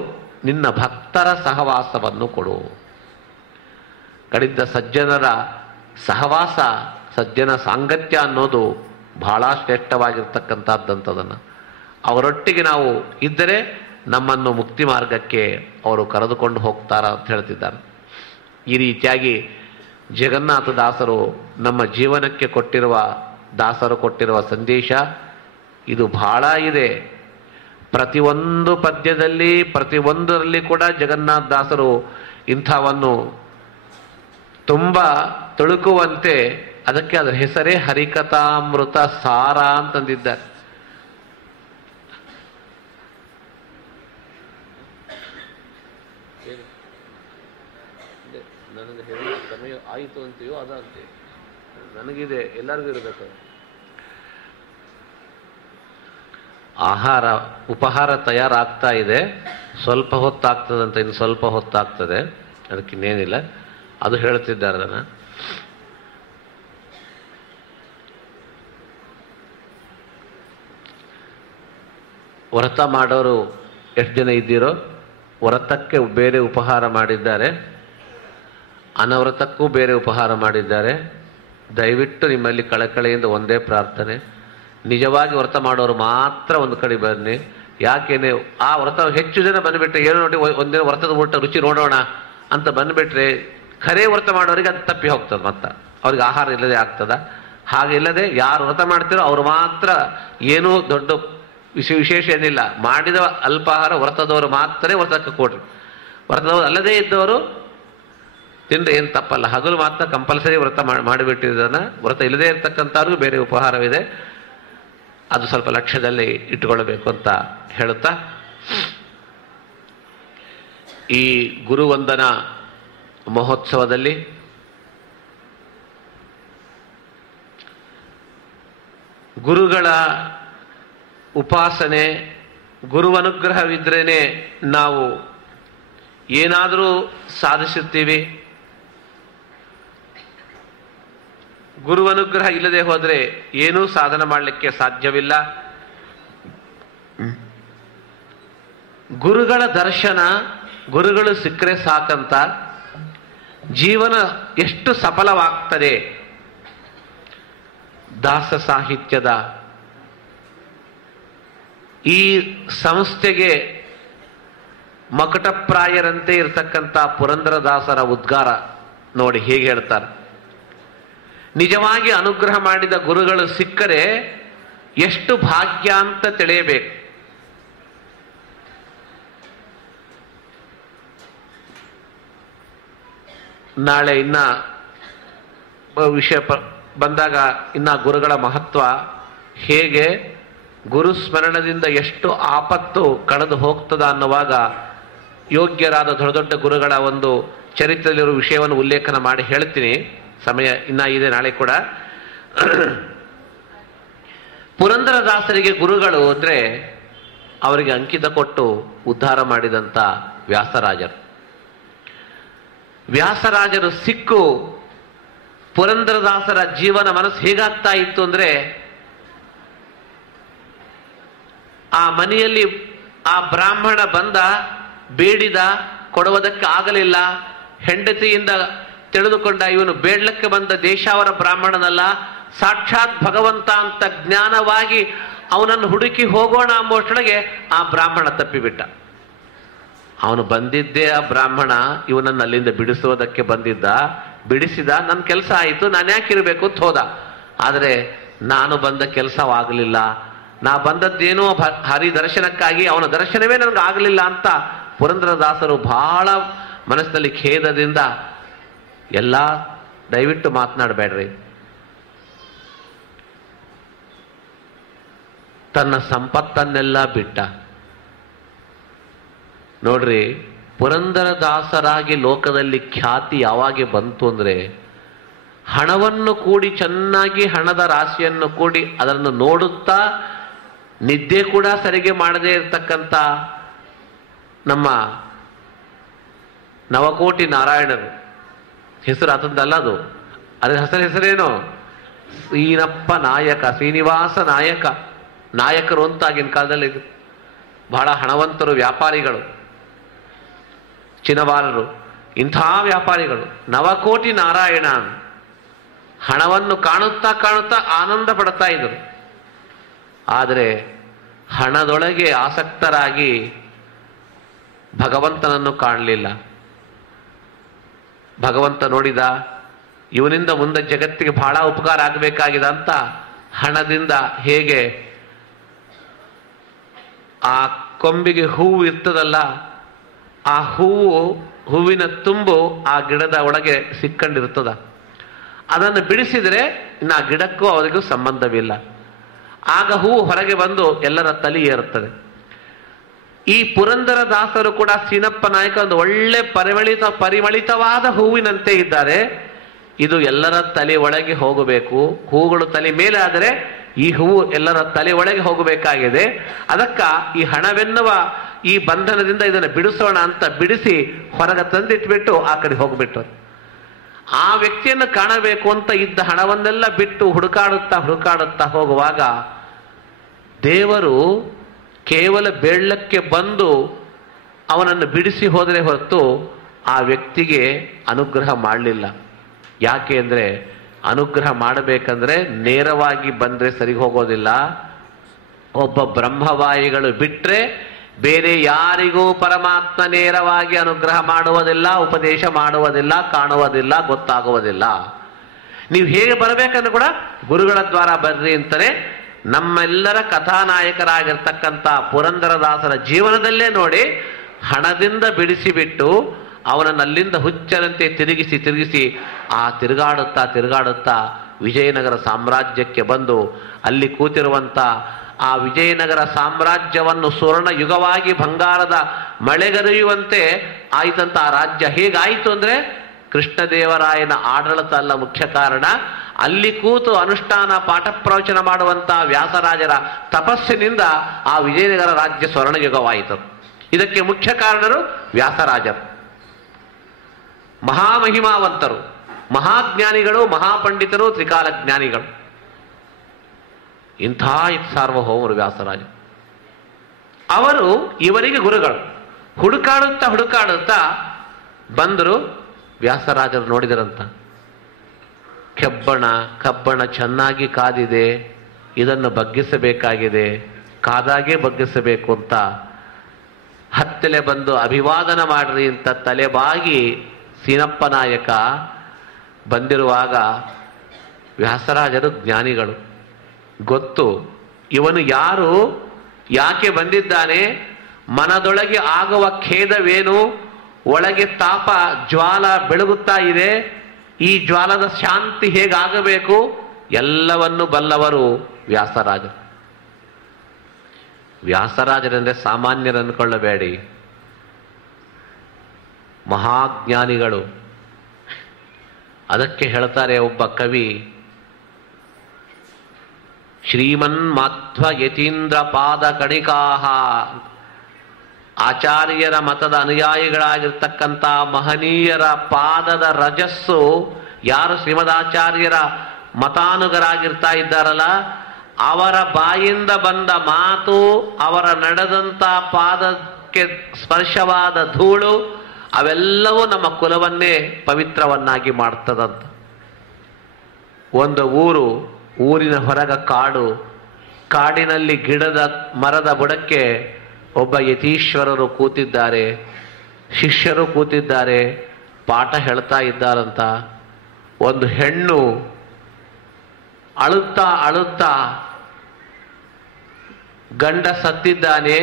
ನಿನ್ನ ಭಕ್ತರ ಸಹವಾಸವನ್ನು ಕೊಡು. ಕಡಿದ ಸಜ್ಜನರ ಸಹವಾಸ, ಸಜ್ಜನ ಸಾಂಗತ್ಯ ಅನ್ನೋದು ಬಹಳ ಶ್ರೇಷ್ಠವಾಗಿರ್ತಕ್ಕಂಥದ್ದಂಥದನ್ನು ಅವರೊಟ್ಟಿಗೆ ನಾವು ಇದ್ದರೆ ನಮ್ಮನ್ನು ಮುಕ್ತಿ ಮಾರ್ಗಕ್ಕೆ ಅವರು ಕರೆದುಕೊಂಡು ಹೋಗ್ತಾರ ಅಂತ ಹೇಳ್ತಿದ್ದಾರೆ. ಈ ರೀತಿಯಾಗಿ ಜಗನ್ನಾಥ ದಾಸರು ನಮ್ಮ ಜೀವನಕ್ಕೆ ಕೊಟ್ಟಿರುವ, ದಾಸರು ಕೊಟ್ಟಿರುವ ಸಂದೇಶ ಇದು ಬಹಳ ಇದೆ. ಪ್ರತಿಯೊಂದು ಪದ್ಯದಲ್ಲಿ, ಪ್ರತಿಯೊಂದರಲ್ಲಿ ಕೂಡ ಜಗನ್ನಾಥ ದಾಸರು ಇಂಥವನ್ನು ತುಂಬ ತುಳುಕುವಂತೆ, ಅದಕ್ಕೆ ಅದರ ಹೆಸರೇ ಹರಿಕಥಾಮೃತ ಸಾರ ಅಂತಂದಿದ್ದಾರೆ. ನನಗೆ ಹೇಳಿ ಸಮಯ ಆಯಿತು ಅಂತೆಯೋ ಅದಂತೆ, ನನಗಿದೆ, ಎಲ್ಲರಿಗೂ ಇರಬೇಕು. ಉಪಹಾರ ತಯಾರಾಗ್ತಾ ಇದೆ, ಸ್ವಲ್ಪ ಹೊತ್ತಾಗ್ತದಂತ, ಇನ್ನು ಸ್ವಲ್ಪ ಹೊತ್ತಾಗ್ತದೆ, ಅದಕ್ಕಿನ್ನೇನಿಲ್ಲ. ಅದು ಹೇಳ್ತಿದ್ದಾರೆ ಅದನ್ನು. ವ್ರತ ಮಾಡೋರು ಎಷ್ಟು ಜನ ಇದ್ದೀರೋ, ವ್ರತಕ್ಕೆ ಬೇರೆ ಉಪಹಾರ ಮಾಡಿದ್ದಾರೆ, ಅನವ್ರತಕ್ಕೂ ಬೇರೆ ಉಪಹಾರ ಮಾಡಿದ್ದಾರೆ. ದಯವಿಟ್ಟು ನಿಮ್ಮಲ್ಲಿ ಕಳಕಳಿಯಿಂದ ಒಂದೇ ಪ್ರಾರ್ಥನೆ, ನಿಜವಾಗಿ ವ್ರತ ಮಾಡೋರು ಮಾತ್ರ ಒಂದು ಕಡೆ ಬನ್ನಿ. ಯಾಕೇನೆ ಆ ವ್ರತ ಹೆಚ್ಚು ಜನ ಬಂದುಬಿಟ್ರೆ ಏನೋ ನೋಡಿ ಒಂದಿನ ವ್ರತದ ಊಟ ರುಚಿ ನೋಡೋಣ ಅಂತ ಬಂದುಬಿಟ್ರೆ ಖರೇ ವ್ರತ ಮಾಡೋರಿಗೆ ಅದು ತಪ್ಪಿ ಹೋಗ್ತದೆ, ಮತ್ತೆ ಅವ್ರಿಗೆ ಆಹಾರ ಇಲ್ಲದೆ ಆಗ್ತದ. ಹಾಗಿಲ್ಲದೆ ಯಾರು ವ್ರತ ಮಾಡ್ತೀರೋ ಅವರು ಮಾತ್ರ, ಏನೂ ದೊಡ್ಡ ವಿಶೇಷ ಏನಿಲ್ಲ, ಮಾಡಿದ ಅಲ್ಪಾಹಾರ ವ್ರತದವರು ಮಾತ್ರ ವ್ರತಕ್ಕೆ ಕೊಡ್ರಿ. ವ್ರತದವರು ಅಲ್ಲದೇ ಇದ್ದವರು ತಿಂದ್ರೆ ಏನು ತಪ್ಪಲ್ಲ. ಹಗಲು ಮಾತ್ರ ಕಂಪಲ್ಸರಿ ವ್ರತ ಮಾಡಿಬಿಟ್ಟಿದ್ದಾನ. ವ್ರತ ಇಲ್ಲದೆ ಇರ್ತಕ್ಕಂಥವ್ರಿಗೂ ಬೇರೆ ಉಪಹಾರವಿದೆ, ಅದು ಸ್ವಲ್ಪ ಲಕ್ಷ್ಯದಲ್ಲಿ ಇಟ್ಟುಕೊಳ್ಳಬೇಕು ಅಂತ ಹೇಳುತ್ತಾ, ಈ ಗುರುವಂದನಾ ಮಹೋತ್ಸವದಲ್ಲಿ ಗುರುಗಳ ಉಪಾಸನೆ, ಗುರುವನುಗ್ರಹವಿದ್ರೇನೆ ನಾವು ಏನಾದರೂ ಸಾಧಿಸುತ್ತೀವಿ. ಗುರುವನುಗ್ರಹ ಇಲ್ಲದೆ ಹೋದರೆ ಏನೂ ಸಾಧನೆ ಮಾಡಲಿಕ್ಕೆ ಸಾಧ್ಯವಿಲ್ಲ. ಗುರುಗಳ ದರ್ಶನ, ಗುರುಗಳು ಸಿಕ್ಕರೆ ಸಾಕಂತ ಜೀವನ ಎಷ್ಟು ಸಫಲವಾಗ್ತದೆ. ದಾಸ ಸಾಹಿತ್ಯದ ಈ ಸಂಸ್ಥೆಗೆ ಮಕಟಪ್ರಾಯರಂತೆ ಇರತಕ್ಕಂಥ ಪುರಂದರದಾಸರ ಉದ್ಗಾರ ನೋಡಿ ಹೇಗೆ ಹೇಳ್ತಾರೆ. ನಿಜವಾಗಿ ಅನುಗ್ರಹ ಮಾಡಿದ ಗುರುಗಳು ಸಿಕ್ಕರೆ ಎಷ್ಟು ಭಾಗ್ಯ ಅಂತ ತಿಳಿಯಬೇಕು. ನಾಳೆ ಇನ್ನ ವಿಷಯ ಬಂದಾಗ ಇನ್ನ ಗುರುಗಳ ಮಹತ್ವ ಹೇಗೆ, ಗುರುಸ್ಮರಣದಿಂದ ಎಷ್ಟು ಆಪತ್ತು ಕಳೆದು ಹೋಗ್ತದ ಅನ್ನುವಾಗ ಯೋಗ್ಯರಾದ ದೊಡ್ಡ ದೊಡ್ಡ ಗುರುಗಳ ಒಂದು ಚರಿತ್ರೆಯಲ್ಲಿರುವ ವಿಷಯವನ್ನು ಉಲ್ಲೇಖನ ಮಾಡಿ ಹೇಳ್ತೀನಿ. ಸಮಯ ಇನ್ನ ಇದೆ, ನಾಳೆ ಕೂಡ. ಪುರಂದರದಾಸರಿಗೆ ಗುರುಗಳು ಅಂದ್ರೆ ಅವರಿಗೆ ಅಂಕಿತ ಕೊಟ್ಟು ಉದ್ಧಾರ ಮಾಡಿದಂಥ ವ್ಯಾಸರಾಜರು. ವ್ಯಾಸರಾಜರು ಸಿಕ್ಕು ಪುರಂದರದಾಸರ ಜೀವನ ಮನಸ್ಸು ಹೇಗಾಗ್ತಾ ಇತ್ತು ಅಂದ್ರೆ, ಆ ಮನೆಯಲ್ಲಿ ಆ ಬ್ರಾಹ್ಮಣ ಬಂದ, ಬೇಡಿದ, ಕೊಡುವುದಕ್ಕೆ ಆಗಲಿಲ್ಲ. ಹೆಂಡತಿಯಿಂದ ತಿಳಿದುಕೊಂಡ ಇವನು ಬೇಡ್ಲಕ್ಕೆ ಬಂದ ದೇಶಾವರ ಬ್ರಾಹ್ಮಣನಲ್ಲ, ಸಾಕ್ಷಾತ್ ಭಗವಂತ ಅಂತ ಜ್ಞಾನವಾಗಿ ಅವನನ್ನು ಹುಡುಕಿ ಹೋಗೋಣ ಎಂಬುವಷ್ಟೊಳಗೆ ಆ ಬ್ರಾಹ್ಮಣ ತಪ್ಪಿಬಿಟ್ಟ. ಅವನು ಬಂದಿದ್ದೇ ಆ ಬ್ರಾಹ್ಮಣ ಇವನನ್ನು ಅಲ್ಲಿಂದ ಬಿಡಿಸುವುದಕ್ಕೆ ಬಂದಿದ್ದ, ಬಿಡಿಸಿದ, ನನ್ನ ಕೆಲಸ ಆಯಿತು, ನಾನು ಯಾಕಿರಬೇಕು ಅಂತ ಹೋದ. ಆದರೆ ನಾನು ಬಂದ ಕೆಲಸವಾಗಲಿಲ್ಲ, ನಾ ಬಂದದ್ದೇನೋ ಹರಿ ದರ್ಶನಕ್ಕಾಗಿ, ಅವನ ದರ್ಶನವೇ ನನಗೆ ಆಗಲಿಲ್ಲ ಅಂತ ಪುರಂದರದಾಸರು ಬಹಳ ಮನಸ್ಸಿನಲ್ಲಿ ಖೇದದಿಂದ, ಎಲ್ಲ ದಯವಿಟ್ಟು ಮಾತನಾಡಬೇಡ್ರಿ, ತನ್ನ ಸಂಪತ್ತನ್ನೆಲ್ಲ ಬಿಟ್ಟ. ನೋಡ್ರಿ, ಪುರಂದರದಾಸರಾಗಿ ಲೋಕದಲ್ಲಿ ಖ್ಯಾತಿ ಯಾವಾಗ ಬಂತು ಅಂದ್ರೆ, ಹಣವನ್ನು ಕೂಡಿ ಚೆನ್ನಾಗಿ ಹಣದ ರಾಶಿಯನ್ನು ಕೂಡಿ ಅದನ್ನು ನೋಡುತ್ತಾ ನಿದ್ದೆ ಕೂಡ ಸರಿಗೆ ಮಾಡದೇ ಇರತಕ್ಕಂಥ ನಮ್ಮ ನವಕೋಟಿ ನಾರಾಯಣರು, ಹೆಸರು ಅದೊಂದಲ್ಲ, ಅದು ಅದರ ಹೆಸರೇನು? ಸೀನಪ್ಪ ನಾಯಕ, ಶ್ರೀನಿವಾಸ ನಾಯಕ. ನಾಯಕರು ಅಂತ ಆಗಿನ ಕಾಲದಲ್ಲಿ ಬಹಳ ಹಣವಂತರು, ವ್ಯಾಪಾರಿಗಳು, ಚಿನ್ನವಾರರು, ಇಂಥ ವ್ಯಾಪಾರಿಗಳು. ನವಕೋಟಿ ನಾರಾಯಣ, ಹಣವನ್ನು ಕಾಣುತ್ತಾ ಕಾಣುತ್ತಾ ಆನಂದ ಪಡ್ತಾ ಇದ್ದರು. ಆದರೆ ಹಣದೊಳಗೆ ಆಸಕ್ತರಾಗಿ ಭಗವಂತನನ್ನು ಕಾಣಲಿಲ್ಲ. ಭಗವಂತ ನೋಡಿದ, ಇವನಿಂದ ಮುಂದೆ ಜಗತ್ತಿಗೆ ಬಹಳ ಉಪಕಾರ ಆಗಬೇಕಾಗಿದೆ ಅಂತ ಹಣದಿಂದ ಹೇಗೆ ಆ ಕೊಂಬಿಗೆ ಹೂವು ಇರ್ತದಲ್ಲ, ಆ ಹೂವಿನ ತುಂಬು ಆ ಗಿಡದ ಒಳಗೆ ಸಿಕ್ಕೊಂಡಿರ್ತದ. ಅದನ್ನು ಬಿಡಿಸಿದರೆ ಇನ್ನು ಆ ಗಿಡಕ್ಕೂ ಅವರಿಗೂ ಸಂಬಂಧವಿಲ್ಲ. ಆಗ ಹೂವು ಹೊರಗೆ ಬಂದು ಎಲ್ಲರ ತಲೆ ಏರುತ್ತದೆ. ಈ ಪುರಂದರದಾಸರು ಕೂಡ ಸೀನಪ್ಪ ನಾಯಕ ಒಂದು ಒಳ್ಳೆ ಪರಿಮಳಿತವಾದ ಹೂವಿನಂತೆ ಇದ್ದಾರೆ. ಇದು ಎಲ್ಲರ ತಲೆ ಒಳಗೆ ಹೋಗಬೇಕು. ಹೂಗಳು ತಲೆ ಮೇಲೆ ಆದರೆ ಈ ಹೂವು ಎಲ್ಲರ ತಲೆ ಒಳಗೆ ಹೋಗಬೇಕಾಗಿದೆ. ಅದಕ್ಕ ಈ ಹಣವೆನ್ನುವ ಈ ಬಂಧನದಿಂದ ಇದನ್ನು ಬಿಡಿಸೋಣ ಅಂತ ಬಿಡಿಸಿ ಹೊರಗೆ ತಂದಿಟ್ಬಿಟ್ಟು ಆ ಕಡೆ ಹೋಗ್ಬಿಟ್ಟು ಆ ವ್ಯಕ್ತಿಯನ್ನು ಕಾಣಬೇಕು ಅಂತ ಇದ್ದ ಹಣವನ್ನೆಲ್ಲ ಬಿಟ್ಟು ಹುಡುಕಾಡುತ್ತಾ ಹೋಗುವಾಗ ದೇವರು ಕೇವಲ ಬೇಳಕ್ಕೆ ಬಂದು ಅವನನ್ನು ಬಿಡಿಸಿ ಹೋದರೆ ಹೊರತು ಆ ವ್ಯಕ್ತಿಗೆ ಅನುಗ್ರಹ ಮಾಡಲಿಲ್ಲ. ಯಾಕೆ ಅಂದರೆ ಅನುಗ್ರಹ ಮಾಡಬೇಕಂದ್ರೆ ನೇರವಾಗಿ ಬಂದರೆ ಸರಿ ಹೋಗೋದಿಲ್ಲ. ಒಬ್ಬ ಬ್ರಹ್ಮವಾಯಿಗಳು ಬಿಟ್ಟರೆ ಬೇರೆ ಯಾರಿಗೂ ಪರಮಾತ್ಮ ನೇರವಾಗಿ ಅನುಗ್ರಹ ಮಾಡುವುದಿಲ್ಲ, ಉಪದೇಶ ಮಾಡುವುದಿಲ್ಲ, ಕಾಣುವುದಿಲ್ಲ, ಗೊತ್ತಾಗುವುದಿಲ್ಲ. ನೀವು ಹೇಗೆ ಬರಬೇಕಂದ್ರೆ ಕೂಡ ಗುರುಗಳ ದ್ವಾರ ಬರ್ರಿ ಅಂತಾನೆ ನಮ್ಮೆಲ್ಲರ ಕಥಾನಾಯಕರಾಗಿರ್ತಕ್ಕಂಥ ಪುರಂದರದಾಸರ ಜೀವನದಲ್ಲೇ ನೋಡಿ, ಹಣದಿಂದ ಬಿಡಿಸಿಬಿಟ್ಟು ಅವನನ್ನು ಅಲ್ಲಿಂದ ಹುಚ್ಚರಂತೆ ತಿರುಗಿಸಿ ಆ ತಿರುಗಾಡುತ್ತಾ ವಿಜಯನಗರ ಸಾಮ್ರಾಜ್ಯಕ್ಕೆ ಬಂದು ಅಲ್ಲಿ ಕೂತಿರುವಂಥ ಆ ವಿಜಯನಗರ ಸಾಮ್ರಾಜ್ಯವನ್ನು ಸುವರ್ಣ ಯುಗವಾಗಿ ಬಂಗಾರದ ಮಳೆಗರೆಯುವಂತೆ ಆಯ್ತಂತ ಆ ರಾಜ್ಯ. ಹೇಗಾಯಿತು ಅಂದರೆ ಕೃಷ್ಣದೇವರಾಯನ ಆಡಳಿತ ಅಲ್ಲ ಮುಖ್ಯ ಕಾರಣ. ಅಲ್ಲಿ ಕೂತು ಅನುಷ್ಠಾನ ಪಾಠ ಪ್ರವಚನ ಮಾಡುವಂಥ ವ್ಯಾಸರಾಜರ ತಪಸ್ಸಿನಿಂದ ಆ ವಿಜಯನಗರ ರಾಜ್ಯ ಸ್ವರ್ಣಯುಗವಾಯಿತು. ಇದಕ್ಕೆ ಮುಖ್ಯ ಕಾರಣರು ವ್ಯಾಸರಾಜರು. ಮಹಾಮಹಿಮಾವಂತರು, ಮಹಾಜ್ಞಾನಿಗಳು, ಮಹಾಪಂಡಿತರು, ತ್ರಿಕಾಲ ಜ್ಞಾನಿಗಳು. ಇಂಥ ಸಾರ್ವಭೌಮರು ವ್ಯಾಸರಾಜ. ಅವರು ಇವರಿಗೆ ಗುರುಗಳು. ಹುಡುಕಾಡುತ್ತಾ ಬಂದರು. ವ್ಯಾಸರಾಜರು ನೋಡಿದರಂತ, ಕಬ್ಬಣ ಚೆನ್ನಾಗಿ ಕಾದಿದೆ, ಇದನ್ನು ಬಗ್ಗಿಸಬೇಕಾಗಿದೆ, ಕಾದಾಗೆ ಬಗ್ಗಿಸಬೇಕು ಅಂತ ಹತ್ತಲೆ ಬಂದು ಅಭಿವಾದನ ಮಾಡ್ರಿ ಅಂತ ತಲೆಬಾಗಿ ಸೀನಪ್ಪ ನಾಯಕ ಬಂದಿರುವಾಗ ವ್ಯಾಸರಾಜರು ಜ್ಞಾನಿಗಳು. ಗೊತ್ತು ಇವನು ಯಾರು, ಯಾಕೆ ಬಂದಿದ್ದಾನೆ, ಮನದೊಳಗೆ ಆಗುವ ಖೇದವೇನು, ಒಳಗೆ ತಾಪ ಜ್ವಾಲ ಬೆಳಗುತ್ತಾ ಇದೆ, ಈ ಜ್ವಾಲದ ಶಾಂತಿ ಹೇಗಾಗಬೇಕು, ಎಲ್ಲವನ್ನು ಬಲ್ಲವರು ವ್ಯಾಸರಾಜರು. ವ್ಯಾಸರಾಜರೆಂದರೆ ಸಾಮಾನ್ಯರು ಅಂದ್ಕೊಳ್ಳಬೇಡಿ, ಮಹಾಜ್ಞಾನಿಗಳು. ಅದಕ್ಕೆ ಹೇಳ್ತಾರೆ ಒಬ್ಬ ಕವಿ, ಶ್ರೀಮನ್ ಮಾಧ್ವ ಯತೀಂದ್ರ ಪಾದ ಕಣಿಕಾಹ. ಆಚಾರ್ಯರ ಮತದ ಅನುಯಾಯಿಗಳಾಗಿರ್ತಕ್ಕಂಥ ಮಹನೀಯರ ಪಾದದ ರಜಸ್ಸು, ಯಾರು ಶ್ರೀಮದಾಚಾರ್ಯರ ಮತಾನುಗರಾಗಿರ್ತಾ ಇದ್ದಾರಲ್ಲ, ಅವರ ಬಾಯಿಂದ ಬಂದ ಮಾತು, ಅವರ ನಡೆದಂಥ ಪಾದಕ್ಕೆ ಸ್ಪರ್ಶವಾದ ಧೂಳು, ಅವೆಲ್ಲವೂ ನಮ್ಮ ಕುಲವನ್ನೇ ಪವಿತ್ರವನ್ನಾಗಿ ಮಾಡ್ತದಂತ. ಒಂದು ಊರಿನ ಹೊರಗ ಕಾಡಿನಲ್ಲಿ ಗಿಡದ ಮರದ ಬುಡಕ್ಕೆ ಒಬ್ಬ ಯತೀಶ್ವರರು ಕೂತಿದ್ದಾರೆ, ಶಿಷ್ಯರು ಕೂತಿದ್ದಾರೆ, ಪಾಠ ಹೇಳ್ತಾ ಇದ್ದಾರಂತ. ಒಂದು ಹೆಣ್ಣು ಅಳುತ್ತಾ ಗಂಡ ಸತ್ತಿದ್ದಾನೆ,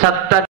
ಸತ್ತ